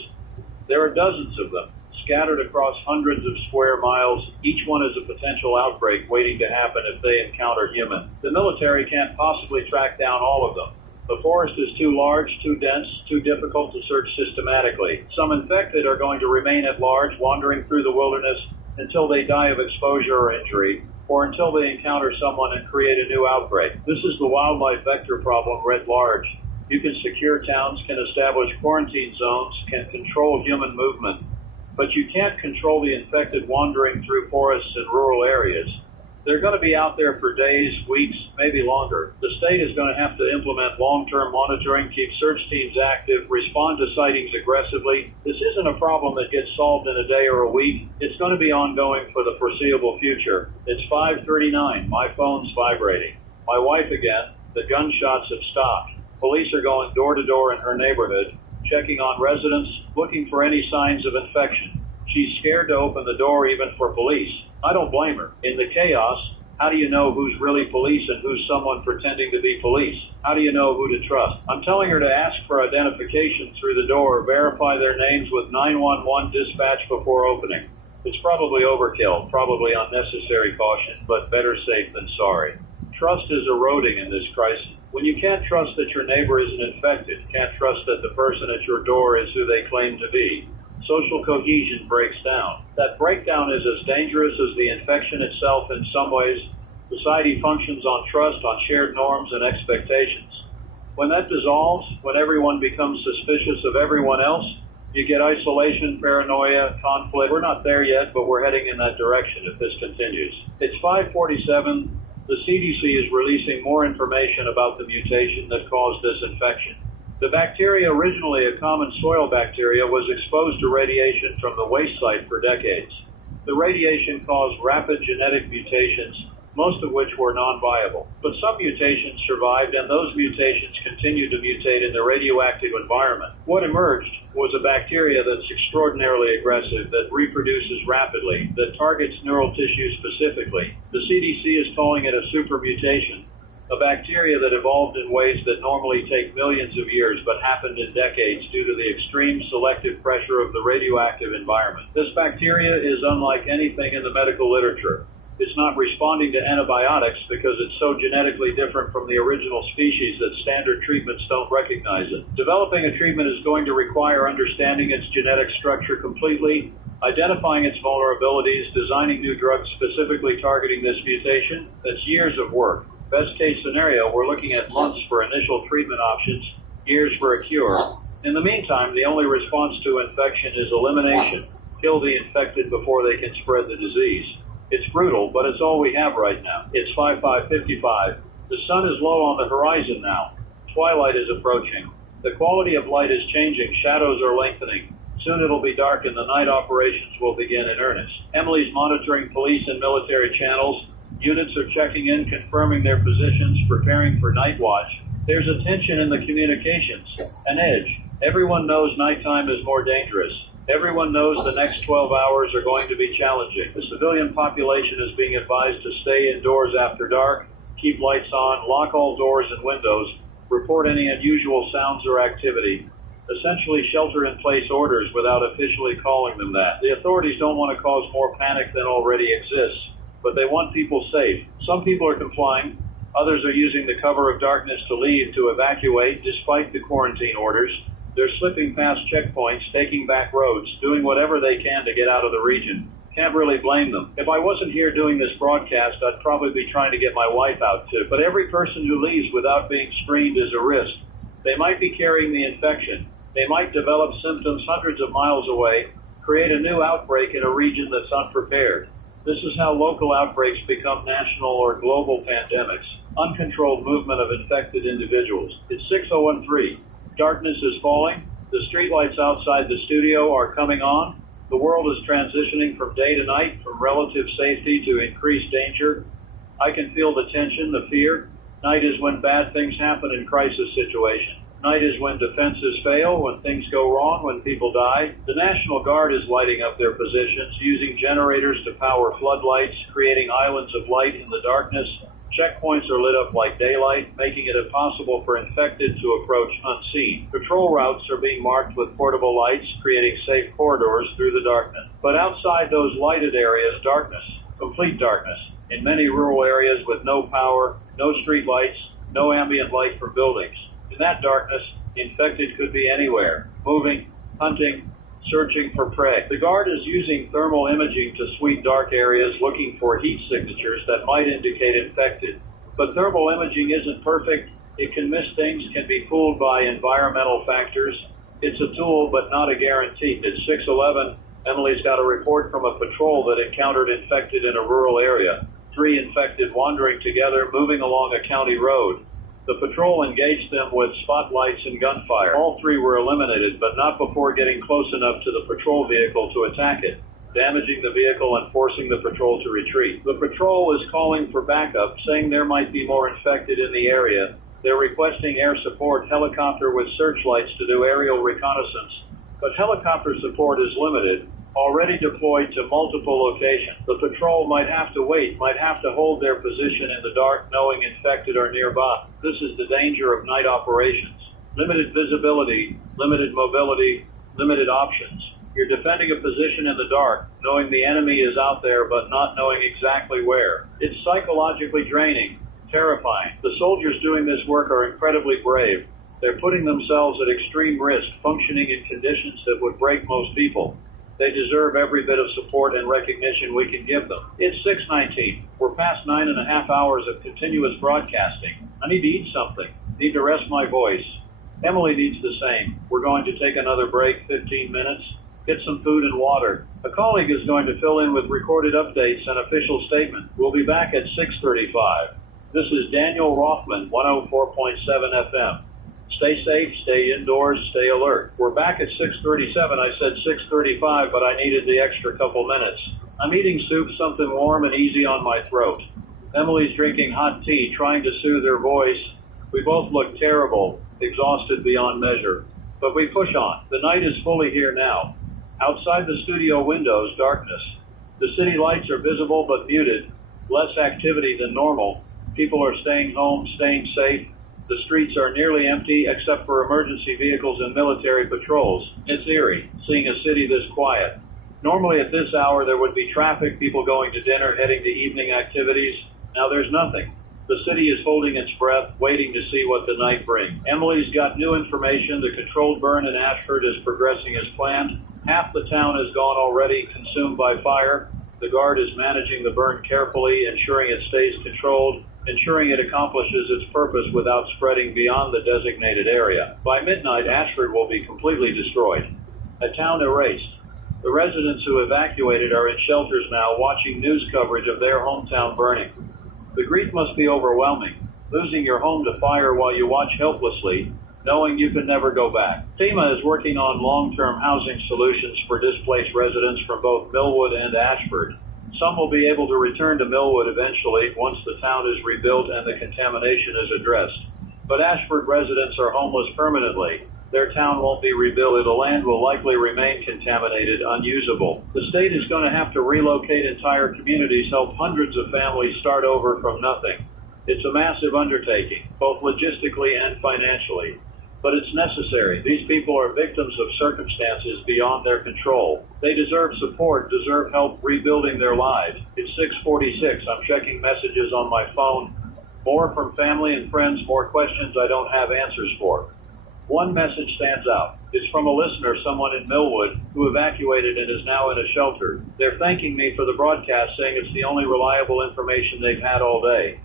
There are dozens of them, scattered across hundreds of square miles. Each one is a potential outbreak waiting to happen if they encounter human. The military can't possibly track down all of them. The forest is too large, too dense, too difficult to search systematically. Some infected are going to remain at large, wandering through the wilderness until they die of exposure or injury, or until they encounter someone and create a new outbreak. This is the wildlife vector problem writ large. You can secure towns, can establish quarantine zones, can control human movement, but you can't control the infected wandering through forests and rural areas. They're going to be out there for days, weeks, maybe longer. The state is going to have to implement long-term monitoring, keep search teams active, respond to sightings aggressively. This isn't a problem that gets solved in a day or a week. It's going to be ongoing for the foreseeable future. It's 5:39. My phone's vibrating. My wife again. The gunshots have stopped. Police are going door to door in her neighborhood, checking on residents, looking for any signs of infection. She's scared to open the door even for police. I don't blame her. In the chaos, how do you know who's really police and who's someone pretending to be police? How do you know who to trust? I'm telling her to ask for identification through the door, verify their names with 911 dispatch before opening. It's probably overkill, probably unnecessary caution, but better safe than sorry. Trust is eroding in this crisis. When you can't trust that your neighbor isn't infected, can't trust that the person at your door is who they claim to be, social cohesion breaks down. That breakdown is as dangerous as the infection itself in some ways. Society functions on trust, on shared norms and expectations. When that dissolves, when everyone becomes suspicious of everyone else, you get isolation, paranoia, conflict. We're not there yet, but we're heading in that direction if this continues. It's 5:47. The CDC is releasing more information about the mutation that caused this infection. The bacteria, originally a common soil bacteria, was exposed to radiation from the waste site for decades. The radiation caused rapid genetic mutations most of which were non-viable. But some mutations survived, and those mutations continued to mutate in the radioactive environment. What emerged was a bacteria that's extraordinarily aggressive, that reproduces rapidly, that targets neural tissue specifically. The CDC is calling it a supermutation, a bacteria that evolved in ways that normally take millions of years but happened in decades due to the extreme selective pressure of the radioactive environment. This bacteria is unlike anything in the medical literature. It's not responding to antibiotics because it's so genetically different from the original species that standard treatments don't recognize it. Developing a treatment is going to require understanding its genetic structure completely, identifying its vulnerabilities, designing new drugs specifically targeting this mutation. That's years of work. Best case scenario, we're looking at months for initial treatment options, years for a cure. In the meantime, the only response to infection is elimination. Kill the infected before they can spread the disease. It's brutal, but it's all we have right now. It's 5:55. The sun is low on the horizon now. Twilight is approaching. The quality of light is changing. Shadows are lengthening. Soon it'll be dark and the night operations will begin in earnest. Emily's monitoring police and military channels. Units are checking in, confirming their positions, preparing for night watch. There's a tension in the communications, an edge. Everyone knows nighttime is more dangerous. Everyone knows the next 12 hours are going to be challenging. The civilian population is being advised to stay indoors after dark, keep lights on, lock all doors and windows, report any unusual sounds or activity. Essentially shelter-in-place orders without officially calling them that. The authorities don't want to cause more panic than already exists, but they want people safe. Some people are complying. Others are using the cover of darkness to leave, to evacuate, despite the quarantine orders. They're slipping past checkpoints, taking back roads, doing whatever they can to get out of the region. Can't really blame them. If I wasn't here doing this broadcast, I'd probably be trying to get my wife out too. But every person who leaves without being screened is a risk. They might be carrying the infection. They might develop symptoms hundreds of miles away, create a new outbreak in a region that's unprepared. This is how local outbreaks become national or global pandemics. Uncontrolled movement of infected individuals. It's 6013. Darkness is falling. The streetlights outside the studio are coming on. The world is transitioning from day to night, from relative safety to increased danger. I can feel the tension, the fear. Night is when bad things happen in crisis situations. Night is when defenses fail, when things go wrong, when people die. The National Guard is lighting up their positions, using generators to power floodlights, creating islands of light in the darkness. Checkpoints are lit up like daylight, making it impossible for infected to approach unseen. Patrol routes are being marked with portable lights, creating safe corridors through the darkness. But outside those lighted areas, darkness, complete darkness. In many rural areas with no power, no street lights, no ambient light from buildings. In that darkness, infected could be anywhere, moving, hunting, searching for prey. The Guard is using thermal imaging to sweep dark areas, looking for heat signatures that might indicate infected. But thermal imaging isn't perfect. It can miss things, can be fooled by environmental factors. It's a tool, but not a guarantee. It's 6:11. Emily's got a report from a patrol that encountered infected in a rural area. 3 infected wandering together, moving along a county road. The patrol engaged them with spotlights and gunfire. All 3 were eliminated, but not before getting close enough to the patrol vehicle to attack it, damaging the vehicle and forcing the patrol to retreat. The patrol is calling for backup, saying there might be more infected in the area. They're requesting air support, helicopter with searchlights to do aerial reconnaissance. But helicopter support is limited, already deployed to multiple locations. The patrol might have to wait, might have to hold their position in the dark, knowing infected are nearby. This is the danger of night operations. Limited visibility, limited mobility, limited options. You're defending a position in the dark, knowing the enemy is out there but not knowing exactly where. It's psychologically draining, terrifying. The soldiers doing this work are incredibly brave. They're putting themselves at extreme risk, functioning in conditions that would break most people. They deserve every bit of support and recognition we can give them. It's 6:19. We're past 9.5 hours of continuous broadcasting. I need to eat something. Need to rest my voice. Emily needs the same. We're going to take another break, 15 minutes. Get some food and water. A colleague is going to fill in with recorded updates and official statement. We'll be back at 6:35. This is Daniel Rothman, 104.7 FM. Stay safe, stay indoors, stay alert. We're back at 6:37. I said 6:35, but I needed the extra couple minutes. I'm eating soup, something warm and easy on my throat. Emily's drinking hot tea, trying to soothe her voice. We both look terrible, exhausted beyond measure. But we push on. The night is fully here now. Outside the studio windows, darkness. The city lights are visible but muted. Less activity than normal. People are staying home, staying safe. The streets are nearly empty except for emergency vehicles and military patrols. It's eerie, seeing a city this quiet. Normally at this hour there would be traffic, people going to dinner, heading to evening activities. Now there's nothing. The city is holding its breath, waiting to see what the night brings. Emily's got new information. The controlled burn in Ashford is progressing as planned. Half the town has gone already, consumed by fire. The Guard is managing the burn carefully, ensuring it stays controlled, ensuring it accomplishes its purpose without spreading beyond the designated area. By midnight, Ashford will be completely destroyed. A town erased. The residents who evacuated are in shelters now, watching news coverage of their hometown burning. The grief must be overwhelming, losing your home to fire while you watch helplessly, knowing you can never go back. FEMA is working on long-term housing solutions for displaced residents from both Millwood and Ashford. Some will be able to return to Millwood eventually once the town is rebuilt and the contamination is addressed. But Ashford residents are homeless permanently. Their town won't be rebuilt. The land will likely remain contaminated, unusable. The state is going to have to relocate entire communities, help hundreds of families start over from nothing. It's a massive undertaking, both logistically and financially. But it's necessary. These people are victims of circumstances beyond their control. They deserve support, deserve help rebuilding their lives. It's 6:46. I'm checking messages on my phone. More from family and friends, more questions I don't have answers for. One message stands out. It's from a listener, someone in Millwood, who evacuated and is now in a shelter. They're thanking me for the broadcast, saying it's the only reliable information they've had all day.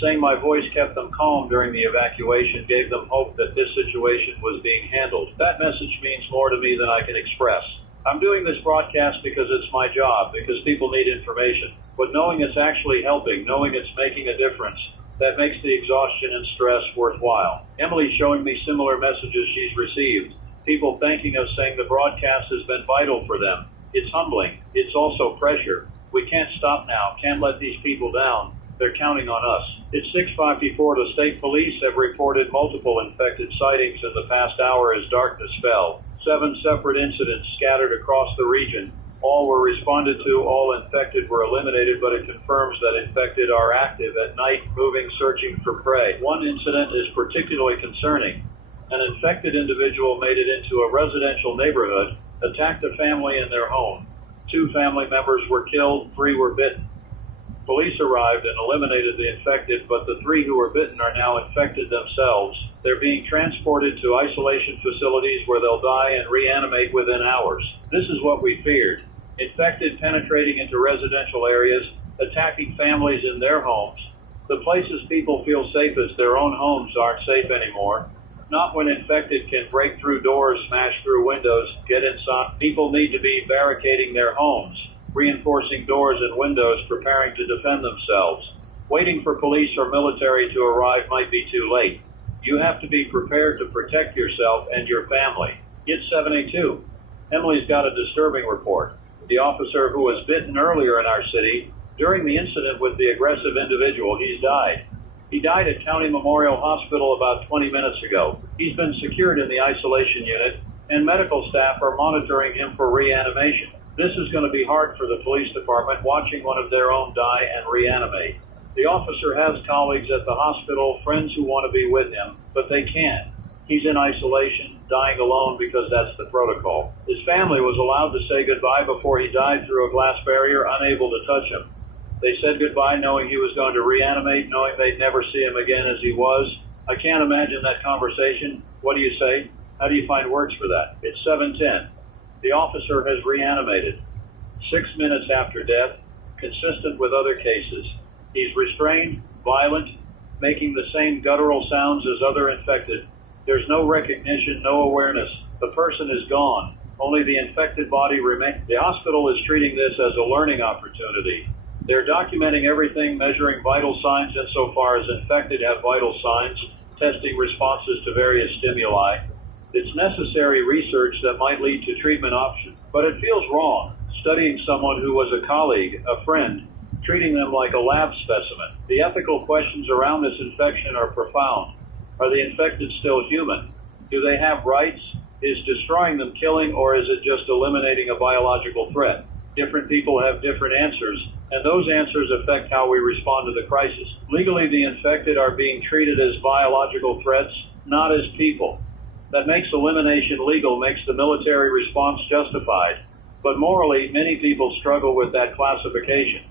Saying my voice kept them calm during the evacuation, gave them hope that this situation was being handled. That message means more to me than I can express. I'm doing this broadcast because it's my job, because people need information. But knowing it's actually helping, knowing it's making a difference, that makes the exhaustion and stress worthwhile. Emily's showing me similar messages she's received. People thanking us, saying the broadcast has been vital for them. It's humbling. It's also pressure. We can't stop now, can't let these people down. They're counting on us. It's 6:54. The state police have reported multiple infected sightings in the past hour as darkness fell. 7 separate incidents scattered across the region. All were responded to, all infected were eliminated, but it confirms that infected are active at night, moving, searching for prey. One incident is particularly concerning. An infected individual made it into a residential neighborhood, attacked a family in their home. 2 family members were killed, 3 were bitten. Police arrived and eliminated the infected, but the 3 who were bitten are now infected themselves. They're being transported to isolation facilities where they'll die and reanimate within hours. This is what we feared. Infected penetrating into residential areas, attacking families in their homes. The places people feel safe as their own homes aren't safe anymore. Not when infected can break through doors, smash through windows, get inside. People need to be barricading their homes, reinforcing doors and windows, preparing to defend themselves. Waiting for police or military to arrive might be too late. You have to be prepared to protect yourself and your family. It's 7:02. Emily's got a disturbing report. The officer who was bitten earlier in our city, during the incident with the aggressive individual, he's died. He died at County Memorial Hospital about 20 minutes ago. He's been secured in the isolation unit, and medical staff are monitoring him for reanimation. This is going to be hard for the police department, watching one of their own die and reanimate. The officer has colleagues at the hospital, friends who want to be with him, but they can't. He's in isolation, dying alone because that's the protocol. His family was allowed to say goodbye before he died through a glass barrier, unable to touch him. They said goodbye knowing he was going to reanimate, knowing they'd never see him again as he was. I can't imagine that conversation. What do you say? How do you find words for that? It's 7:10. The officer has reanimated. 6 minutes after death, consistent with other cases. He's restrained, violent, making the same guttural sounds as other infected. There's no recognition, no awareness. The person is gone. Only the infected body remains. The hospital is treating this as a learning opportunity. They're documenting everything, measuring vital signs insofar as infected have vital signs, testing responses to various stimuli. It's necessary research that might lead to treatment options. But it feels wrong, studying someone who was a colleague, a friend, treating them like a lab specimen. The ethical questions around this infection are profound. Are the infected still human? Do they have rights? Is destroying them killing, or is it just eliminating a biological threat? Different people have different answers, and those answers affect how we respond to the crisis. Legally, the infected are being treated as biological threats, not as people. That makes elimination legal, makes the military response justified. But morally, many people struggle with that classification.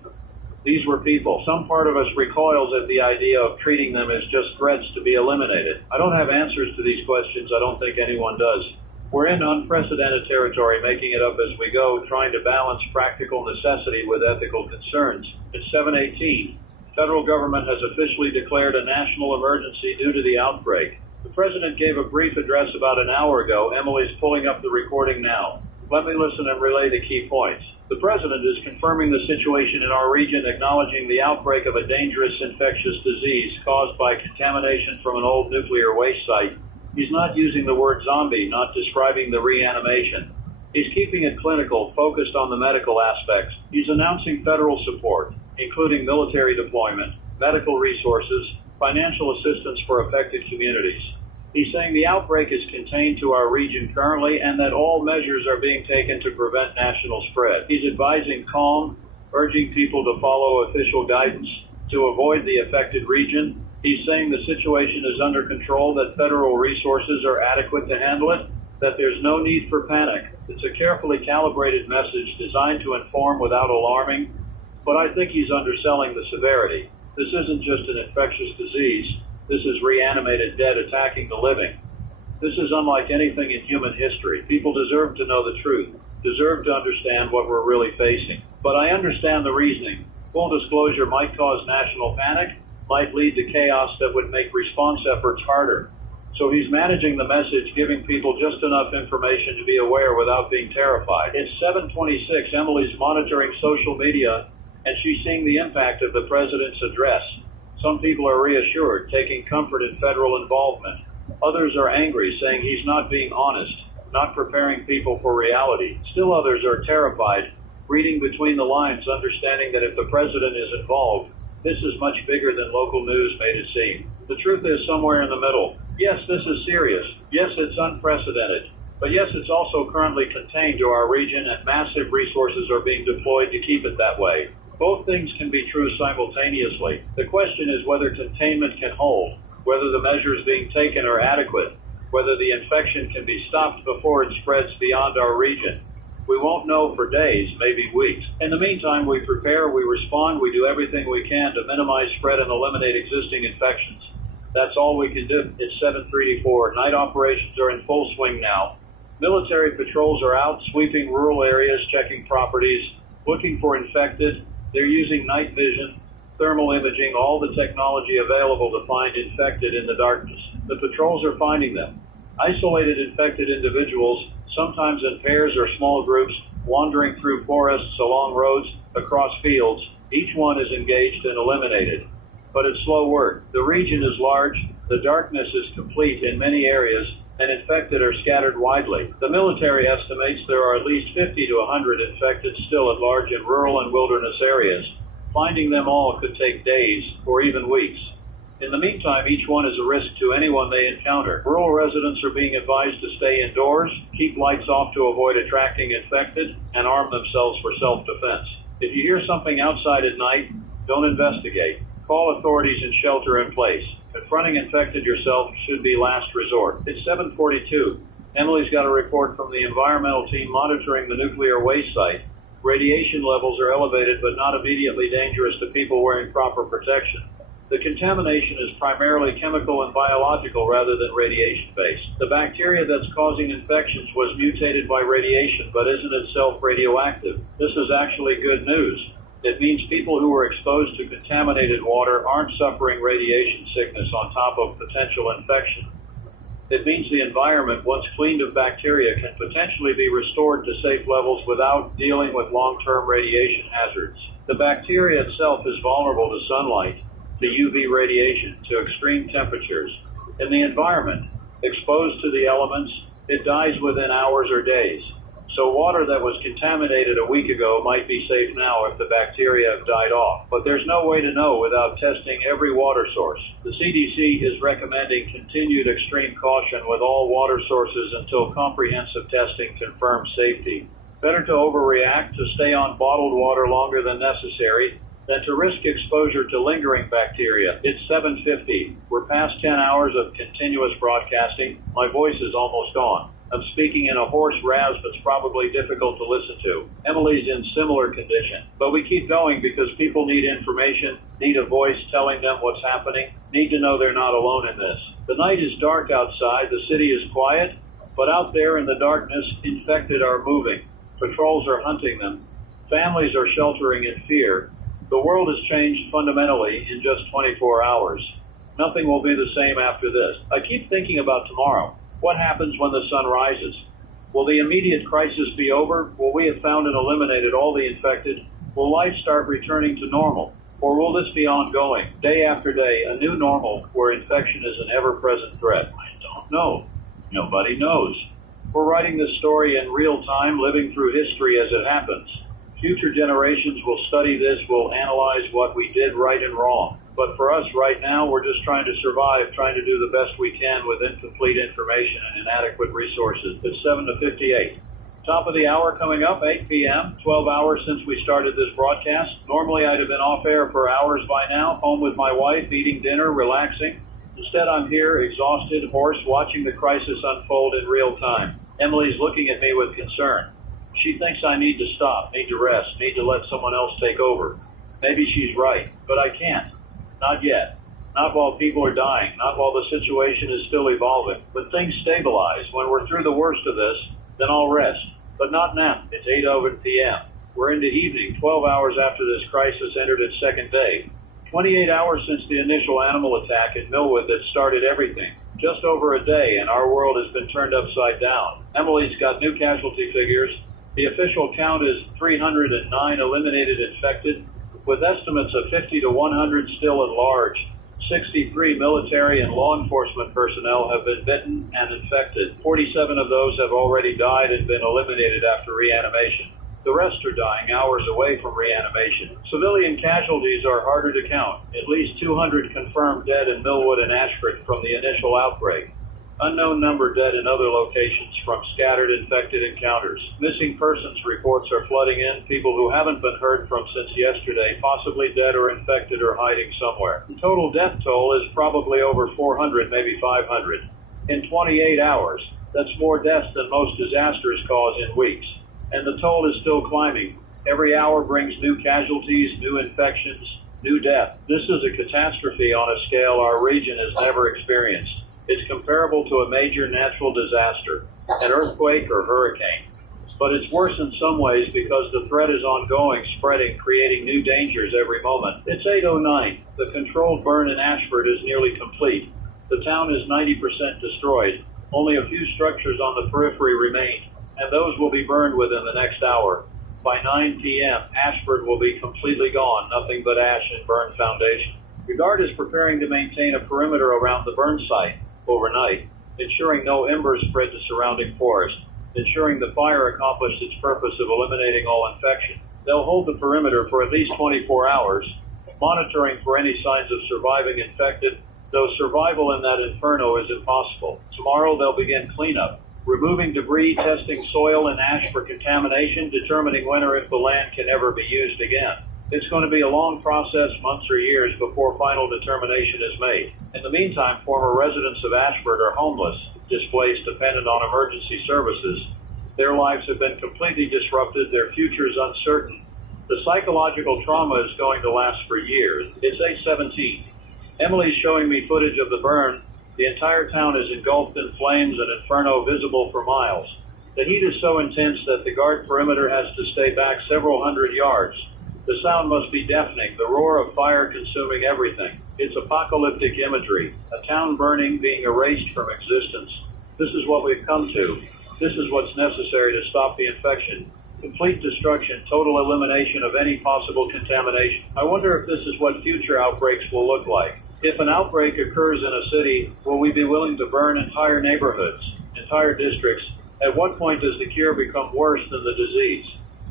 These were people. Some part of us recoils at the idea of treating them as just threats to be eliminated. I don't have answers to these questions. I don't think anyone does. We're in unprecedented territory, making it up as we go, trying to balance practical necessity with ethical concerns. It's 7/18. Federal government has officially declared a national emergency due to the outbreak. The president gave a brief address about an hour ago. Emily's pulling up the recording now. Let me listen and relay the key points. The president is confirming the situation in our region, acknowledging the outbreak of a dangerous infectious disease caused by contamination from an old nuclear waste site. He's not using the word zombie, not describing the reanimation. He's keeping it clinical, focused on the medical aspects. He's announcing federal support, including military deployment, medical resources, financial assistance for affected communities. He's saying the outbreak is contained to our region currently and that all measures are being taken to prevent national spread. He's advising calm, urging people to follow official guidance to avoid the affected region. He's saying the situation is under control, that federal resources are adequate to handle it, that there's no need for panic. It's a carefully calibrated message designed to inform without alarming, but I think he's underselling the severity. This isn't just an infectious disease. This is reanimated dead attacking the living. This is unlike anything in human history. People deserve to know the truth, deserve to understand what we're really facing. But I understand the reasoning. Full disclosure might cause national panic, might lead to chaos that would make response efforts harder. So he's managing the message, giving people just enough information to be aware without being terrified. It's 7:26. Emily's monitoring social media, and she's seeing the impact of the president's address. Some people are reassured, taking comfort in federal involvement. Others are angry, saying he's not being honest, not preparing people for reality. Still others are terrified, reading between the lines, understanding that if the president is involved, this is much bigger than local news made it seem. The truth is somewhere in the middle. Yes, this is serious. Yes, it's unprecedented. But yes, it's also currently contained to our region, and massive resources are being deployed to keep it that way. Both things can be true simultaneously. The question is whether containment can hold, whether the measures being taken are adequate, whether the infection can be stopped before it spreads beyond our region. We won't know for days, maybe weeks. In the meantime, we prepare, we respond, we do everything we can to minimize spread and eliminate existing infections. That's all we can do. It's 7:34. Night operations are in full swing now. Military patrols are out, sweeping rural areas, checking properties, looking for infected. They're using night vision, thermal imaging, all the technology available to find infected in the darkness. The patrols are finding them. Isolated infected individuals, sometimes in pairs or small groups, wandering through forests, along roads, across fields. Each one is engaged and eliminated. But it's slow work. The region is large, the darkness is complete in many areas, and infected are scattered widely. The military estimates there are at least 50 to 100 infected still at large in rural and wilderness areas. Finding them all could take days or even weeks. In the meantime, each one is a risk to anyone they encounter. Rural residents are being advised to stay indoors, keep lights off to avoid attracting infected, and arm themselves for self-defense. If you hear something outside at night, don't investigate. Call authorities and shelter in place. Confronting infected yourself should be last resort. It's 7:42. Emily's got a report from the environmental team monitoring the nuclear waste site. Radiation levels are elevated but not immediately dangerous to people wearing proper protection. The contamination is primarily chemical and biological rather than radiation-based. The bacteria that's causing infections was mutated by radiation but isn't itself radioactive. This is actually good news. It means people who are exposed to contaminated water aren't suffering radiation sickness on top of potential infection. It means the environment, once cleaned of bacteria, can potentially be restored to safe levels without dealing with long-term radiation hazards. The bacteria itself is vulnerable to sunlight, to UV radiation, to extreme temperatures. In the environment, exposed to the elements, it dies within hours or days. So water that was contaminated a week ago might be safe now if the bacteria have died off. But there's no way to know without testing every water source. The CDC is recommending continued extreme caution with all water sources until comprehensive testing confirms safety. Better to overreact, to stay on bottled water longer than necessary, than to risk exposure to lingering bacteria. It's 7:50. We're past 10 hours of continuous broadcasting. My voice is almost gone. I'm speaking in a hoarse rasp that's probably difficult to listen to. Emily's in similar condition. But we keep going because people need information, need a voice telling them what's happening, need to know they're not alone in this. The night is dark outside, the city is quiet, but out there in the darkness, infected are moving. Patrols are hunting them. Families are sheltering in fear. The world has changed fundamentally in just 24 hours. Nothing will be the same after this. I keep thinking about tomorrow. What happens when the sun rises? Will the immediate crisis be over? Will we have found and eliminated all the infected? Will life start returning to normal? Or will this be ongoing, day after day, a new normal where infection is an ever-present threat? I don't know. Nobody knows. We're writing this story in real time, living through history as it happens. Future generations will study this, will analyze what we did right and wrong. But for us right now, we're just trying to survive, trying to do the best we can with incomplete information and inadequate resources. It's 7:58. Top of the hour coming up, 8 p.m., 12 hours since we started this broadcast. Normally I'd have been off air for hours by now, home with my wife, eating dinner, relaxing. Instead, I'm here, exhausted, hoarse, watching the crisis unfold in real time. Emily's looking at me with concern. She thinks I need to stop, need to rest, need to let someone else take over. Maybe she's right, but I can't. Not yet. Not while people are dying, not while the situation is still evolving. When things stabilize, when we're through the worst of this, then I'll rest. But not now. It's 8:00 p.m. We're into evening, 12 hours after this crisis entered its second day. 28 hours since the initial animal attack in Millwood that started everything. Just over a day, and our world has been turned upside down. Emily's got new casualty figures. The official count is 309 eliminated infected, with estimates of 50 to 100 still at large. 63 military and law enforcement personnel have been bitten and infected. 47 of those have already died and been eliminated after reanimation. The rest are dying hours away from reanimation. Civilian casualties are harder to count. At least 200 confirmed dead in Millwood and Ashford from the initial outbreak. Unknown number dead in other locations from scattered infected encounters. Missing persons reports are flooding in, people who haven't been heard from since yesterday, possibly dead or infected or hiding somewhere. The total death toll is probably over 400, maybe 500. In 28 hours, that's more deaths than most disasters cause in weeks. And the toll is still climbing. Every hour brings new casualties, new infections, new death. This is a catastrophe on a scale our region has never experienced. It's comparable to a major natural disaster, an earthquake or hurricane. But it's worse in some ways because the threat is ongoing, spreading, creating new dangers every moment. It's 8:09. The controlled burn in Ashford is nearly complete. The town is 90% destroyed. Only a few structures on the periphery remain, and those will be burned within the next hour. By 9 p.m., Ashford will be completely gone, nothing but ash and burned foundation. The Guard is preparing to maintain a perimeter around the burn site overnight, ensuring no embers spread to surrounding forest, ensuring the fire accomplished its purpose of eliminating all infection. They'll hold the perimeter for at least 24 hours, monitoring for any signs of surviving infected, though survival in that inferno is impossible. Tomorrow they'll begin cleanup, removing debris, testing soil and ash for contamination, determining when or if the land can ever be used again. It's going to be a long process, months or years, before final determination is made. In the meantime, former residents of Ashford are homeless, displaced, dependent on emergency services. Their lives have been completely disrupted, their future is uncertain. The psychological trauma is going to last for years. It's 8:17. Emily's showing me footage of the burn. The entire town is engulfed in flames, an inferno visible for miles. The heat is so intense that the Guard perimeter has to stay back several hundred yards. The sound must be deafening, the roar of fire consuming everything. It's apocalyptic imagery, a town burning, being erased from existence. This is what we've come to. This is what's necessary to stop the infection. Complete destruction, total elimination of any possible contamination. I wonder if this is what future outbreaks will look like. If an outbreak occurs in a city, will we be willing to burn entire neighborhoods, entire districts, At what point does the cure become worse than the disease?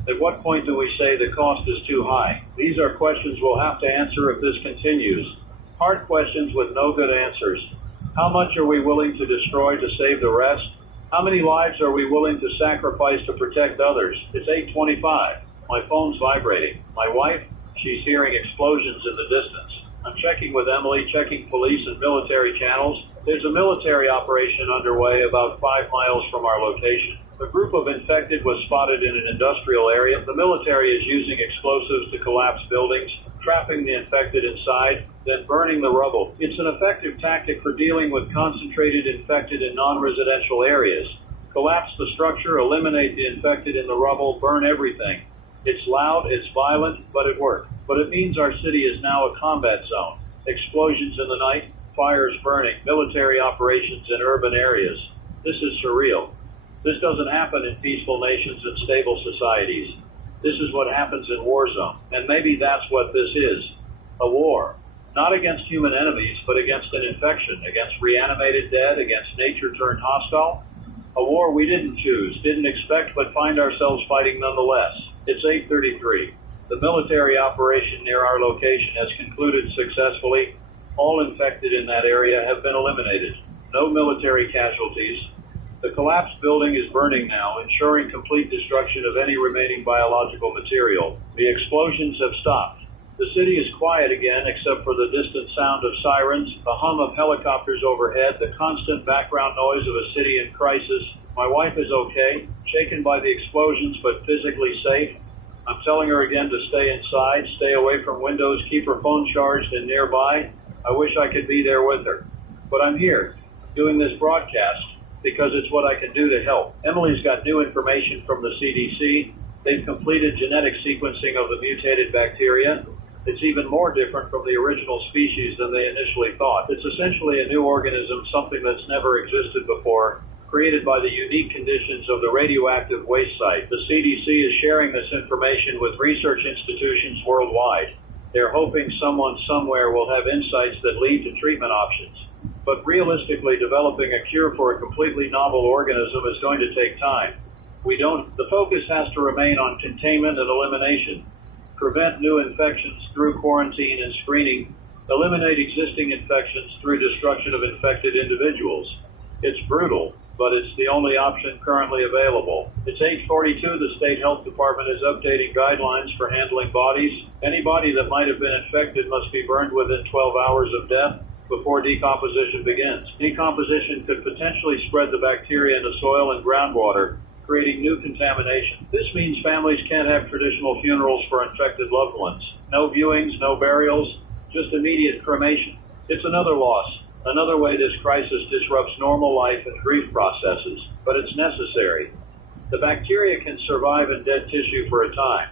At what point do we say the cost is too high? These are questions we'll have to answer if this continues. Hard questions with no good answers. How much are we willing to destroy to save the rest? How many lives are we willing to sacrifice to protect others? It's 8:25. My phone's vibrating. My wife? She's hearing explosions in the distance. I'm checking with Emily, checking police and military channels. There's a military operation underway about 5 miles from our location. A group of infected was spotted in an industrial area. The military is using explosives to collapse buildings, trapping the infected inside, then burning the rubble. It's an effective tactic for dealing with concentrated infected in non-residential areas. Collapse the structure, eliminate the infected in the rubble, burn everything. It's loud, it's violent, but it worked. But it means our city is now a combat zone. Explosions in the night, fires burning, military operations in urban areas. This is surreal. This doesn't happen in peaceful nations and stable societies. This is what happens in war zone. And maybe that's what this is. A war. Not against human enemies, but against an infection, against reanimated dead, against nature turned hostile. A war we didn't choose, didn't expect, but find ourselves fighting nonetheless. It's 8:33. The military operation near our location has concluded successfully. All infected in that area have been eliminated. No military casualties. The collapsed building is burning now, ensuring complete destruction of any remaining biological material. The explosions have stopped. The city is quiet again, except for the distant sound of sirens, the hum of helicopters overhead, the constant background noise of a city in crisis. My wife is okay, shaken by the explosions, but physically safe. I'm telling her again to stay inside, stay away from windows, keep her phone charged and nearby. I wish I could be there with her. But I'm here, doing this broadcast, because it's what I can do to help. Emily's got new information from the CDC. They've completed genetic sequencing of the mutated bacteria. It's even more different from the original species than they initially thought. It's essentially a new organism, something that's never existed before, created by the unique conditions of the radioactive waste site. The CDC is sharing this information with research institutions worldwide. They're hoping someone somewhere will have insights that lead to treatment options. But realistically, developing a cure for a completely novel organism is going to take time. The focus has to remain on containment and elimination. Prevent new infections through quarantine and screening. Eliminate existing infections through destruction of infected individuals. It's brutal, but it's the only option currently available. It's 8:42. The State Health Department is updating guidelines for handling bodies. Anybody that might have been infected must be burned within 12 hours of death before decomposition begins. Decomposition could potentially spread the bacteria into soil and groundwater, creating new contamination. This means families can't have traditional funerals for infected loved ones. No viewings, no burials, just immediate cremation. It's another loss, another way this crisis disrupts normal life and grief processes, but it's necessary. The bacteria can survive in dead tissue for a time.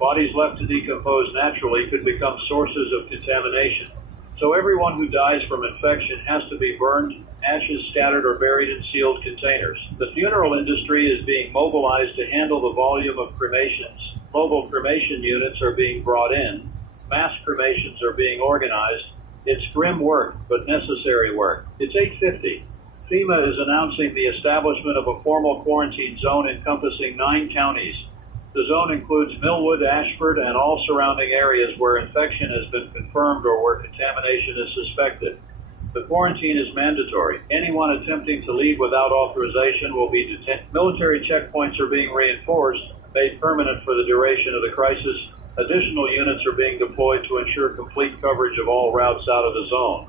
Bodies left to decompose naturally could become sources of contamination. So everyone who dies from infection has to be burned, ashes scattered or buried in sealed containers. The funeral industry is being mobilized to handle the volume of cremations. Mobile cremation units are being brought in. Mass cremations are being organized. It's grim work, but necessary work. It's 8:50. FEMA is announcing the establishment of a formal quarantine zone encompassing 9 counties. The zone includes Millwood, Ashford, and all surrounding areas where infection has been confirmed or where contamination is suspected. The quarantine is mandatory. Anyone attempting to leave without authorization will be detained. Military checkpoints are being reinforced, made permanent for the duration of the crisis. Additional units are being deployed to ensure complete coverage of all routes out of the zone.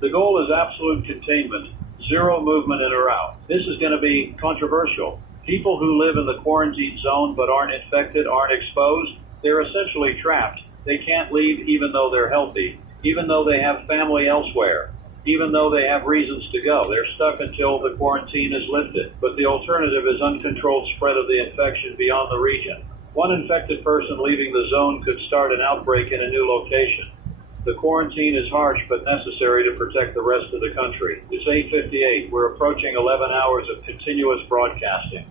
The goal is absolute containment, zero movement in or out. This is going to be controversial. People who live in the quarantine zone but aren't infected, aren't exposed, they're essentially trapped. They can't leave even though they're healthy, even though they have family elsewhere, even though they have reasons to go. They're stuck until the quarantine is lifted. But the alternative is uncontrolled spread of the infection beyond the region. One infected person leaving the zone could start an outbreak in a new location. The quarantine is harsh but necessary to protect the rest of the country. It's 8:58. We're approaching 11 hours of continuous broadcasting.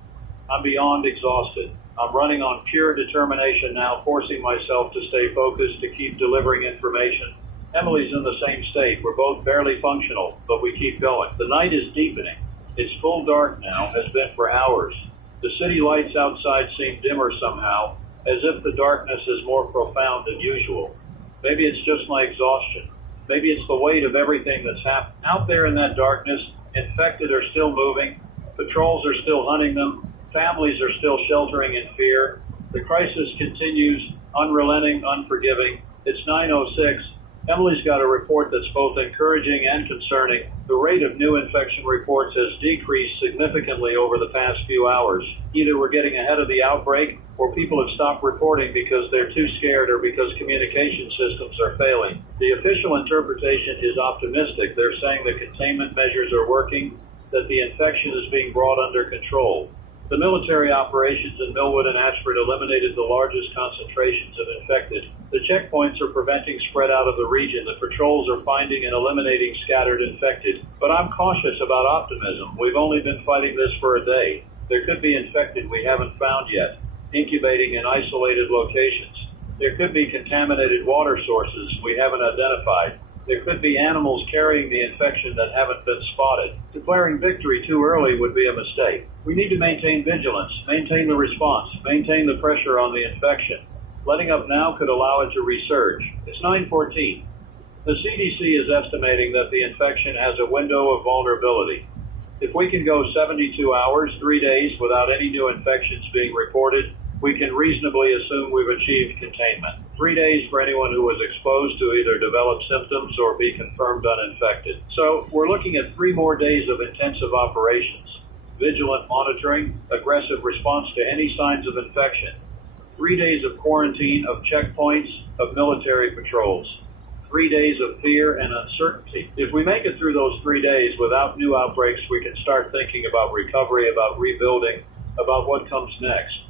I'm beyond exhausted. I'm running on pure determination now, forcing myself to stay focused, to keep delivering information. Emily's in the same state. We're both barely functional, but we keep going. The night is deepening. It's full dark now, has been for hours. The city lights outside seem dimmer somehow, as if the darkness is more profound than usual. Maybe it's just my exhaustion. Maybe it's the weight of everything that's happened. Out there in that darkness, infected are still moving, patrols are still hunting them, families are still sheltering in fear. The crisis continues, unrelenting, unforgiving. It's 9:06. Emily's got a report that's both encouraging and concerning. The rate of new infection reports has decreased significantly over the past few hours. Either we're getting ahead of the outbreak, or people have stopped reporting because they're too scared or because communication systems are failing. The official interpretation is optimistic. They're saying the containment measures are working, that the infection is being brought under control. The military operations in Millwood and Ashford eliminated the largest concentrations of infected. The checkpoints are preventing spread out of the region. The patrols are finding and eliminating scattered infected. But I'm cautious about optimism. We've only been fighting this for a day. There could be infected we haven't found yet, incubating in isolated locations. There could be contaminated water sources we haven't identified. There could be animals carrying the infection that haven't been spotted. Declaring victory too early would be a mistake. We need to maintain vigilance, maintain the response, maintain the pressure on the infection. Letting up now could allow it to resurge. It's 9:14. The CDC is estimating that the infection has a window of vulnerability. If we can go 72 hours, 3 days, without any new infections being reported, we can reasonably assume we've achieved containment. 3 days for anyone who was exposed to either develop symptoms or be confirmed uninfected. So we're looking at 3 more days of intensive operations, vigilant monitoring, aggressive response to any signs of infection, 3 days of quarantine, of checkpoints, of military patrols, 3 days of fear and uncertainty. If we make it through those 3 days without new outbreaks, we can start thinking about recovery, about rebuilding, about what comes next.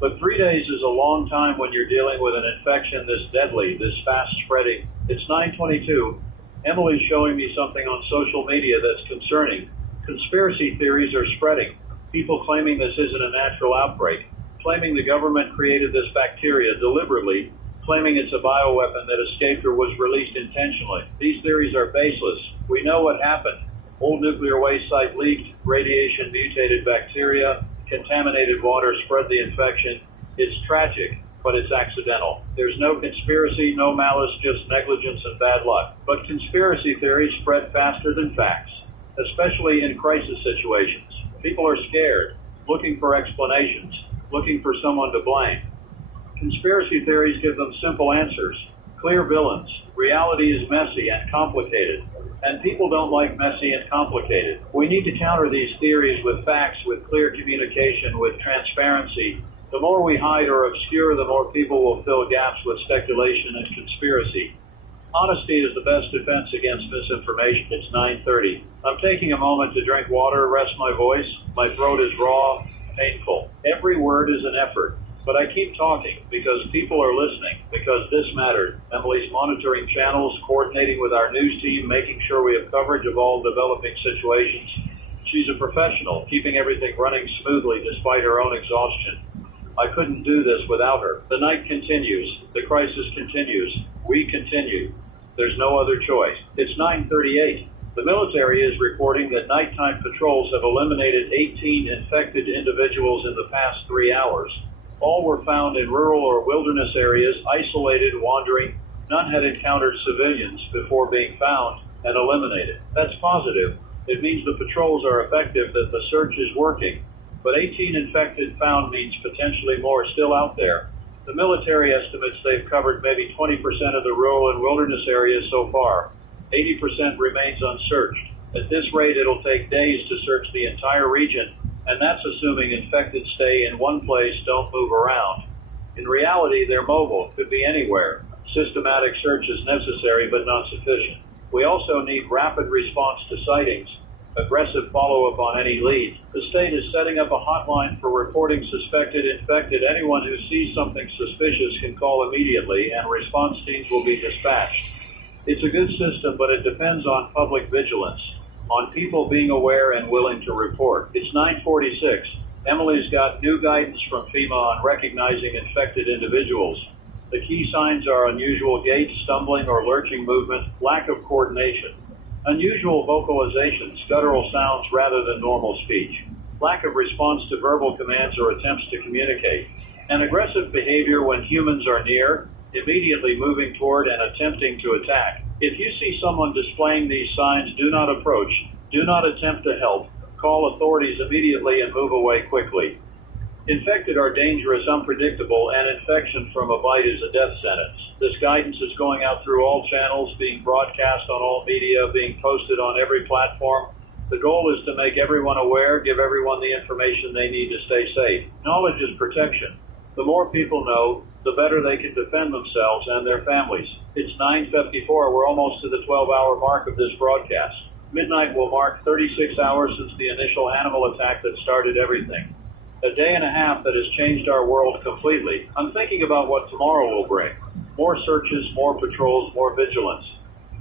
But 3 days is a long time when you're dealing with an infection this deadly, this fast spreading. It's 9:22. Emily's showing me something on social media that's concerning. Conspiracy theories are spreading. People claiming this isn't a natural outbreak, claiming the government created this bacteria deliberately, claiming it's a bioweapon that escaped or was released intentionally. These theories are baseless. We know what happened. Old nuclear waste site leaked, radiation mutated bacteria, contaminated water spread the infection. It's tragic, but it's accidental. There's no conspiracy, no malice, just negligence and bad luck. But conspiracy theories spread faster than facts, especially in crisis situations. People are scared, looking for explanations, looking for someone to blame. Conspiracy theories give them simple answers, clear villains. Reality is messy and complicated, and people don't like messy and complicated. We need to counter these theories with facts, with clear communication, with transparency. The more we hide or obscure, the more people will fill gaps with speculation and conspiracy. Honesty is the best defense against misinformation. It's 9:30. I'm taking a moment to drink water, rest my voice. My throat is raw, painful. Every word is an effort. But I keep talking because people are listening, because this mattered. Emily's monitoring channels, coordinating with our news team, making sure we have coverage of all developing situations. She's a professional, keeping everything running smoothly despite her own exhaustion. I couldn't do this without her. The night continues. The crisis continues. We continue. There's no other choice. It's 9:38. The military is reporting that nighttime patrols have eliminated 18 infected individuals in the past 3 hours. All were found in rural or wilderness areas, isolated, wandering. None had encountered civilians before being found and eliminated. That's positive. It means the patrols are effective, that the search is working. But 18 infected found means potentially more still out there. The military estimates they've covered maybe 20% of the rural and wilderness areas so far. 80% remains unsearched. At this rate, it'll take days to search the entire region, and that's assuming infected stay in one place, don't move around. In reality, they're mobile, could be anywhere. Systematic search is necessary, but not sufficient. We also need rapid response to sightings, aggressive follow-up on any leads. The state is setting up a hotline for reporting suspected infected. Anyone who sees something suspicious can call immediately, and response teams will be dispatched. It's a good system, but it depends on public vigilance, on people being aware and willing to report. It's 9:46. Emily's got new guidance from FEMA on recognizing infected individuals. The key signs are unusual gait, stumbling or lurching movement, lack of coordination. Unusual vocalizations, guttural sounds rather than normal speech. Lack of response to verbal commands or attempts to communicate. And aggressive behavior when humans are near, immediately moving toward and attempting to attack. If you see someone displaying these signs, do not approach, do not attempt to help, call authorities immediately and move away quickly. Infected are dangerous, unpredictable, and infection from a bite is a death sentence. This guidance is going out through all channels, being broadcast on all media, being posted on every platform. The goal is to make everyone aware, give everyone the information they need to stay safe. Knowledge is protection. The more people know, the better they can defend themselves and their families. It's 9:54. We're almost to the 12-hour mark of this broadcast. Midnight will mark 36 hours since the initial animal attack that started everything. A day and a half that has changed our world completely. I'm thinking about what tomorrow will bring. More searches, more patrols, more vigilance.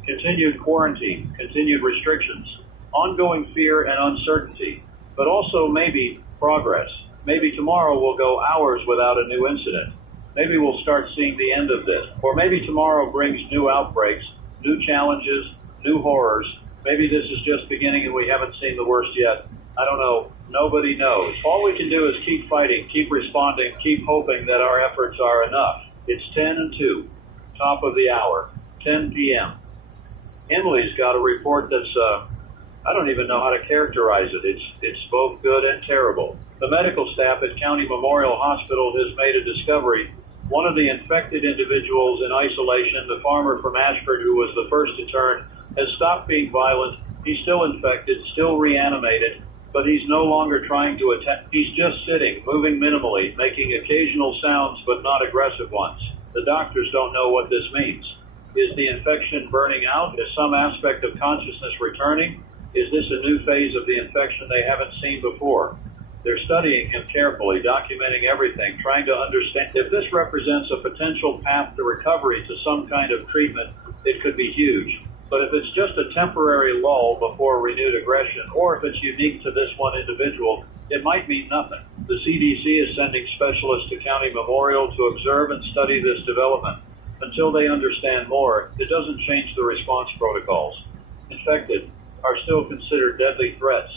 Continued quarantine, continued restrictions, ongoing fear and uncertainty, but also maybe progress. Maybe tomorrow will go hours without a new incident. Maybe we'll start seeing the end of this. Or maybe tomorrow brings new outbreaks, new challenges, new horrors. Maybe this is just beginning and we haven't seen the worst yet. I don't know. Nobody knows. All we can do is keep fighting, keep responding, keep hoping that our efforts are enough. It's 10:02, top of the hour, 10 p.m. Emily's got a report that's, I don't even know how to characterize it. It's both good and terrible. The medical staff at County Memorial Hospital has made a discovery. One of the infected individuals in isolation, the farmer from Ashford who was the first to turn, has stopped being violent. He's still infected, still reanimated, but he's no longer trying to attack. He's just sitting, moving minimally, making occasional sounds but not aggressive ones. The doctors don't know what this means. Is the infection burning out? Is some aspect of consciousness returning? Is this a new phase of the infection they haven't seen before? They're studying him carefully, documenting everything, trying to understand. If this represents a potential path to recovery to some kind of treatment, it could be huge. But if it's just a temporary lull before renewed aggression, or if it's unique to this one individual, it might mean nothing. The CDC is sending specialists to County Memorial to observe and study this development. Until they understand more, it doesn't change the response protocols. Infected are still considered deadly threats,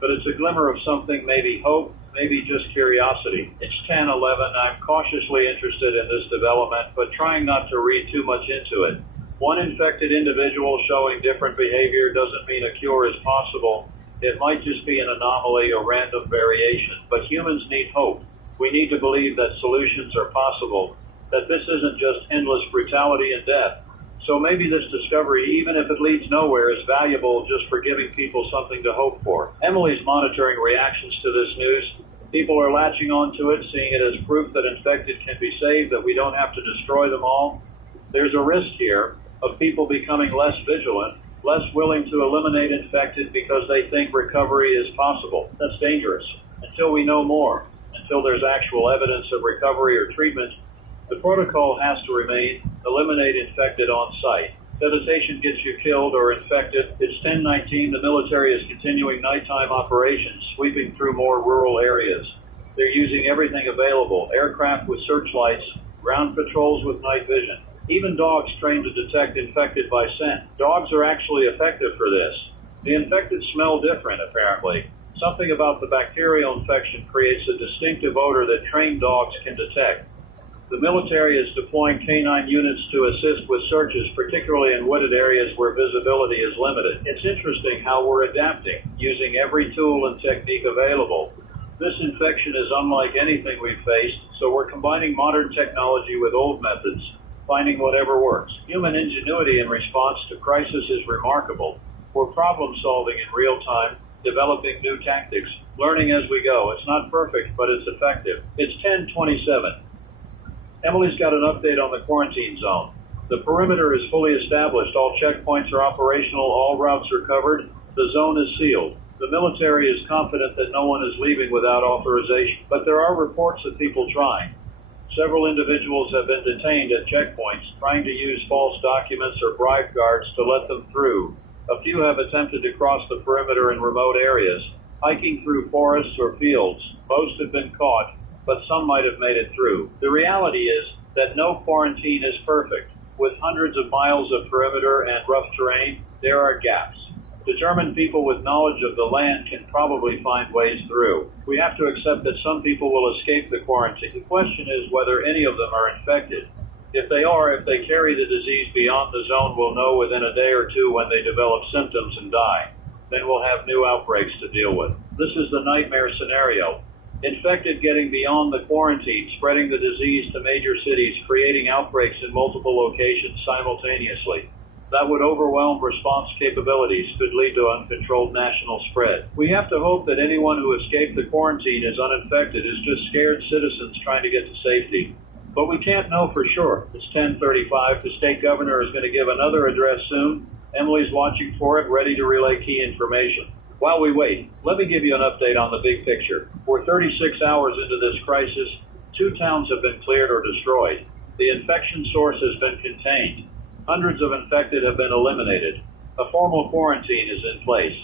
but it's a glimmer of something, maybe hope, maybe just curiosity. It's 10:11. I'm cautiously interested in this development, but trying not to read too much into it. One infected individual showing different behavior doesn't mean a cure is possible. It might just be an anomaly or random variation. But humans need hope. We need to believe that solutions are possible, that this isn't just endless brutality and death. So maybe this discovery, even if it leads nowhere, is valuable just for giving people something to hope for. Emily's monitoring reactions to this news. People are latching onto it, seeing it as proof that infected can be saved, that we don't have to destroy them all. There's a risk here of people becoming less vigilant, less willing to eliminate infected because they think recovery is possible. That's dangerous. Until we know more, until there's actual evidence of recovery or treatment, the protocol has to remain: eliminate infected on site. Visitation gets you killed or infected. It's 10:19. The military is continuing nighttime operations, sweeping through more rural areas. They're using everything available: aircraft with searchlights, ground patrols with night vision. Even dogs trained to detect infected by scent. Dogs are actually effective for this. The infected smell different, apparently. Something about the bacterial infection creates a distinctive odor that trained dogs can detect. The military is deploying canine units to assist with searches, particularly in wooded areas where visibility is limited. It's interesting how we're adapting, using every tool and technique available. This infection is unlike anything we've faced, so we're combining modern technology with old methods, finding whatever works. Human ingenuity in response to crisis is remarkable. We're problem solving in real time, developing new tactics, learning as we go. It's not perfect, but it's effective. It's 10:27. Emily's got an update on the quarantine zone. The perimeter is fully established. All checkpoints are operational. All routes are covered. The zone is sealed. The military is confident that no one is leaving without authorization, but there are reports of people trying. Several individuals have been detained at checkpoints, trying to use false documents or bribe guards to let them through. A few have attempted to cross the perimeter in remote areas, hiking through forests or fields. Most have been caught, but some might have made it through. The reality is that no quarantine is perfect. With hundreds of miles of perimeter and rough terrain, there are gaps. Determined people with knowledge of the land can probably find ways through. We have to accept that some people will escape the quarantine. The question is whether any of them are infected. If they are, if they carry the disease beyond the zone, we'll know within a day or two when they develop symptoms and die. Then we'll have new outbreaks to deal with. This is the nightmare scenario. Infected getting beyond the quarantine, spreading the disease to major cities, creating outbreaks in multiple locations simultaneously. That would overwhelm response capabilities, could lead to uncontrolled national spread. We have to hope that anyone who escaped the quarantine is uninfected, is just scared citizens trying to get to safety. But we can't know for sure. It's 10:35. The state governor is going to give another address soon. Emily's watching for it, ready to relay key information. While we wait, let me give you an update on the big picture. We're 36 hours into this crisis. 2 towns have been cleared or destroyed. The infection source has been contained. Hundreds of infected have been eliminated. A formal quarantine is in place.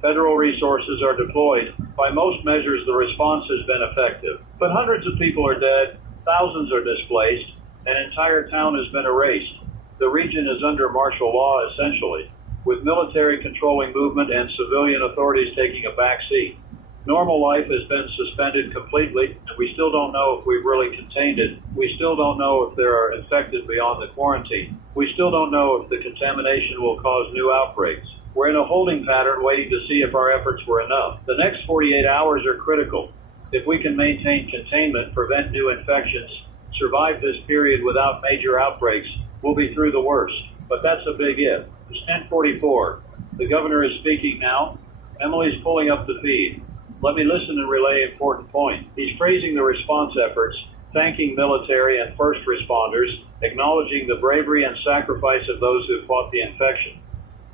Federal resources are deployed. By most measures, the response has been effective. But hundreds of people are dead, thousands are displaced, an entire town has been erased. The region is under martial law, essentially, with military controlling movement and civilian authorities taking a back seat. Normal life has been suspended completely, and we still don't know if we've really contained it. We still don't know if there are infected beyond the quarantine. We still don't know if the contamination will cause new outbreaks. We're in a holding pattern waiting to see if our efforts were enough. The next 48 hours are critical. If we can maintain containment, prevent new infections, survive this period without major outbreaks, we'll be through the worst. But that's a big if. It's 10:44. The governor is speaking now. Emily's pulling up the feed. Let me listen and relay important point. He's praising the response efforts, thanking military and first responders, acknowledging the bravery and sacrifice of those who fought the infection.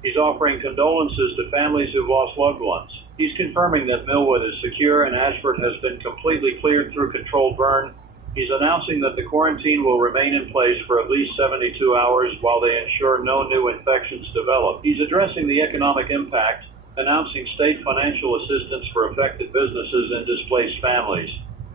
He's offering condolences to families who've lost loved ones. He's confirming that Millwood is secure and Ashford has been completely cleared through controlled burn. He's announcing that the quarantine will remain in place for at least 72 hours while they ensure no new infections develop. He's addressing the economic impact, announcing state financial assistance for affected businesses and displaced families.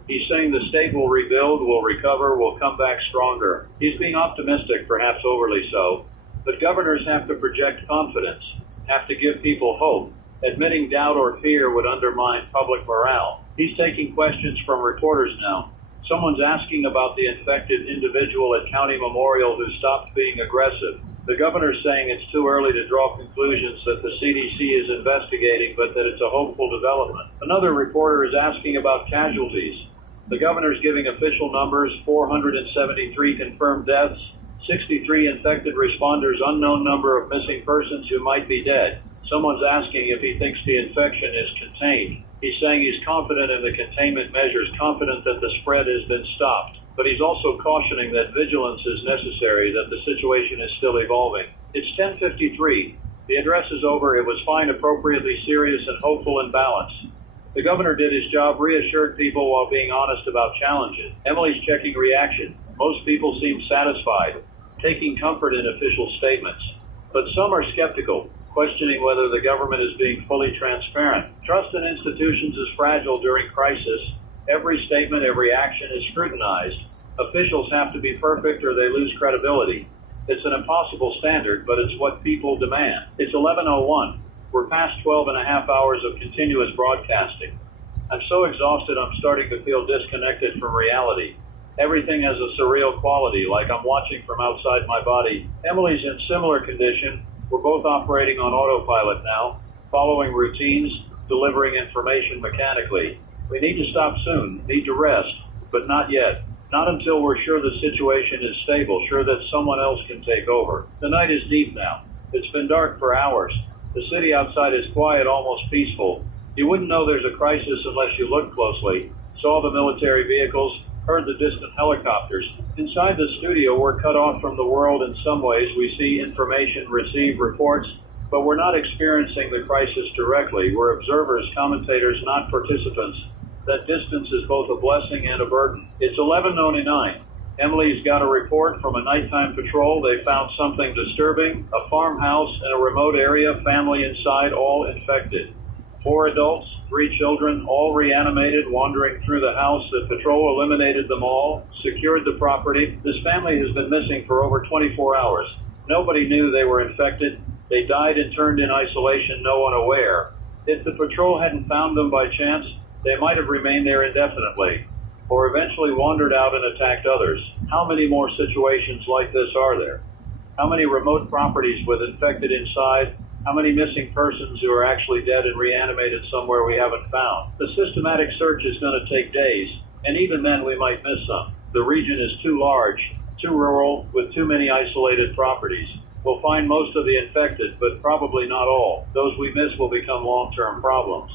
He's saying the state will rebuild, will recover, will come back stronger. He's being optimistic, perhaps overly so, but governors have to project confidence, have to give people hope. Admitting doubt or fear would undermine public morale. He's taking questions from reporters now. Someone's asking about the infected individual at County Memorial who stopped being aggressive. The governor's saying it's too early to draw conclusions, that the CDC is investigating, but that it's a hopeful development. Another reporter is asking about casualties. The governor's giving official numbers: 473 confirmed deaths, 63 infected responders, unknown number of missing persons who might be dead. Someone's asking if he thinks the infection is contained. He's saying he's confident in the containment measures, confident that the spread has been stopped. But he's also cautioning that vigilance is necessary, that the situation is still evolving. It's 10:53. The address is over. It was fine, appropriately serious, and hopeful and balanced. The governor did his job, reassured people while being honest about challenges. Emily's checking reaction. Most people seem satisfied, taking comfort in official statements. But some are skeptical, questioning whether the government is being fully transparent. Trust in institutions is fragile during crisis. Every statement, every action is scrutinized. Officials have to be perfect or they lose credibility. It's an impossible standard, but it's what people demand. It's 11:01. We're past 12 and a half hours of continuous broadcasting. I'm so exhausted I'm starting to feel disconnected from reality. Everything has a surreal quality, like I'm watching from outside my body. Emily's in similar condition. We're both operating on autopilot now, following routines, delivering information mechanically. We need to stop soon, need to rest, but not yet. Not until we're sure the situation is stable, sure that someone else can take over. The night is deep now. It's been dark for hours. The city outside is quiet, almost peaceful. You wouldn't know there's a crisis unless you looked closely, saw the military vehicles, heard the distant helicopters. Inside the studio, we're cut off from the world in some ways. We see information, receive reports, but we're not experiencing the crisis directly. We're observers, commentators, not participants. That distance is both a blessing and a burden. It's 11:09. Emily's got a report from a nighttime patrol. They found something disturbing, a farmhouse in a remote area, family inside, all infected. 4 adults, 3 children, all reanimated, wandering through the house. The patrol eliminated them all, secured the property. This family has been missing for over 24 hours. Nobody knew they were infected. They died and turned in isolation, no one aware. If the patrol hadn't found them by chance, they might have remained there indefinitely, or eventually wandered out and attacked others. How many more situations like this are there? How many remote properties with infected inside? How many missing persons who are actually dead and reanimated somewhere we haven't found? The systematic search is going to take days, and even then we might miss some. The region is too large, too rural, with too many isolated properties. We'll find most of the infected, but probably not all. Those we miss will become long-term problems.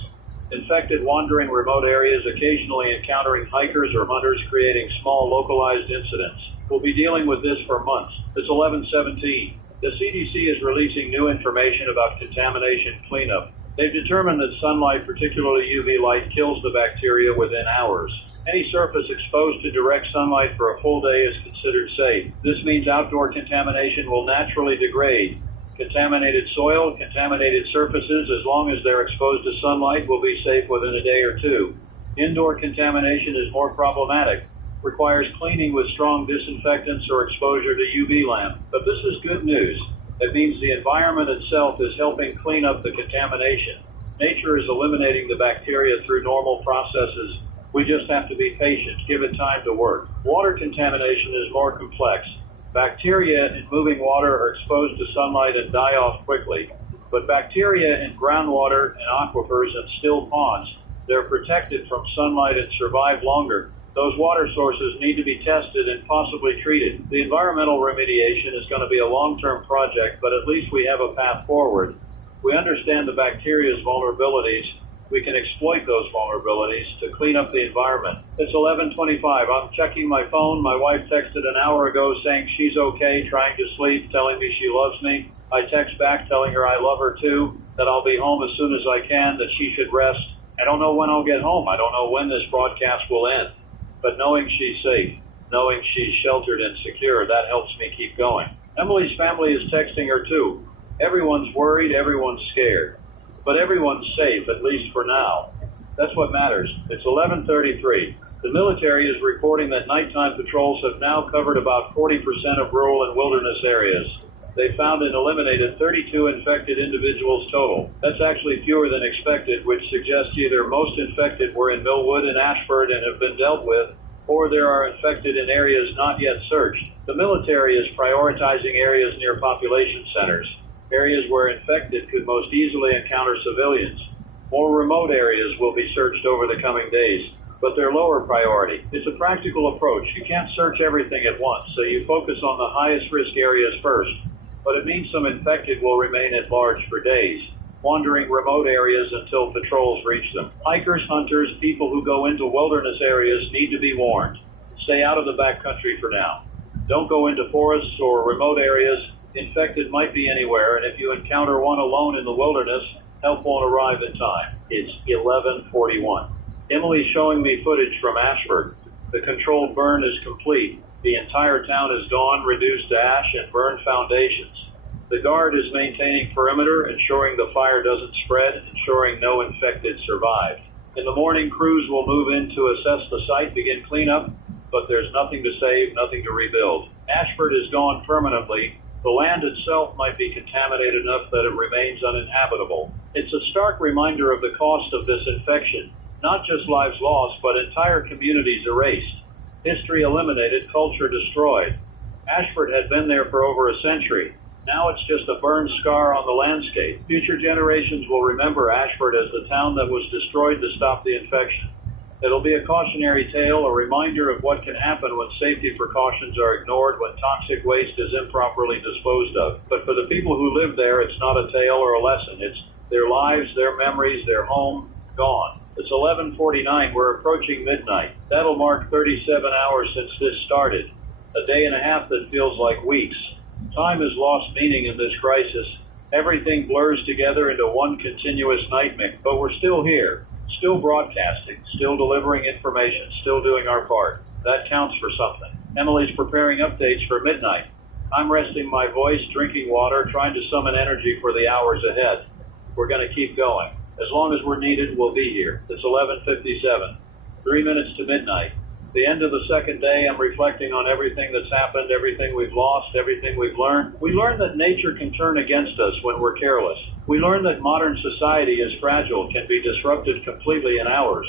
Infected wandering remote areas, occasionally encountering hikers or hunters, creating small localized incidents. We'll be dealing with this for months. It's 11/17. The CDC is releasing new information about contamination cleanup. They've determined that sunlight, particularly UV light, kills the bacteria within hours. Any surface exposed to direct sunlight for a full day is considered safe. This means outdoor contamination will naturally degrade. Contaminated soil, contaminated surfaces, as long as they're exposed to sunlight, will be safe within a day or two. Indoor contamination is more problematic, requires cleaning with strong disinfectants or exposure to UV lamp. But this is good news. It means the environment itself is helping clean up the contamination. Nature is eliminating the bacteria through normal processes. We just have to be patient, give it time to work. Water contamination is more complex. Bacteria in moving water are exposed to sunlight and die off quickly. But bacteria in groundwater and aquifers and still ponds, they're protected from sunlight and survive longer. Those water sources need to be tested and possibly treated. The environmental remediation is going to be a long-term project, but at least we have a path forward. We understand the bacteria's vulnerabilities. We can exploit those vulnerabilities to clean up the environment. It's 11:25. I'm checking my phone. My wife texted an hour ago saying she's okay, trying to sleep, telling me she loves me. I text back telling her I love her too, that I'll be home as soon as I can, that she should rest. I don't know when I'll get home. I don't know when this broadcast will end. But knowing she's safe, knowing she's sheltered and secure, that helps me keep going. Emily's family is texting her too. Everyone's worried, everyone's scared. But everyone's safe, at least for now. That's what matters. It's 11:33. The military is reporting that nighttime patrols have now covered about 40% of rural and wilderness areas. They found and eliminated 32 infected individuals total. That's actually fewer than expected, which suggests either most infected were in Millwood and Ashford and have been dealt with, or there are infected in areas not yet searched. The military is prioritizing areas near population centers, areas where infected could most easily encounter civilians. More remote areas will be searched over the coming days, but they're lower priority. It's a practical approach. You can't search everything at once, so you focus on the highest risk areas first. But it means some infected will remain at large for days, wandering remote areas until patrols reach them. Hikers, hunters, people who go into wilderness areas need to be warned. Stay out of the backcountry for now. Don't go into forests or remote areas. Infected might be anywhere, and if you encounter one alone in the wilderness, help won't arrive in time. It's 11:41. Emily's showing me footage from Ashford. The controlled burn is complete. The entire town is gone, reduced to ash and burned foundations. The guard is maintaining perimeter, ensuring the fire doesn't spread, ensuring no infected survive. In the morning, crews will move in to assess the site, begin cleanup, but there's nothing to save, nothing to rebuild. Ashford is gone permanently. The land itself might be contaminated enough that it remains uninhabitable. It's a stark reminder of the cost of this infection. Not just lives lost, but entire communities erased. History eliminated, culture destroyed. Ashford had been there for over a century. Now it's just a burned scar on the landscape. Future generations will remember Ashford as the town that was destroyed to stop the infection. It'll be a cautionary tale, a reminder of what can happen when safety precautions are ignored, when toxic waste is improperly disposed of. But for the people who live there, it's not a tale or a lesson. It's their lives, their memories, their home, gone. It's 11:49. We're approaching midnight. That'll mark 37 hours since this started. A day and a half that feels like weeks. Time has lost meaning in this crisis. Everything blurs together into one continuous nightmare. But we're still here, still broadcasting, still delivering information, still doing our part. That counts for something. Emily's preparing updates for midnight. I'm resting my voice, drinking water, trying to summon energy for the hours ahead. We're going to keep going. As long as we're needed, we'll be here. It's 11:57. 3 minutes to midnight. The end of the second day, I'm reflecting on everything that's happened, everything we've lost, everything we've learned. We learn that nature can turn against us when we're careless. We learn that modern society is fragile, can be disrupted completely in hours.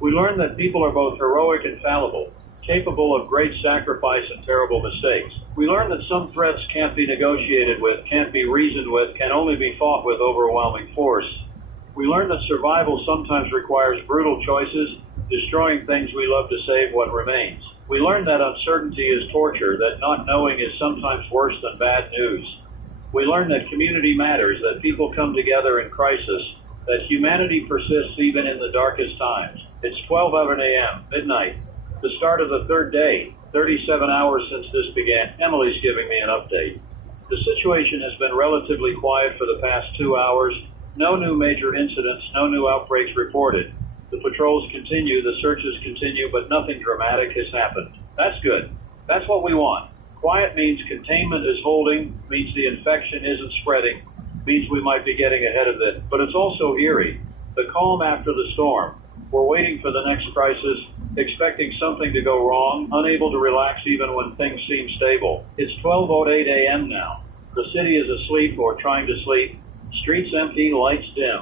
We learn that people are both heroic and fallible, capable of great sacrifice and terrible mistakes. We learn that some threats can't be negotiated with, can't be reasoned with, can only be fought with overwhelming force. We learn that survival sometimes requires brutal choices, destroying things we love to save what remains. We learn that uncertainty is torture, that not knowing is sometimes worse than bad news. We learn that community matters, that people come together in crisis, that humanity persists even in the darkest times. It's 12:11 a.m., midnight, the start of the third day, 37 hours since this began. Emily's giving me an update. The situation has been relatively quiet for the past 2 hours. No new major incidents, no new outbreaks reported. The patrols continue, the searches continue, but nothing dramatic has happened. That's good. That's what we want. Quiet means containment is holding, means the infection isn't spreading, means we might be getting ahead of it, but it's also eerie. The calm after the storm. We're waiting for the next crisis, expecting something to go wrong, unable to relax even when things seem stable. It's 12:08 a.m. now. The city is asleep or trying to sleep. Streets empty, lights dim.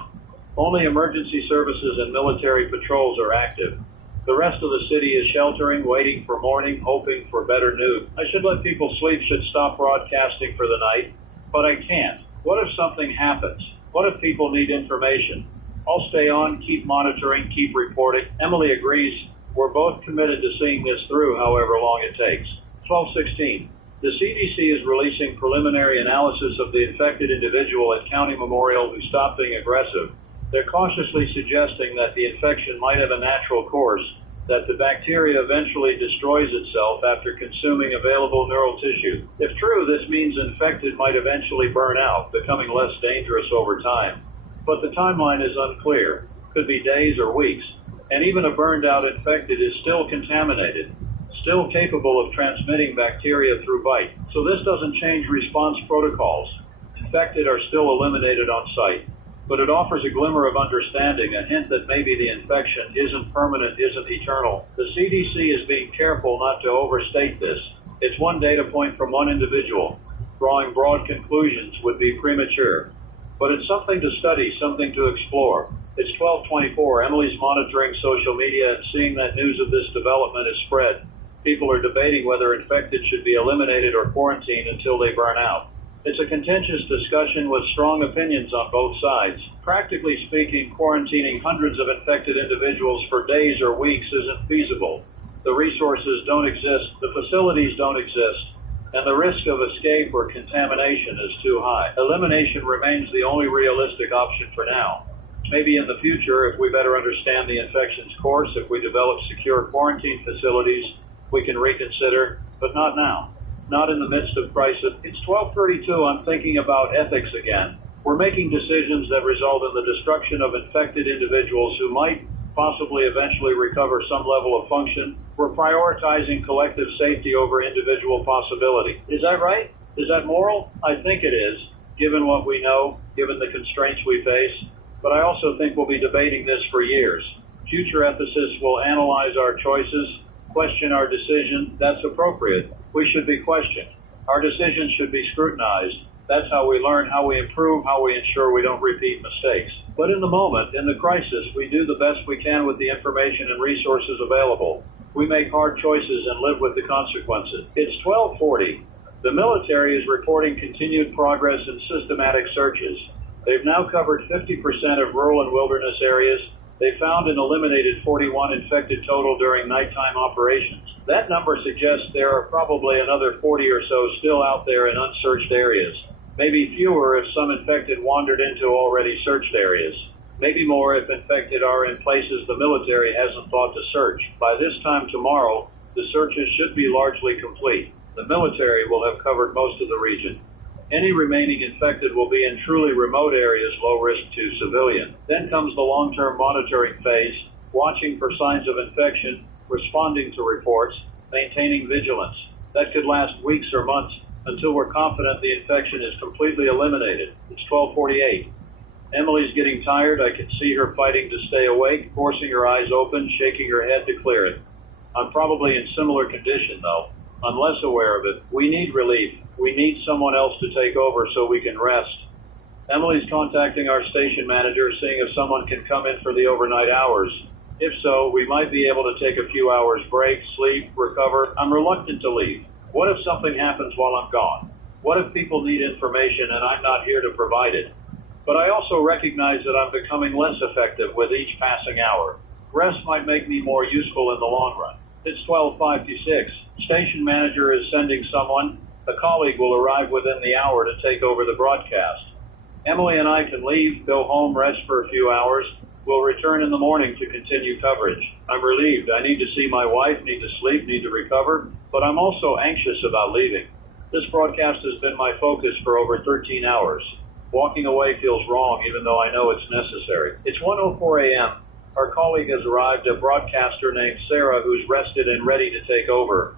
Only emergency services and military patrols are active. The rest of the city is sheltering, waiting for morning, hoping for better news. I should let people sleep, should stop broadcasting for the night, but I can't. What if something happens? What if people need information? I'll stay on, keep monitoring, keep reporting. Emily agrees. We're both committed to seeing this through, however long it takes. 12:16. The CDC is releasing preliminary analysis of the infected individual at County Memorial who stopped being aggressive. They're cautiously suggesting that the infection might have a natural course, that the bacteria eventually destroys itself after consuming available neural tissue. If true, this means infected might eventually burn out, becoming less dangerous over time. But the timeline is unclear. Could be days or weeks. And even a burned out infected is still contaminated, still capable of transmitting bacteria through bite. So this doesn't change response protocols. Infected are still eliminated on site. But it offers a glimmer of understanding, a hint that maybe the infection isn't permanent, isn't eternal. The CDC is being careful not to overstate this. It's one data point from one individual. Drawing broad conclusions would be premature. But it's something to study, something to explore. It's 12:24. Emily's monitoring social media and seeing that news of this development is spread. People are debating whether infected should be eliminated or quarantined until they burn out. It's a contentious discussion with strong opinions on both sides. Practically speaking, quarantining hundreds of infected individuals for days or weeks isn't feasible. The resources don't exist, the facilities don't exist, and the risk of escape or contamination is too high. Elimination remains the only realistic option for now. Maybe in the future, if we better understand the infection's course, if we develop secure quarantine facilities, we can reconsider, but not now. Not in the midst of crisis. It's 12:32. I'm thinking about ethics again. We're making decisions that result in the destruction of infected individuals who might possibly eventually recover some level of function. We're prioritizing collective safety over individual possibility. Is that right? Is that moral? I think it is, given what we know, given the constraints we face. But I also think we'll be debating this for years. Future ethicists will analyze our choices, question our decision. That's appropriate. We should be questioned. Our decisions should be scrutinized. That's how we learn, how we improve, how we ensure we don't repeat mistakes. But in the moment, in the crisis, we do the best we can with the information and resources available. We make hard choices and live with the consequences. It's 12:40. The military is reporting continued progress in systematic searches. They've now covered 50% of rural and wilderness areas. They found and eliminated 41 infected total during nighttime operations. That number suggests there are probably another 40 or so still out there in unsearched areas. Maybe fewer if some infected wandered into already searched areas. Maybe more if infected are in places the military hasn't thought to search. By this time tomorrow, the searches should be largely complete. The military will have covered most of the region. Any remaining infected will be in truly remote areas, low risk to civilian. Then comes the long-term monitoring phase, watching for signs of infection, responding to reports, maintaining vigilance. That could last weeks or months until we're confident the infection is completely eliminated. It's 12:48. Emily's getting tired. I can see her fighting to stay awake, forcing her eyes open, shaking her head to clear it. I'm probably in similar condition, though. I'm less aware of it. We need relief. We need someone else to take over so we can rest. Emily's contacting our station manager, seeing if someone can come in for the overnight hours. If so, we might be able to take a few hours break, sleep, recover. I'm reluctant to leave. What if something happens while I'm gone? What if people need information and I'm not here to provide it? But I also recognize that I'm becoming less effective with each passing hour. Rest might make me more useful in the long run. It's 12:56. Station manager is sending someone. A colleague will arrive within the hour to take over the broadcast. Emily and I can leave, go home, rest for a few hours. We'll return in the morning to continue coverage. I'm relieved. I need to see my wife, need to sleep, need to recover, but I'm also anxious about leaving. This broadcast has been my focus for over 13 hours. Walking away feels wrong, even though I know it's necessary. It's 1:04 a.m. Our colleague has arrived, a broadcaster named Sarah, who's rested and ready to take over.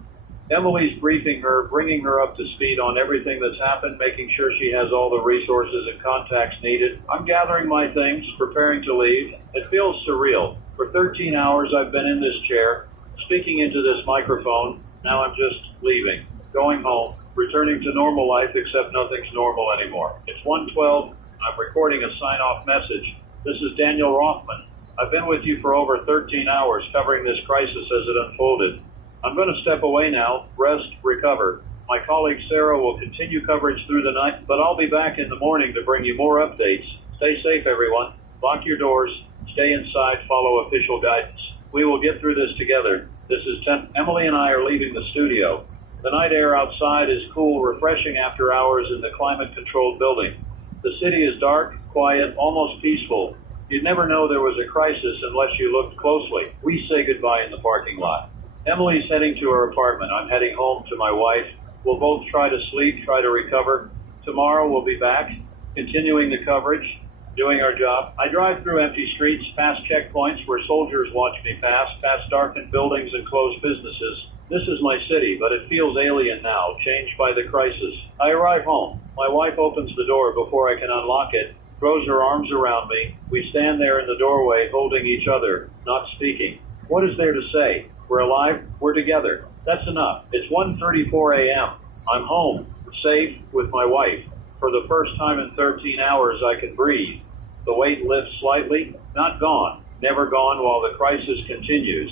Emily's briefing her, bringing her up to speed on everything that's happened, making sure she has all the resources and contacts needed. I'm gathering my things, preparing to leave. It feels surreal. For 13 hours I've been in this chair, speaking into this microphone. Now I'm just leaving, going home, returning to normal life, except nothing's normal anymore. It's 1:12. I'm recording a sign-off message. This is Daniel Rothman. I've been with you for over 13 hours covering this crisis as it unfolded. I'm going to step away now, rest, recover. My colleague Sarah will continue coverage through the night, but I'll be back in the morning to bring you more updates. Stay safe, everyone. Lock your doors. Stay inside. Follow official guidance. We will get through this together. This is Emily and I are leaving the studio. The night air outside is cool, refreshing after hours in the climate-controlled building. The city is dark, quiet, almost peaceful. You'd never know there was a crisis unless you looked closely. We say goodbye in the parking lot. Emily's heading to her apartment. I'm heading home to my wife. We'll both try to sleep, try to recover. Tomorrow we'll be back, continuing the coverage, doing our job. I drive through empty streets, past checkpoints where soldiers watch me pass, past darkened buildings and closed businesses. This is my city, but it feels alien now, changed by the crisis. I arrive home. My wife opens the door before I can unlock it, throws her arms around me. We stand there in the doorway, holding each other, not speaking. What is there to say? We're alive. We're together. That's enough. It's 1:34 a.m. I'm home, safe, with my wife. For the first time in 13 hours, I can breathe. The weight lifts slightly. Not gone. Never gone while the crisis continues.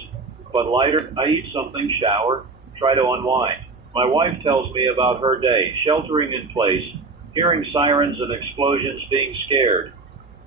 But lighter. I eat something, shower, try to unwind. My wife tells me about her day, sheltering in place, hearing sirens and explosions, being scared.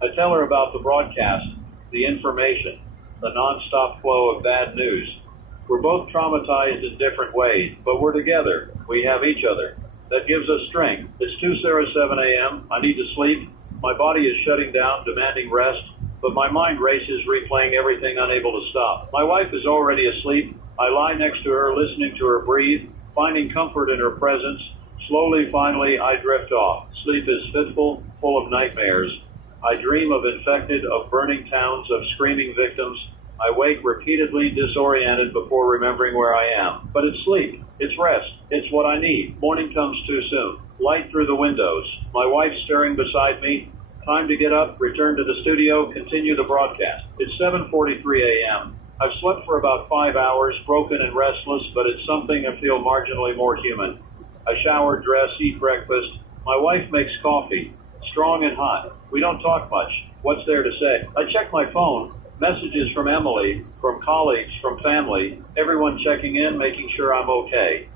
I tell her about the broadcast, the information, the nonstop flow of bad news. We're both traumatized in different ways, but we're together. We have each other. That gives us strength. It's 2:07 a.m. I need to sleep. My body is shutting down, demanding rest, but my mind races, replaying everything, unable to stop. My wife is already asleep. I lie next to her, listening to her breathe, finding comfort in her presence. Slowly, finally, I drift off. Sleep is fitful, full of nightmares. I dream of infected, of burning towns, of screaming victims. I wake repeatedly, disoriented before remembering where I am. But it's sleep. It's rest. It's what I need. Morning comes too soon. Light through the windows. My wife stirring beside me. Time to get up, return to the studio, continue the broadcast. It's 7:43 a.m. I've slept for about 5 hours, broken and restless, but it's something I feel marginally more human. I shower, dress, eat breakfast. My wife makes coffee, strong and hot. We don't talk much. What's there to say? I check my phone. Messages from Emily, from colleagues, from family, everyone checking in, making sure I'm okay.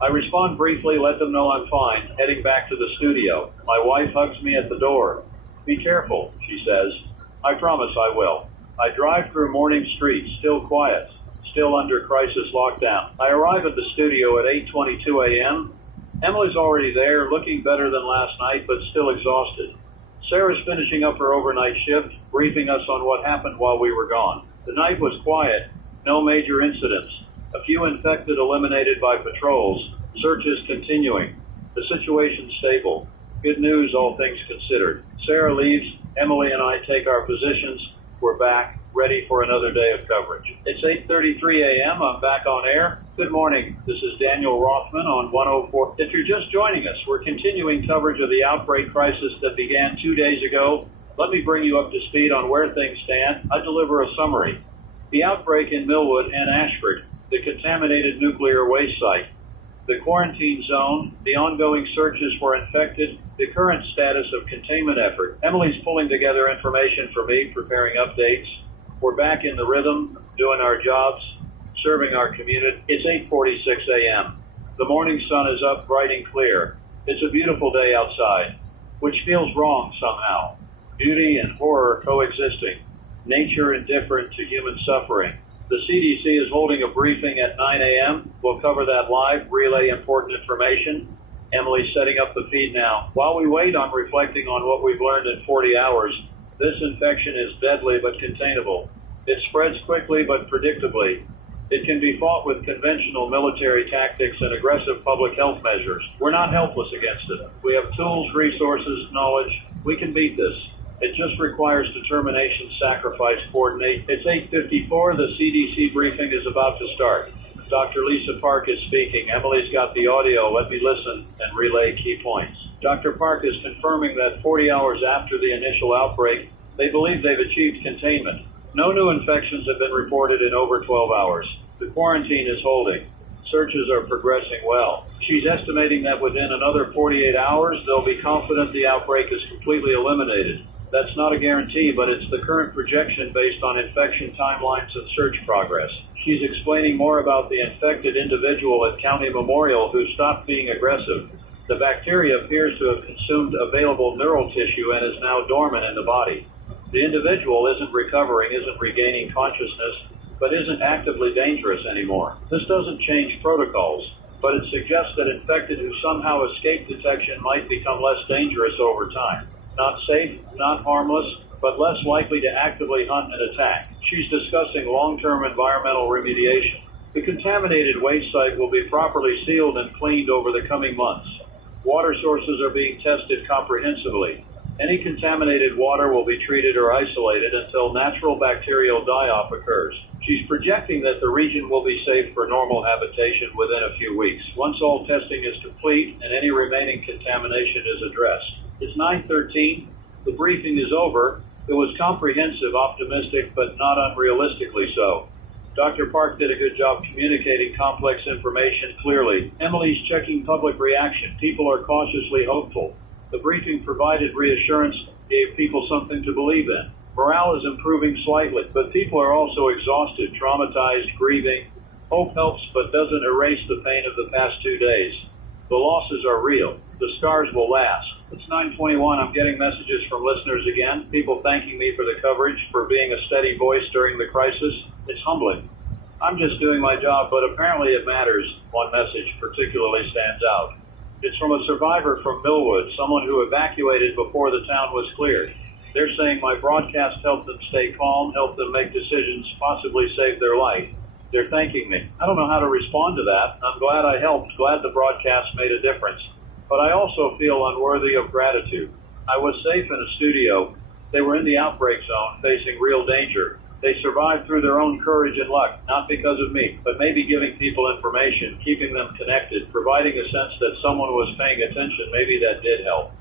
I respond briefly, let them know I'm fine, heading back to the studio. My wife hugs me at the door. Be careful, she says. I promise I will. I drive through morning streets, still quiet, still under crisis lockdown. I arrive at the studio at 8:22 a.m. Emily's already there, looking better than last night, but still exhausted. Sarah's finishing up her overnight shift, briefing us on what happened while we were gone. The night was quiet, no major incidents. A few infected eliminated by patrols, searches continuing. The situation stable. Good news, all things considered. Sarah leaves, Emily and I take our positions. We're back, ready for another day of coverage. It's 8:33 a.m. I'm back on air. Good morning. This is Daniel Rothman on 104. If you're just joining us, we're continuing coverage of the outbreak crisis that began 2 days ago. Let me bring you up to speed on where things stand. I deliver a summary. The outbreak in Millwood and Ashford the contaminated nuclear waste site, the quarantine zone, the ongoing searches for infected, the current status of containment effort. Emily's pulling together information for me, preparing updates. We're back in the rhythm, doing our jobs, serving our community. It's 8:46 a.m. The morning sun is up bright and clear. It's a beautiful day outside, which feels wrong somehow. Beauty and horror coexisting, nature indifferent to human suffering. The CDC is holding a briefing at 9 a.m. We'll cover that live, relay important information. Emily's setting up the feed now. While we wait, I'm reflecting on what we've learned in 40 hours. This infection is deadly but containable. It spreads quickly but predictably. It can be fought with conventional military tactics and aggressive public health measures. We're not helpless against it. We have tools, resources, knowledge. We can beat this. It just requires determination, sacrifice, coordinate. It's 8:54. The CDC briefing is about to start. Dr. Lisa Park is speaking. Emily's got the audio. Let me listen and relay key points. Dr. Park is confirming that 40 hours after the initial outbreak, they believe they've achieved containment. No new infections have been reported in over 12 hours. The quarantine is holding. Searches are progressing well. She's estimating that within another 48 hours, they'll be confident the outbreak is completely eliminated. That's not a guarantee, but it's the current projection based on infection timelines and search progress. She's explaining more about the infected individual at County Memorial who stopped being aggressive. The bacteria appears to have consumed available neural tissue and is now dormant in the body. The individual isn't recovering, isn't regaining consciousness, but isn't actively dangerous anymore. This doesn't change protocols, but it suggests that infected who somehow escape detection might become less dangerous over time. Not safe, not harmless, but less likely to actively hunt and attack. She's discussing long-term environmental remediation. The contaminated waste site will be properly sealed and cleaned over the coming months. Water sources are being tested comprehensively. Any contaminated water will be treated or isolated until natural bacterial die-off occurs. She's projecting that the region will be safe for normal habitation within a few weeks, once all testing is complete and any remaining contamination is addressed. It's 9:13. The briefing is over. It was comprehensive, optimistic, but not unrealistically so. Dr. Park did a good job communicating complex information clearly. Emily's checking public reaction. People are cautiously hopeful. The briefing provided reassurance, gave people something to believe in. Morale is improving slightly, but people are also exhausted, traumatized, grieving. Hope helps, but doesn't erase the pain of the past 2 days. The losses are real. The scars will last. It's 9:21. I'm getting messages from listeners again, people thanking me for the coverage, for being a steady voice during the crisis. It's humbling. I'm just doing my job, but apparently it matters. One message particularly stands out. It's from a survivor from Millwood, someone who evacuated before the town was cleared. They're saying my broadcast helped them stay calm, helped them make decisions, possibly save their life. They're thanking me. I don't know how to respond to that. I'm glad I helped, glad the broadcast made a difference. But I also feel unworthy of gratitude. I was safe in a studio. They were in the outbreak zone, facing real danger. They survived through their own courage and luck, not because of me, but maybe giving people information, keeping them connected, providing a sense that someone was paying attention. Maybe that did help.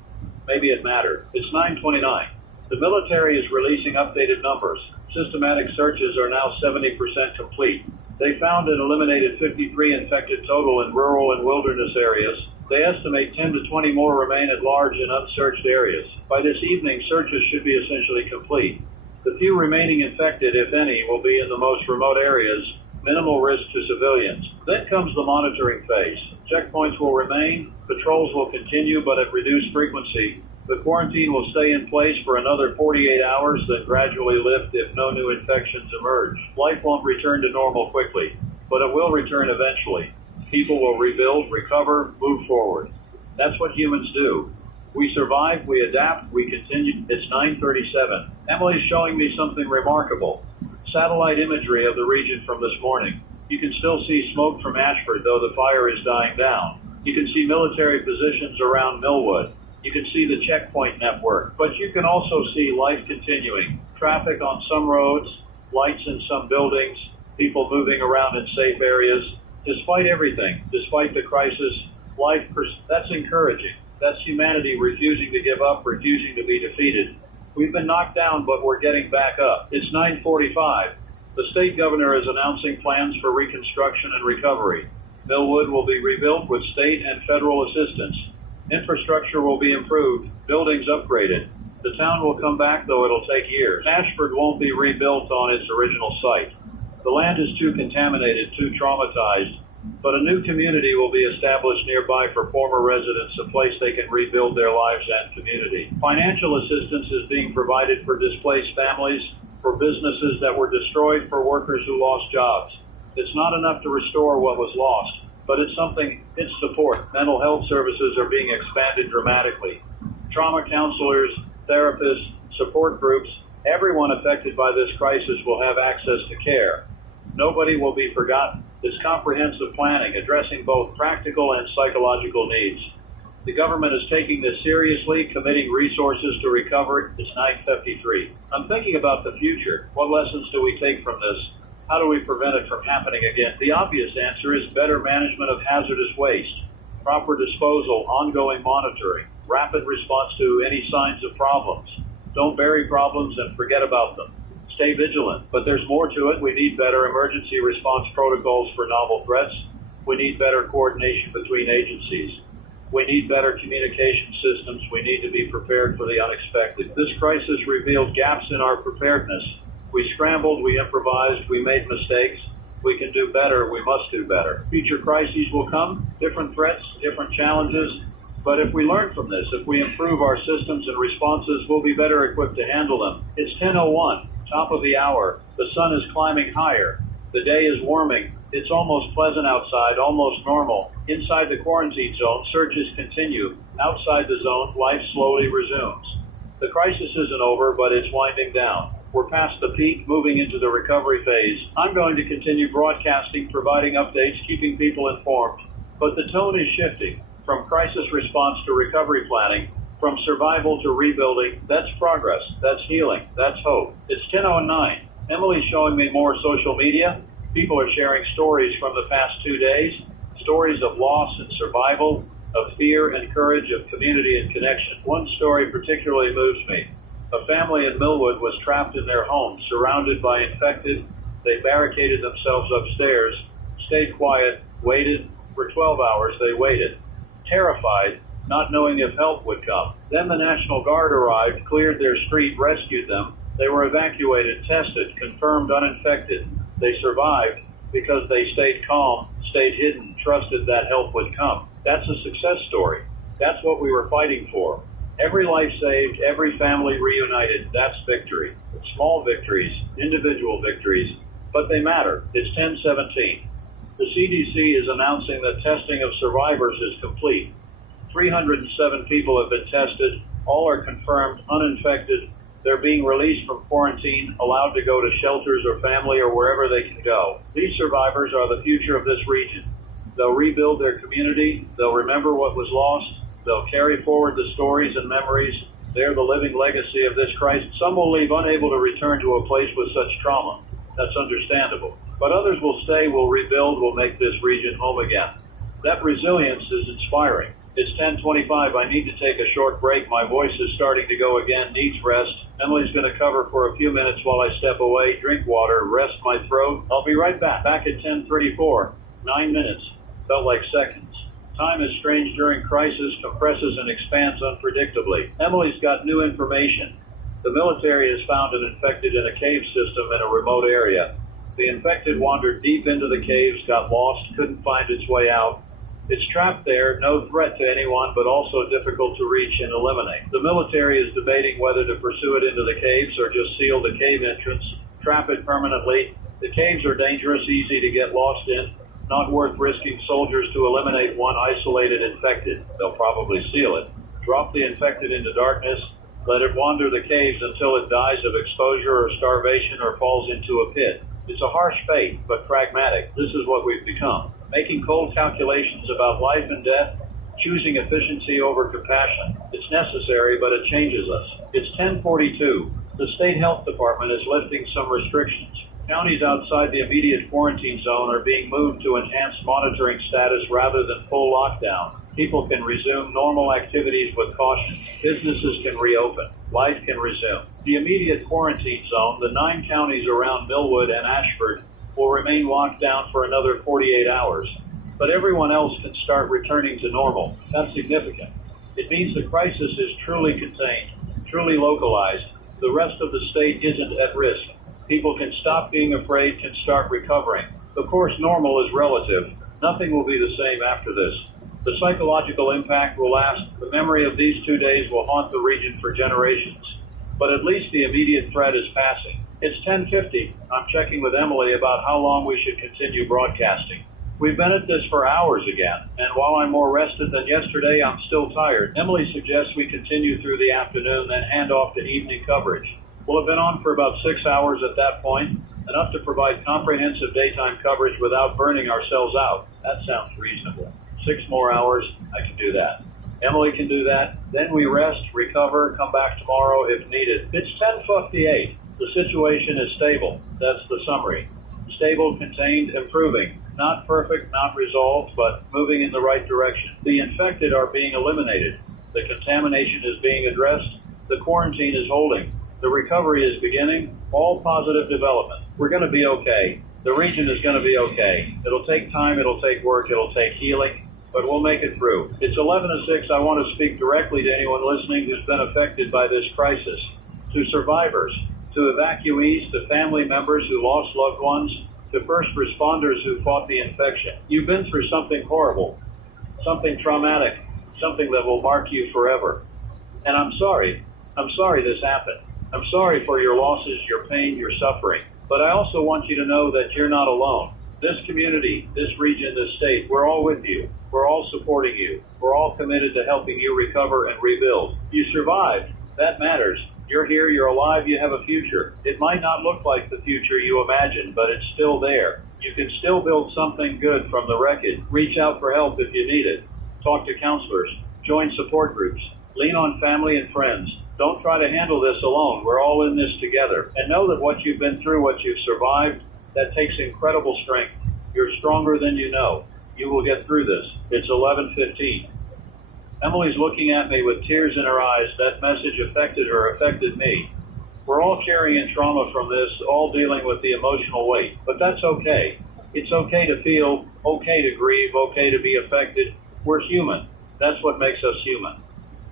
Maybe it mattered. It's 9:29. The military is releasing updated numbers. Systematic searches are now 70% complete. They found and eliminated 53 infected total in rural and wilderness areas. They estimate 10 to 20 more remain at large in unsearched areas. By this evening, searches should be essentially complete. The few remaining infected, if any, will be in the most remote areas, minimal risk to civilians. Then comes the monitoring phase. Checkpoints will remain, patrols will continue, but at reduced frequency. The quarantine will stay in place for another 48 hours, then gradually lift if no new infections emerge. Life won't return to normal quickly, but it will return eventually. People will rebuild, recover, move forward. That's what humans do. We survive, we adapt, we continue. It's 9:37. Emily's showing me something remarkable. Satellite imagery of the region from this morning. You can still see smoke from Ashford, though the fire is dying down. You can see military positions around Millwood. You can see the checkpoint network, but you can also see life continuing. Traffic on some roads, lights in some buildings, people moving around in safe areas. Despite everything, despite the crisis, life, that's encouraging. That's humanity refusing to give up, refusing to be defeated. We've been knocked down, but we're getting back up. It's 9:45. The state governor is announcing plans for reconstruction and recovery. Millwood will be rebuilt with state and federal assistance. Infrastructure will be improved, buildings upgraded. The town will come back, though it'll take years. Ashford won't be rebuilt on its original site. The land is too contaminated, too traumatized, but a new community will be established nearby for former residents, a place they can rebuild their lives and community. Financial assistance is being provided for displaced families, for businesses that were destroyed, for workers who lost jobs. It's not enough to restore what was lost, but it's support. Mental health services are being expanded dramatically. Trauma counselors, therapists, support groups, everyone affected by this crisis will have access to care. Nobody will be forgotten. This comprehensive planning addressing both practical and psychological needs. The government is taking this seriously, committing resources to recovery. It's 9:53. I'm thinking about the future. What lessons do we take from this? How do we prevent it from happening again? The obvious answer is better management of hazardous waste, proper disposal, ongoing monitoring, rapid response to any signs of problems. Don't bury problems and forget about them. Stay vigilant, but there's more to it. We need better emergency response protocols for novel threats. We need better coordination between agencies. We need better communication systems. We need to be prepared for the unexpected. This crisis revealed gaps in our preparedness. We scrambled, we improvised, we made mistakes. We can do better, we must do better. Future crises will come, different threats, different challenges. But if we learn from this, if we improve our systems and responses, we'll be better equipped to handle them. It's 10:01. Top of the hour. The sun is climbing higher. The day is warming. It's almost pleasant outside, almost normal. Inside the quarantine zone, searches continue. Outside the zone, life slowly resumes. The crisis isn't over, but it's winding down. We're past the peak, moving into the recovery phase. I'm going to continue broadcasting, providing updates, keeping people informed. But the tone is shifting from crisis response to recovery planning. From survival to rebuilding. That's progress. That's healing. That's hope. It's 10:09. Emily's showing me more social media. People are sharing stories from the past 2 days. Stories of loss and survival, of fear and courage, of community and connection. One story particularly moves me. A family in Millwood was trapped in their home, surrounded by infected. They barricaded themselves upstairs, stayed quiet, waited. For 12 hours they waited, terrified, not knowing if help would come. Then the National Guard arrived, cleared their street, rescued them. They were evacuated, tested, confirmed uninfected. They survived because they stayed calm, stayed hidden, trusted that help would come. That's a success story. That's what we were fighting for. Every life saved, every family reunited, that's victory. Small victories, individual victories, but they matter. It's 10:17. The CDC is announcing that testing of survivors is complete. 307 people have been tested. All are confirmed uninfected. They're being released from quarantine, allowed to go to shelters or family or wherever they can go. These survivors are the future of this region. They'll rebuild their community. They'll remember what was lost. They'll carry forward the stories and memories. They're the living legacy of this crisis. Some will leave unable to return to a place with such trauma. That's understandable. But others will stay, will rebuild, will make this region home again. That resilience is inspiring. It's 10:25. I need to take a short break. My voice is starting to go again, needs rest. Emily's going to cover for a few minutes while I step away, drink water, rest my throat. I'll be right back. Back at 10:34. 9 minutes. Felt like seconds. Time is strange during crisis, compresses and expands unpredictably. Emily's got new information. The military has found an infected in a cave system in a remote area. The infected wandered deep into the caves, got lost, couldn't find its way out. It's trapped there, no threat to anyone, but also difficult to reach and eliminate. The military is debating whether to pursue it into the caves or just seal the cave entrance, trap it permanently. The caves are dangerous, easy to get lost in, not worth risking soldiers to eliminate one isolated infected. They'll probably seal it. Drop the infected into darkness, let it wander the caves until it dies of exposure or starvation or falls into a pit. It's a harsh fate, but pragmatic. This is what we've become. Making cold calculations about life and death, choosing efficiency over compassion. It's necessary, but it changes us. It's 10:42. The state health department is lifting some restrictions. Counties outside the immediate quarantine zone are being moved to enhanced monitoring status rather than full lockdown. People can resume normal activities with caution. Businesses can reopen. Life can resume. The immediate quarantine zone, the 9 counties around Millwood and Ashford, will remain locked down for another 48 hours. But everyone else can start returning to normal. That's significant. It means the crisis is truly contained, truly localized. The rest of the state isn't at risk. People can stop being afraid, can start recovering. Of course, normal is relative. Nothing will be the same after this. The psychological impact will last. The memory of these 2 days will haunt the region for generations. But at least the immediate threat is passing. It's 10:50. I'm checking with Emily about how long we should continue broadcasting. We've been at this for hours again, and while I'm more rested than yesterday, I'm still tired. Emily suggests we continue through the afternoon, then hand off to evening coverage. We'll have been on for about 6 hours at that point, enough to provide comprehensive daytime coverage without burning ourselves out. That sounds reasonable. 6 more hours, I can do that. Emily can do that. Then we rest, recover, come back tomorrow if needed. It's 10:58. The situation is stable. That's the summary. Stable, contained, improving. Not perfect, not resolved, but moving in the right direction. The infected are being eliminated. The contamination is being addressed. The quarantine is holding. The recovery is beginning. All positive development. We're going to be okay. The region is going to be okay. It'll take time, it'll take work, it'll take healing, but we'll make it through. It's 11:06. I want to speak directly to anyone listening who's been affected by this crisis. To survivors, to evacuees, to family members who lost loved ones, to first responders who fought the infection. You've been through something horrible, something traumatic, something that will mark you forever. And I'm sorry. I'm sorry this happened. I'm sorry for your losses, your pain, your suffering. But I also want you to know that you're not alone. This community, this region, this state, we're all with you. We're all supporting you. We're all committed to helping you recover and rebuild. You survived. That matters. You're here, you're alive, you have a future. It might not look like the future you imagined, but it's still there. You can still build something good from the wreckage. Reach out for help if you need it. Talk to counselors. Join support groups. Lean on family and friends. Don't try to handle this alone. We're all in this together. And know that what you've been through, what you've survived, that takes incredible strength. You're stronger than you know. You will get through this. It's 11:15. Emily's looking at me with tears in her eyes. That message affected her, affected me. We're all carrying trauma from this, all dealing with the emotional weight. But that's okay. It's okay to feel, okay to grieve, okay to be affected. We're human. That's what makes us human.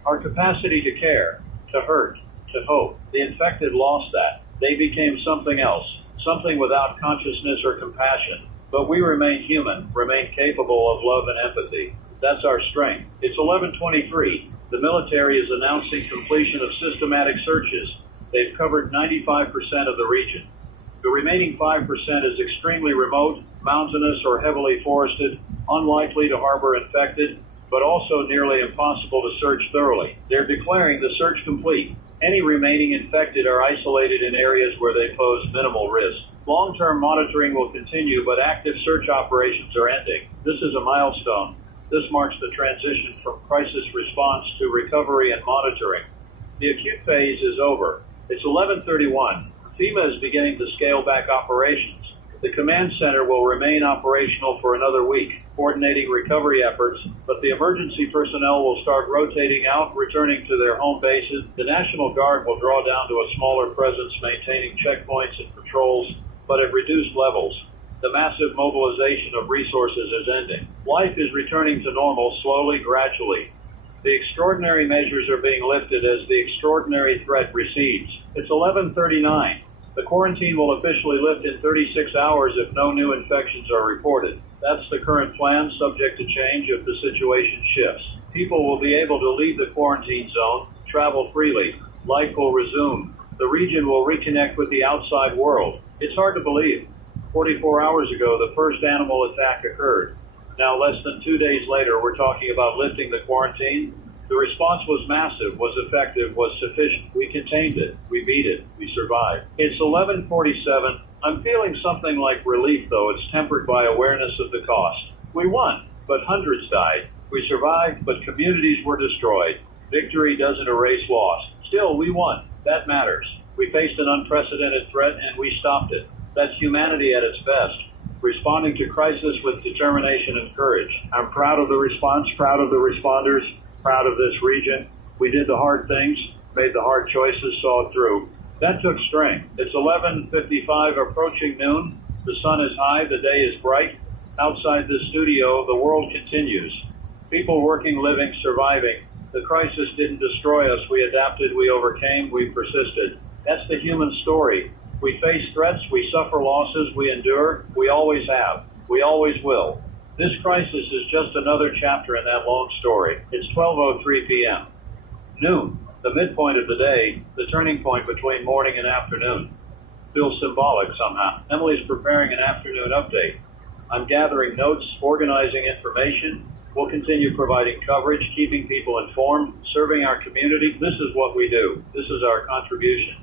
Our capacity to care, to hurt, to hope. The infected lost that. They became something else, something without consciousness or compassion. But we remain human, remain capable of love and empathy. That's our strength. It's 11:23. The military is announcing completion of systematic searches. They've covered 95% of the region. The remaining 5% is extremely remote, mountainous or heavily forested, unlikely to harbor infected, but also nearly impossible to search thoroughly. They're declaring the search complete. Any remaining infected are isolated in areas where they pose minimal risk. Long-term monitoring will continue, but active search operations are ending. This is a milestone. This marks the transition from crisis response to recovery and monitoring. The acute phase is over. It's 11:31. FEMA is beginning to scale back operations. The command center will remain operational for another week, coordinating recovery efforts, but the emergency personnel will start rotating out, returning to their home bases. The National Guard will draw down to a smaller presence, maintaining checkpoints and patrols, but at reduced levels. The massive mobilization of resources is ending. Life is returning to normal slowly, gradually. The extraordinary measures are being lifted as the extraordinary threat recedes. It's 11:39. The quarantine will officially lift in 36 hours if no new infections are reported. That's the current plan, subject to change if the situation shifts. People will be able to leave the quarantine zone, travel freely. Life will resume. The region will reconnect with the outside world. It's hard to believe. 44 hours ago, the first animal attack occurred. Now, less than 2 days later, we're talking about lifting the quarantine. The response was massive, was effective, was sufficient. We contained it. We beat it. We survived. It's 11:47. I'm feeling something like relief, though it's tempered by awareness of the cost. We won, but hundreds died. We survived, but communities were destroyed. Victory doesn't erase loss. Still, we won. That matters. We faced an unprecedented threat, and we stopped it. That's humanity at its best. responding to crisis with determination and courage. I'm proud of the response, proud of the responders, proud of this region. We did the hard things, made the hard choices, saw it through. That took strength. It's 11:55, approaching noon. The sun is high, the day is bright. Outside the studio, the world continues. People working, living, surviving. The crisis didn't destroy us. We adapted, we overcame, we persisted. That's the human story. We face threats, we suffer losses, we endure. We always have. We always will. This crisis is just another chapter in that long story. It's 12:03 p.m. Noon, the midpoint of the day, the turning point between morning and afternoon. Feels symbolic somehow. Emily's preparing an afternoon update. I'm gathering notes, organizing information. We'll continue providing coverage, keeping people informed, serving our community. This is what we do. This is our contribution.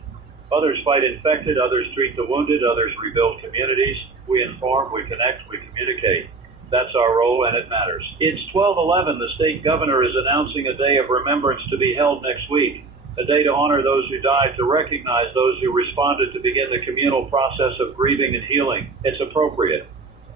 Others fight infected, others treat the wounded, others rebuild communities. We inform, we connect, we communicate. That's our role, and it matters. It's 12:11. The state governor is announcing a day of remembrance to be held next week, a day to honor those who died, to recognize those who responded, to begin the communal process of grieving and healing. It's appropriate.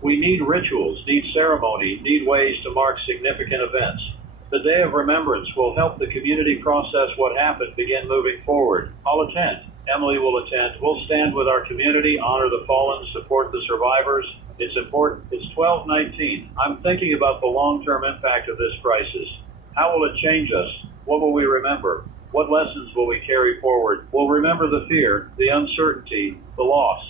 We need rituals, need ceremony, need ways to mark significant events. The Day of Remembrance will help the community process what happened, begin moving forward. I'll attend. Emily will attend. We'll stand with our community, honor the fallen, support the survivors. It's important. It's 12:19. I'm thinking about the long-term impact of this crisis. How will it change us? What will we remember? What lessons will we carry forward? We'll remember the fear, the uncertainty, the loss.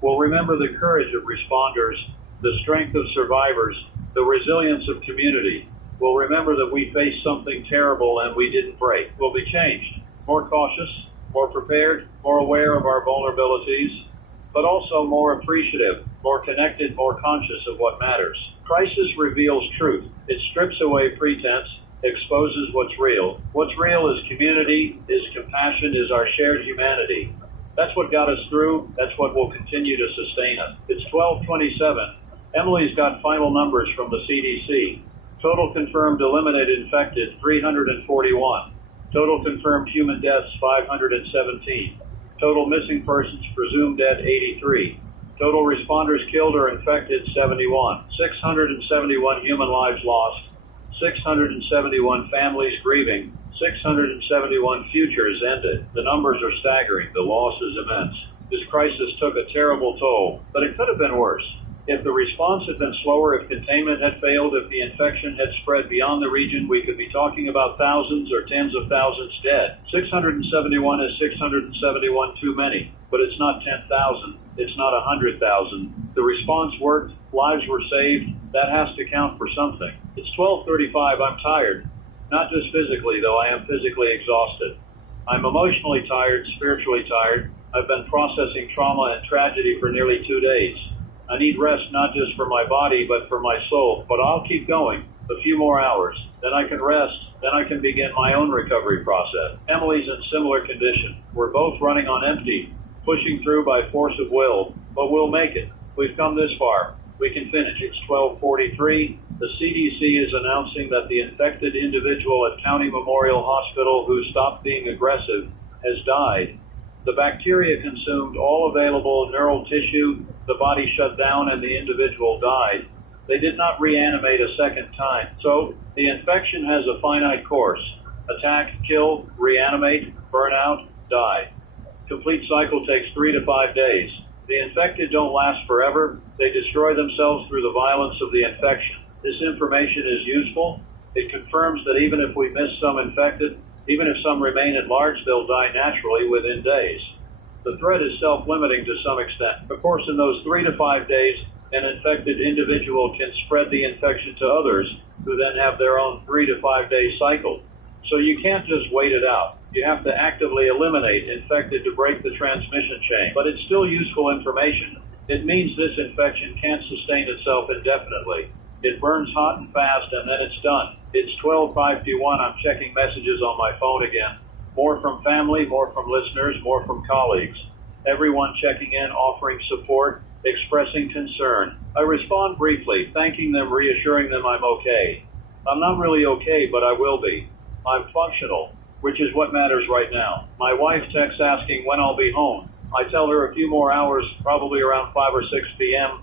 We'll remember the courage of responders, the strength of survivors, the resilience of community. We'll remember that we faced something terrible and we didn't break. We'll be changed, more cautious, more prepared, more aware of our vulnerabilities, but also more appreciative, more connected, more conscious of what matters. Crisis reveals truth. It strips away pretense, exposes what's real. What's real is community, is compassion, is our shared humanity. That's what got us through. That's what will continue to sustain us. It's 12:27. Emily's got final numbers from the CDC. Total confirmed eliminated infected, 341. Total confirmed human deaths, 517. Total missing persons presumed dead, 83. Total responders killed or infected, 71. 671 human lives lost. 671 families grieving. 671 futures ended. The numbers are staggering. The loss is immense. This crisis took a terrible toll, but it could have been worse. If the response had been slower, if containment had failed, if the infection had spread beyond the region, we could be talking about thousands or tens of thousands dead. 671 is 671 too many, but it's not 10,000. It's not 100,000. The response worked. Lives were saved. That has to count for something. It's 12:35. I'm tired. Not just physically, though. I am physically exhausted. I'm emotionally tired, spiritually tired. I've been processing trauma and tragedy for nearly 2 days. I need rest, not just for my body, but for my soul. But I'll keep going. A few more hours. Then I can rest. Then I can begin my own recovery process. Emily's in similar condition. We're both running on empty, pushing through by force of will. But we'll make it. We've come this far. We can finish. It's 12:43. The CDC is announcing that the infected individual at County Memorial Hospital who stopped being aggressive has died. The bacteria consumed all available neural tissue, the body shut down, and the individual died. They did not reanimate a second time. So the infection has a finite course. Attack, kill, reanimate, burn out, die. Complete cycle takes 3 to 5 days. The infected don't last forever. They destroy themselves through the violence of the infection. This information is useful. It confirms that even if we miss some infected, even if some remain at large, they'll die naturally within days. The threat is self-limiting to some extent. Of course, in those 3 to 5 days, an infected individual can spread the infection to others who then have their own 3 to 5 day cycle. So you can't just wait it out. You have to actively eliminate infected to break the transmission chain. But it's still useful information. It means this infection can't sustain itself indefinitely. It burns hot and fast, and then it's done. It's 12:51. I'm checking messages on my phone again. More from family, more from listeners, more from colleagues. Everyone checking in, offering support, expressing concern. I respond briefly, thanking them, reassuring them I'm okay. I'm not really okay, but I will be. I'm functional, which is what matters right now. My wife texts asking when I'll be home. I tell her a few more hours, probably around 5 or 6 p.m.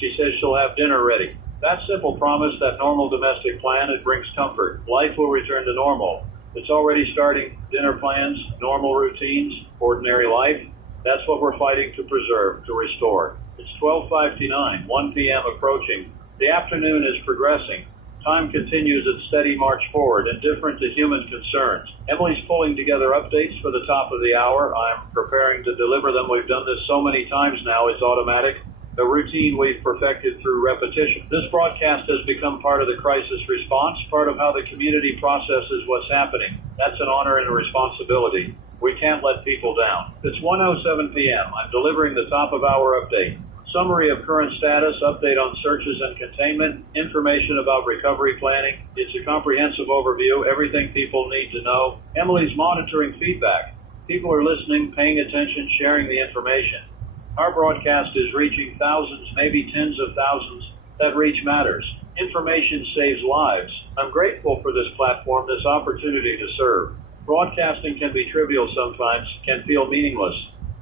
She says she'll have dinner ready. That simple promise, that normal domestic plan, it brings comfort. Life will return to normal. It's already starting. Dinner plans, normal routines, ordinary life. That's what we're fighting to preserve, to restore. It's 12:59, 1 p.m. approaching. The afternoon is progressing. Time continues its steady march forward, indifferent to human concerns. Emily's pulling together updates for the top of the hour. I'm preparing to deliver them. We've done this so many times now, it's automatic. A routine we've perfected through repetition. This broadcast has become part of the crisis response, part of how the community processes what's happening. That's an honor and a responsibility. We can't let people down. It's 1:07 p.m. I'm delivering the top of hour update. Summary of current status, update on searches and containment, information about recovery planning. It's a comprehensive overview, everything people need to know. Emily's monitoring feedback. People are listening, paying attention, sharing the information. Our broadcast is reaching thousands, maybe tens of thousands. That reach matters. Information saves lives. I'm grateful for this platform, this opportunity to serve. Broadcasting can be trivial sometimes, can feel meaningless,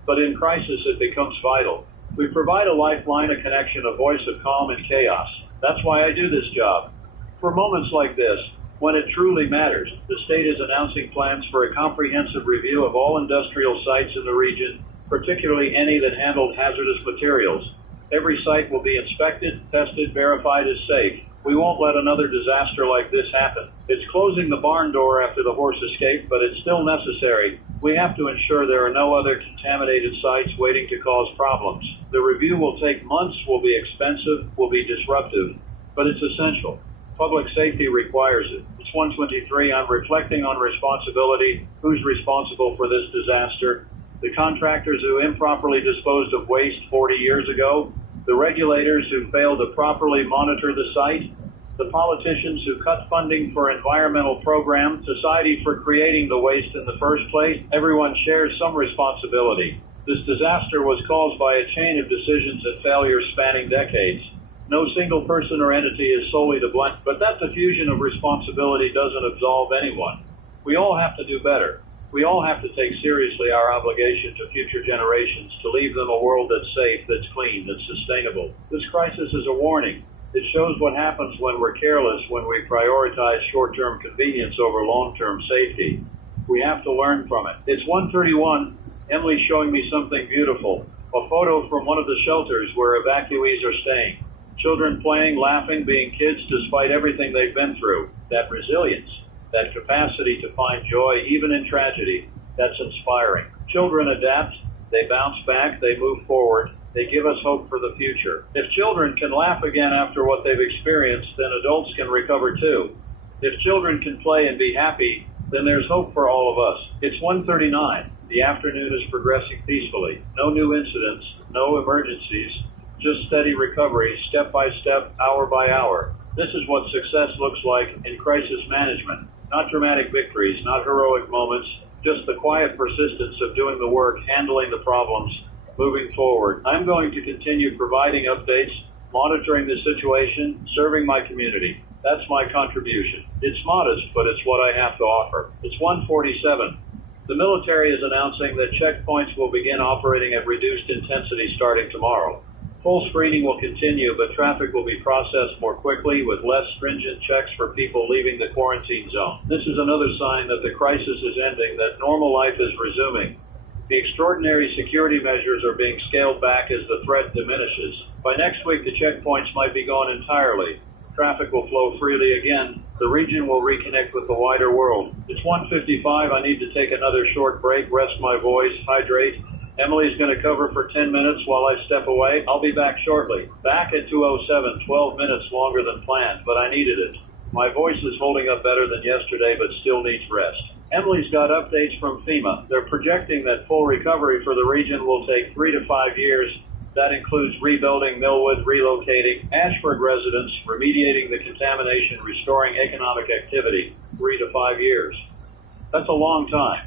but in crisis it becomes vital. We provide a lifeline, a connection, a voice of calm in chaos. That's why I do this job. For moments like this, when it truly matters, the state is announcing plans for a comprehensive review of all industrial sites in the region, particularly any that handled hazardous materials. Every site will be inspected, tested, verified as safe. We won't let another disaster like this happen. It's closing the barn door after the horse escaped, but it's still necessary. We have to ensure there are no other contaminated sites waiting to cause problems. The review will take months, will be expensive, will be disruptive, but it's essential. Public safety requires it. It's 1:23. I'm reflecting on responsibility. Who's responsible for this disaster? The contractors who improperly disposed of waste 40 years ago, the regulators who failed to properly monitor the site, the politicians who cut funding for environmental programs, society for creating the waste in the first place. Everyone shares some responsibility. This disaster was caused by a chain of decisions and failures spanning decades. No single person or entity is solely to blame, but that diffusion of responsibility doesn't absolve anyone. We all have to do better. We all have to take seriously our obligation to future generations to leave them a world that's safe, that's clean, that's sustainable. This crisis is a warning. It shows what happens when we're careless, when we prioritize short-term convenience over long-term safety. We have to learn from it. It's 1:31. Emily's showing me something beautiful. A photo from one of the shelters where evacuees are staying. Children playing, laughing, being kids despite everything they've been through. That resilience. That capacity to find joy even in tragedy, that's inspiring. Children adapt, they bounce back, they move forward, they give us hope for the future. If children can laugh again after what they've experienced, then adults can recover too. If children can play and be happy, then there's hope for all of us. It's 1:39. The afternoon is progressing peacefully. No new incidents, no emergencies, just steady recovery, step by step, hour by hour. This is what success looks like in crisis management. Not dramatic victories, not heroic moments, just the quiet persistence of doing the work, handling the problems, moving forward. I'm going to continue providing updates, monitoring the situation, serving my community. That's my contribution. It's modest, but it's what I have to offer. It's 1:47. The military is announcing that checkpoints will begin operating at reduced intensity starting tomorrow. Full screening will continue, but traffic will be processed more quickly with less stringent checks for people leaving the quarantine zone. This is another sign that the crisis is ending, that normal life is resuming. The extraordinary security measures are being scaled back as the threat diminishes. By next week, the checkpoints might be gone entirely. Traffic will flow freely again. The region will reconnect with the wider world. It's 1:55. I need to take another short break, rest my voice, hydrate. Emily's going to cover for 10 minutes while I step away. I'll be back shortly. Back at 2:07, 12 minutes longer than planned, but I needed it. My voice is holding up better than yesterday, but still needs rest. Emily's got updates from FEMA. They're projecting that full recovery for the region will take 3 to 5 years. That includes rebuilding Millwood, relocating Ashford residents, remediating the contamination, restoring economic activity. 3 to 5 years. That's a long time.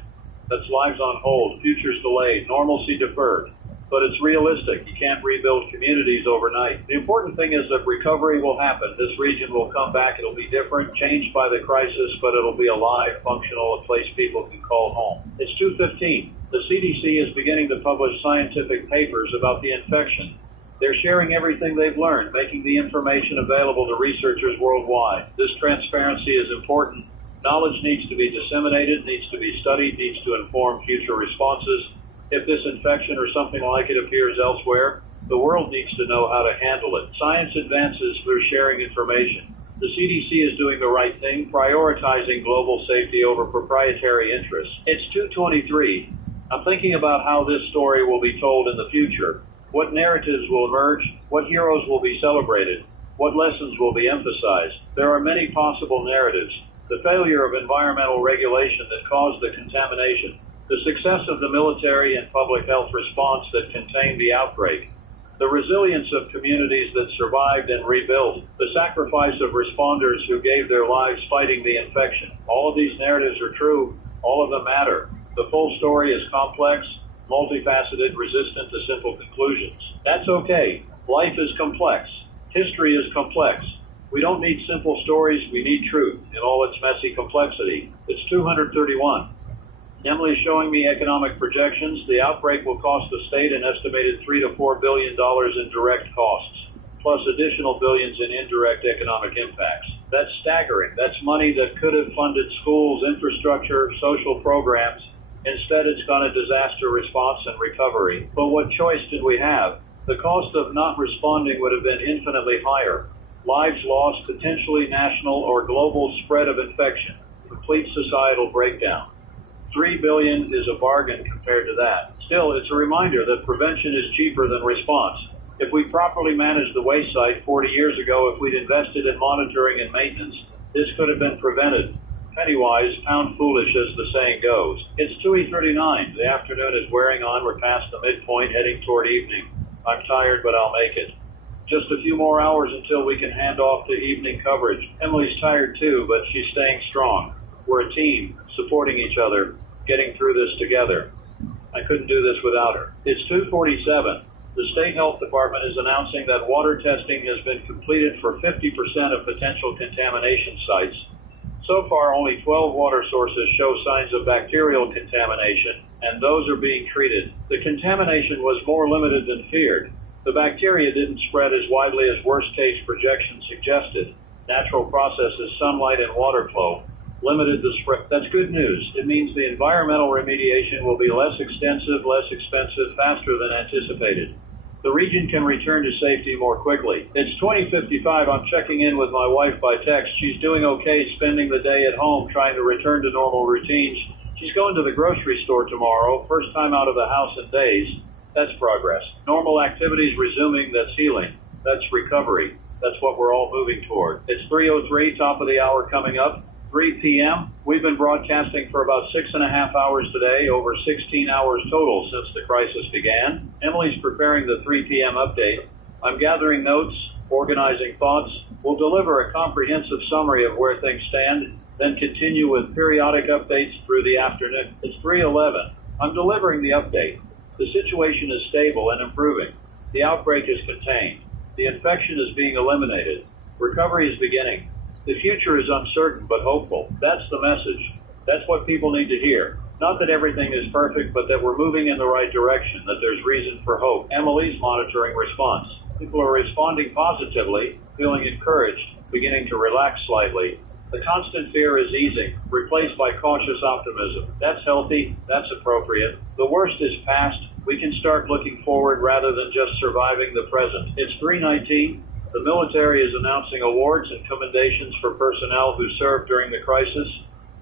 That's lives on hold, futures delayed, normalcy deferred. But it's realistic. You can't rebuild communities overnight. The important thing is that recovery will happen. This region will come back. It'll be different, changed by the crisis, but it'll be alive, functional, a place people can call home. It's 2:15. The CDC is beginning to publish scientific papers about the infection. They're sharing everything they've learned, making the information available to researchers worldwide. This transparency is important. Knowledge needs to be disseminated, needs to be studied, needs to inform future responses. If this infection or something like it appears elsewhere, the world needs to know how to handle it. Science advances through sharing information. The CDC is doing the right thing, prioritizing global safety over proprietary interests. It's 2:23. I'm thinking about how this story will be told in the future. What narratives will emerge? What heroes will be celebrated? What lessons will be emphasized? There are many possible narratives. The failure of environmental regulation that caused the contamination. The success of the military and public health response that contained the outbreak. The resilience of communities that survived and rebuilt. The sacrifice of responders who gave their lives fighting the infection. All of these narratives are true. All of them matter. The full story is complex, multifaceted, resistant to simple conclusions. That's okay. Life is complex. History is complex. We don't need simple stories, we need truth in all its messy complexity. It's 231. Emily's showing me economic projections. The outbreak will cost the state an estimated $3 to $4 billion in direct costs, plus additional billions in indirect economic impacts. That's staggering. That's money that could have funded schools, infrastructure, social programs. Instead, it's gone to disaster response and recovery. But what choice did we have? The cost of not responding would have been infinitely higher. Lives lost, potentially national or global spread of infection, complete societal breakdown. $3 billion is a bargain compared to that. Still, it's a reminder that prevention is cheaper than response. If we properly managed the waste site 40 years ago, if we'd invested in monitoring and maintenance, this could have been prevented. Penny wise, pound foolish, as the saying goes. It's 2:39. The afternoon is wearing on. We're past the midpoint, heading toward evening. I'm tired, but I'll make it. Just a few more hours until we can hand off to evening coverage. Emily's tired too, but she's staying strong. We're a team, supporting each other, getting through this together. I couldn't do this without her. It's 2:47. The State Health Department is announcing that water testing has been completed for 50% of potential contamination sites. So far, only 12 water sources show signs of bacterial contamination, and those are being treated. The contamination was more limited than feared. The bacteria didn't spread as widely as worst-case projections suggested. Natural processes, sunlight and water flow, limited the spread. That's good news. It means the environmental remediation will be less extensive, less expensive, faster than anticipated. The region can return to safety more quickly. It's 20:55. I'm checking in with my wife by text. She's doing okay, spending the day at home, trying to return to normal routines. She's going to the grocery store tomorrow, first time out of the house in days. That's progress. Normal activities resuming, that's healing. That's recovery. That's what we're all moving toward. It's 3:03, top of the hour coming up. 3 p.m. We've been broadcasting for about 6.5 hours today, over 16 hours total since the crisis began. Emily's preparing the 3 p.m. update. I'm gathering notes, organizing thoughts. We'll deliver a comprehensive summary of where things stand, then continue with periodic updates through the afternoon. It's 3:11. I'm delivering the update. The situation is stable and improving. The outbreak is contained. The infection is being eliminated. Recovery is beginning. The future is uncertain but hopeful. That's the message. That's what people need to hear. Not that everything is perfect, but that we're moving in the right direction, that there's reason for hope. Emily's monitoring response. People are responding positively, feeling encouraged, beginning to relax slightly. The constant fear is easing, replaced by cautious optimism. That's healthy. That's appropriate. The worst is past. We can start looking forward rather than just surviving the present. It's 3:19. The military is announcing awards and commendations for personnel who served during the crisis,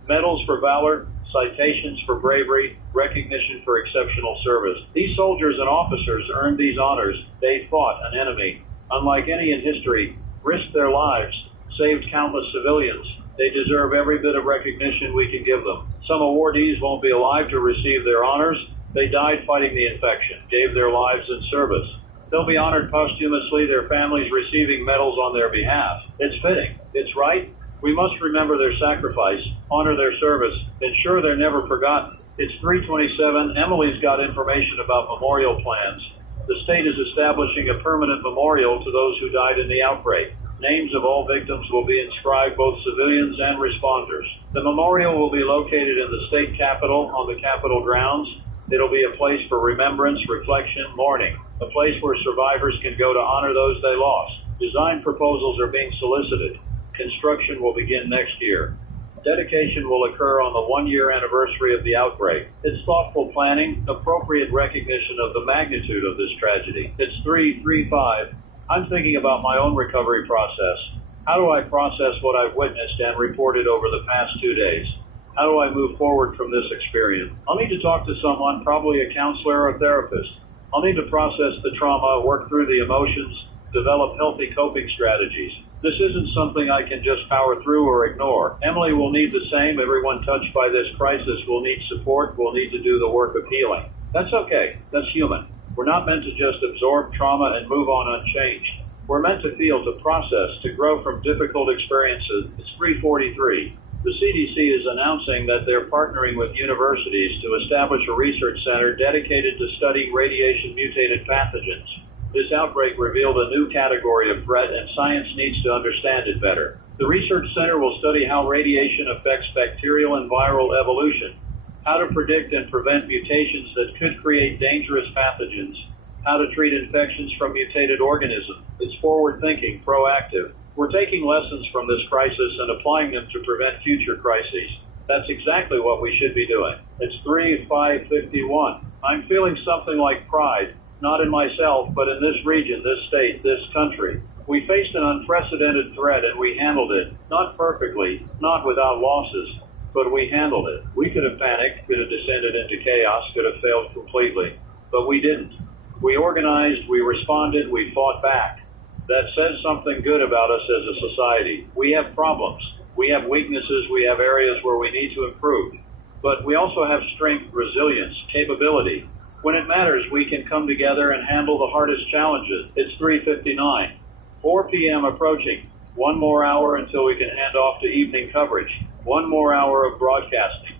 medals for valor, citations for bravery, recognition for exceptional service. These soldiers and officers earned these honors. They fought an enemy, unlike any in history, risked their lives, saved countless civilians. They deserve every bit of recognition we can give them. Some awardees won't be alive to receive their honors. They died fighting the infection, gave their lives in service. They'll be honored posthumously, their families receiving medals on their behalf. It's fitting. It's right. We must remember their sacrifice, honor their service, ensure they're never forgotten. It's 3:27. Emily's got information about memorial plans. The state is establishing a permanent memorial to those who died in the outbreak. Names of all victims will be inscribed, both civilians and responders. The memorial will be located in the state capitol on the Capitol grounds. It'll be a place for remembrance, reflection, mourning. a place where survivors can go to honor those they lost. Design proposals are being solicited. Construction will begin next year. Dedication will occur on the 1-year anniversary of the outbreak. It's thoughtful planning, appropriate recognition of the magnitude of this tragedy. It's 335. I'm thinking about my own recovery process. How do I process what I've witnessed and reported over the past 2 days? How do I move forward from this experience? I'll need to talk to someone, probably a counselor or a therapist. I'll need to process the trauma, work through the emotions, develop healthy coping strategies. This isn't something I can just power through or ignore. Emily will need the same. Everyone touched by this crisis will need support, will need to do the work of healing. That's okay. That's human. We're not meant to just absorb trauma and move on unchanged. We're meant to feel, to process, to grow from difficult experiences. It's 343. The CDC is announcing that they're partnering with universities to establish a research center dedicated to studying radiation-mutated pathogens. This outbreak revealed a new category of threat, and science needs to understand it better. The research center will study how radiation affects bacterial and viral evolution, how to predict and prevent mutations that could create dangerous pathogens, how to treat infections from mutated organisms. It's forward-thinking, proactive. We're taking lessons from this crisis and applying them to prevent future crises. That's exactly what we should be doing. It's 3/5/51. I'm feeling something like pride. Not in myself, but in this region, this state, this country. We faced an unprecedented threat and we handled it. Not perfectly, not without losses, but we handled it. We could have panicked, could have descended into chaos, could have failed completely, but we didn't. We organized, we responded, we fought back. That says something good about us as a society. We have problems, we have weaknesses, we have areas where we need to improve, but we also have strength, resilience, capability. When it matters, we can come together and handle the hardest challenges. It's 3:59. 4 p.m. approaching. 1 more hour until we can hand off to evening coverage. 1 more hour of broadcasting,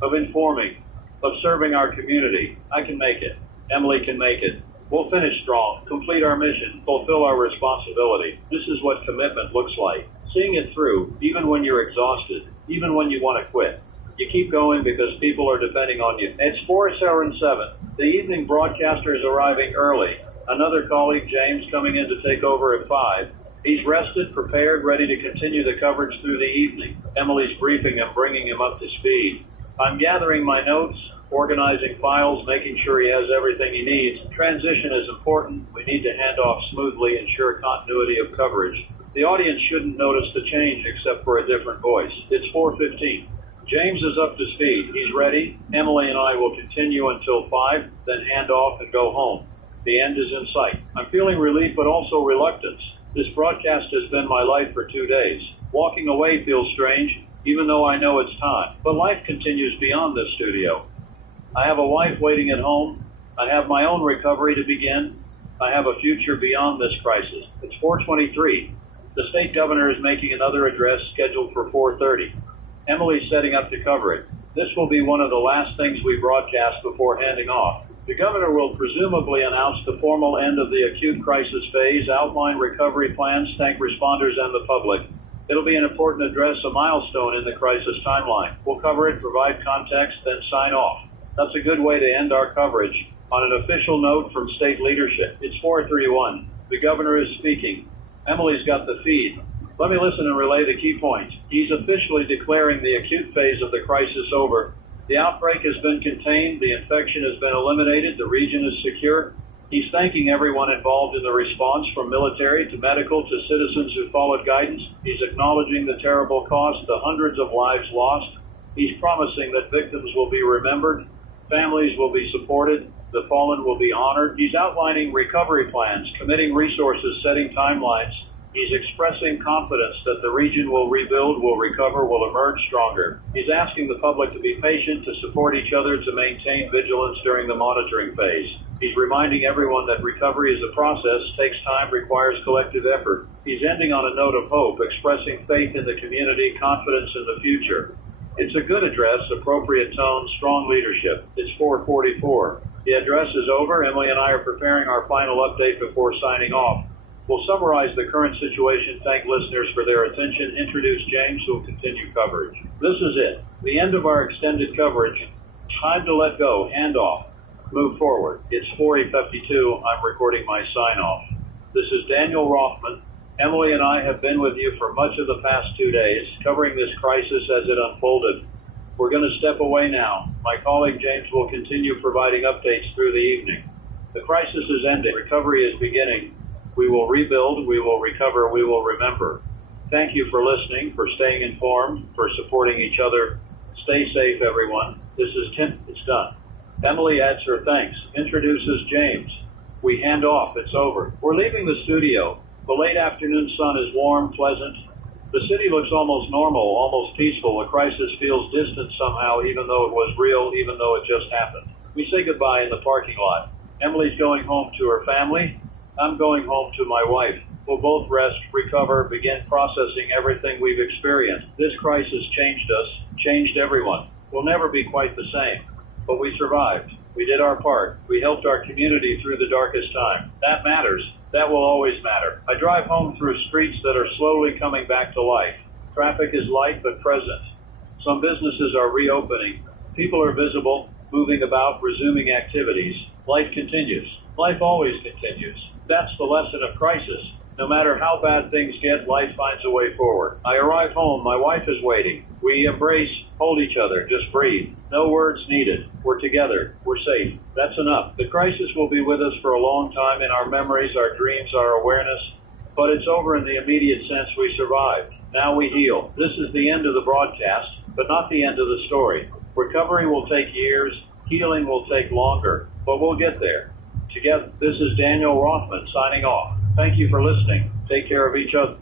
of informing, of serving our community. I can make it. Emily can make it. We'll finish strong, complete our mission, fulfill our responsibility. This is what commitment looks like. Seeing it through, even when you're exhausted, even when you want to quit. You keep going because people are depending on you. It's 4:07. The evening broadcaster is arriving early. Another colleague, James, coming in to take over at 5. He's rested, prepared, ready to continue the coverage through the evening. Emily's briefing him, bringing him up to speed. I'm gathering my notes, organizing files, making sure he has everything he needs. Transition is important. We need to hand off smoothly, ensure continuity of coverage. The audience shouldn't notice the change except for a different voice. It's 4:15. James is up to speed. He's ready. Emily and I will continue until 5, then hand off and go home. The end is in sight. I'm feeling relief, but also reluctance. This broadcast has been my life for 2 days. Walking away feels strange, even though I know it's time. But life continues beyond this studio. I have a wife waiting at home. I have my own recovery to begin. I have a future beyond this crisis. It's 4:23. The state governor is making another address scheduled for 4:30. Emily's setting up to cover it. This will be one of the last things we broadcast before handing off. The governor will presumably announce the formal end of the acute crisis phase, outline recovery plans, thank responders and the public. It'll be an important address, a milestone in the crisis timeline. We'll cover it, provide context, then sign off. That's a good way to end our coverage. On an official note from state leadership, it's 4:31. The governor is speaking. Emily's got the feed. Let me listen and relay the key points. He's officially declaring the acute phase of the crisis over. The outbreak has been contained, the infection has been eliminated, the region is secure. He's thanking everyone involved in the response, from military to medical to citizens who followed guidance. He's acknowledging the terrible cost, the hundreds of lives lost. He's promising that victims will be remembered, families will be supported, the fallen will be honored. He's outlining recovery plans, committing resources, setting timelines. He's expressing confidence that the region will rebuild, will recover, will emerge stronger. He's asking the public to be patient, to support each other, to maintain vigilance during the monitoring phase. He's reminding everyone that recovery is a process, takes time, requires collective effort. He's ending on a note of hope, expressing faith in the community, confidence in the future. It's a good address, appropriate tone, strong leadership. It's 4:44. The address is over. Emily and I are preparing our final update before signing off. We'll summarize the current situation, thank listeners for their attention, introduce James, who will continue coverage. This is it, the end of our extended coverage. Time to let go, hand off. move forward. It's 40:52. I'm recording my sign-off. This is Daniel Rothman. Emily and I have been with you for much of the past 2 days, covering this crisis as it unfolded. We're going to step away now. My colleague James will continue providing updates through the evening. The crisis is ending. Recovery is beginning. We will rebuild, we will recover, we will remember. Thank you for listening, for staying informed, for supporting each other. Stay safe, everyone. This is Tim. It's done. Emily adds her thanks, introduces James. We hand off. It's over. We're leaving the studio. The late afternoon sun is warm, pleasant. The city looks almost normal, almost peaceful. The crisis feels distant somehow, even though it was real, even though it just happened. We say goodbye in the parking lot. Emily's going home to her family. I'm going home to my wife. We'll both rest, recover, begin processing everything we've experienced. This crisis changed us, changed everyone. We'll never be quite the same, but we survived. We did our part. We helped our community through the darkest time. That matters. That will always matter. I drive home through streets that are slowly coming back to life. Traffic is light but present. Some businesses are reopening. People are visible, moving about, resuming activities. Life continues. Life always continues. That's the lesson of crisis. No matter how bad things get, life finds a way forward. I arrive home. My wife is waiting. We embrace, hold each other, just breathe. No words needed. We're together. We're safe. That's enough. The crisis will be with us for a long time in our memories, our dreams, our awareness. But it's over in the immediate sense. We survived. Now we heal. This is the end of the broadcast, but not the end of the story. Recovery will take years. Healing will take longer, but we'll get there. Together, this is Daniel Rothman signing off. Thank you for listening. Take care of each other.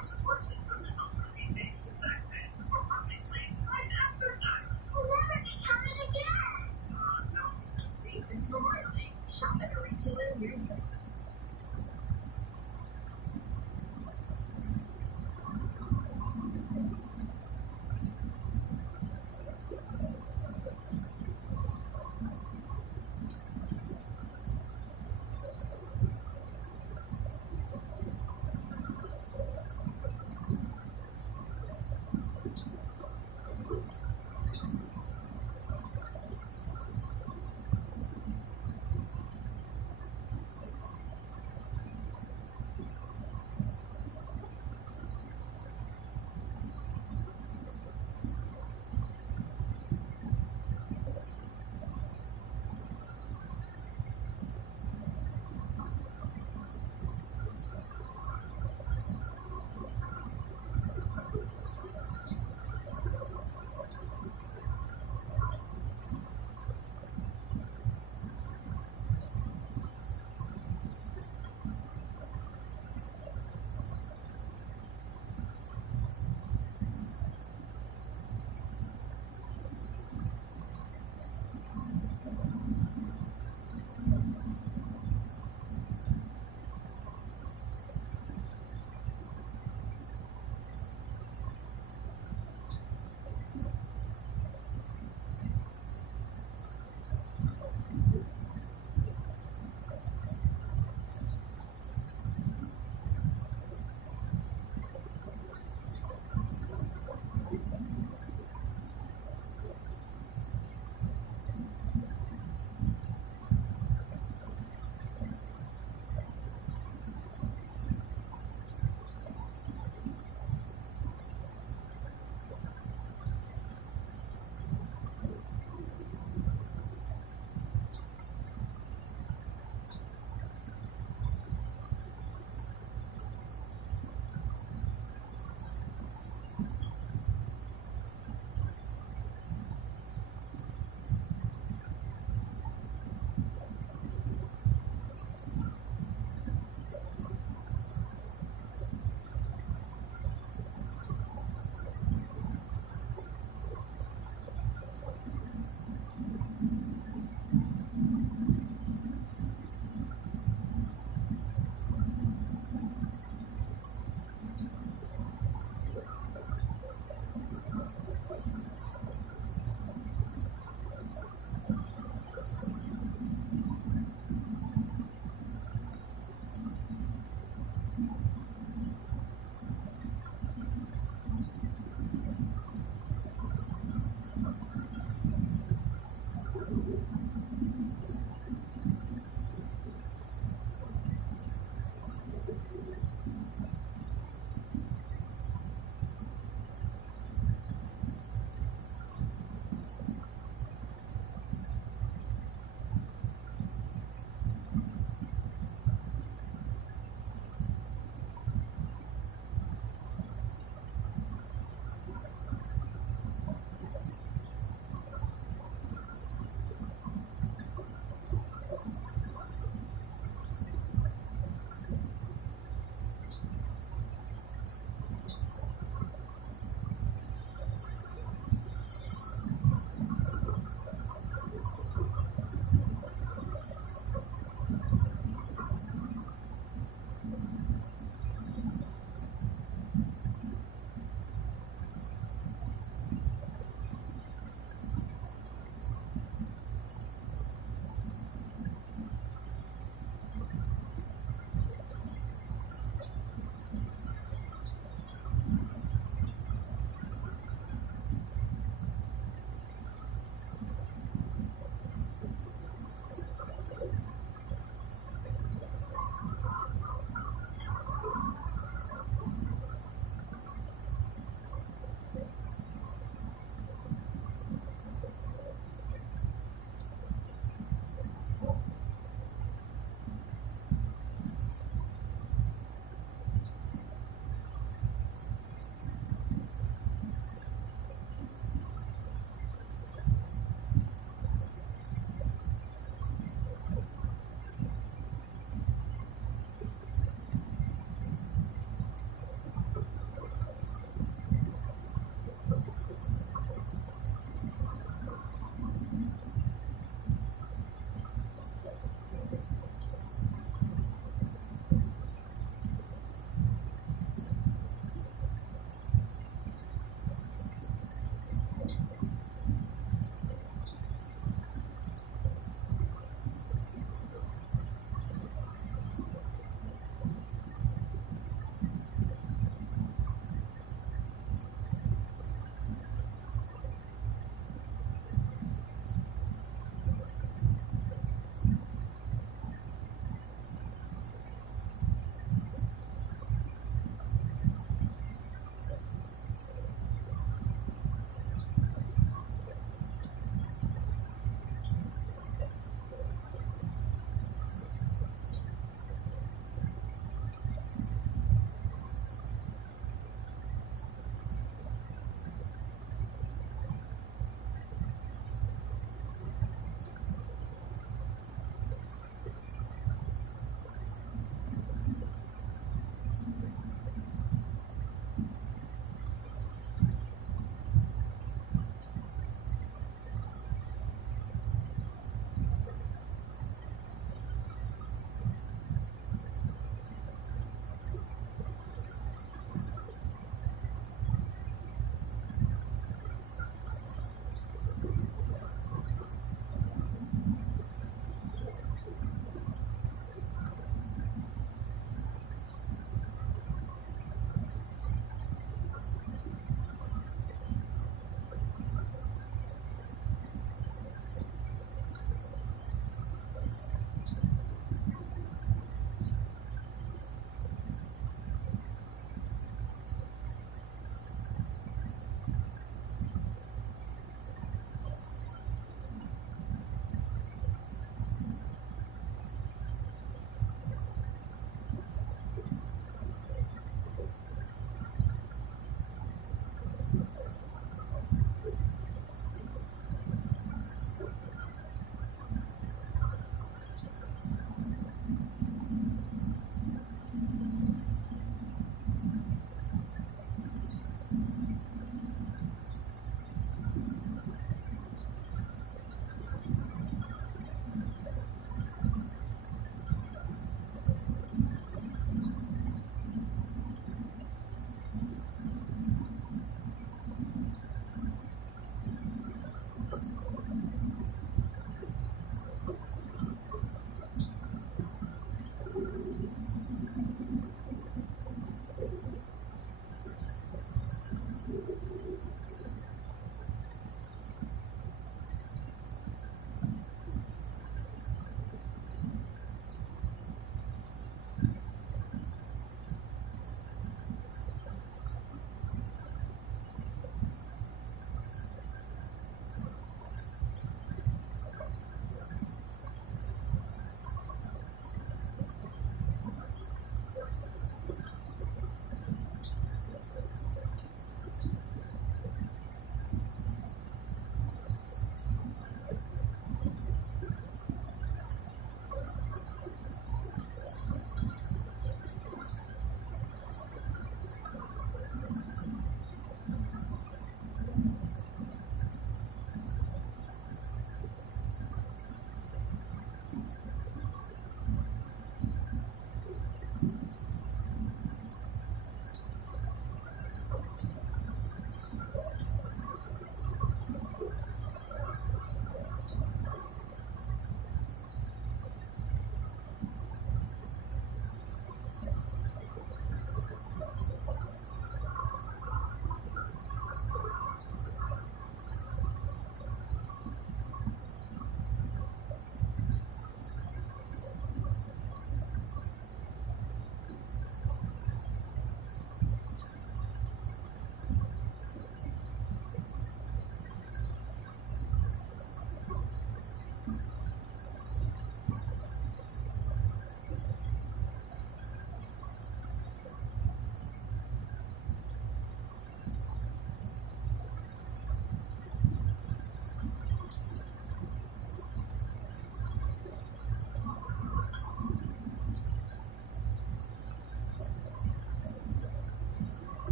support system that comes with the base and backpack for perfect sleep right after night. We'll never get counted again. No. See, this Memorial Day, shop at a retailer near you.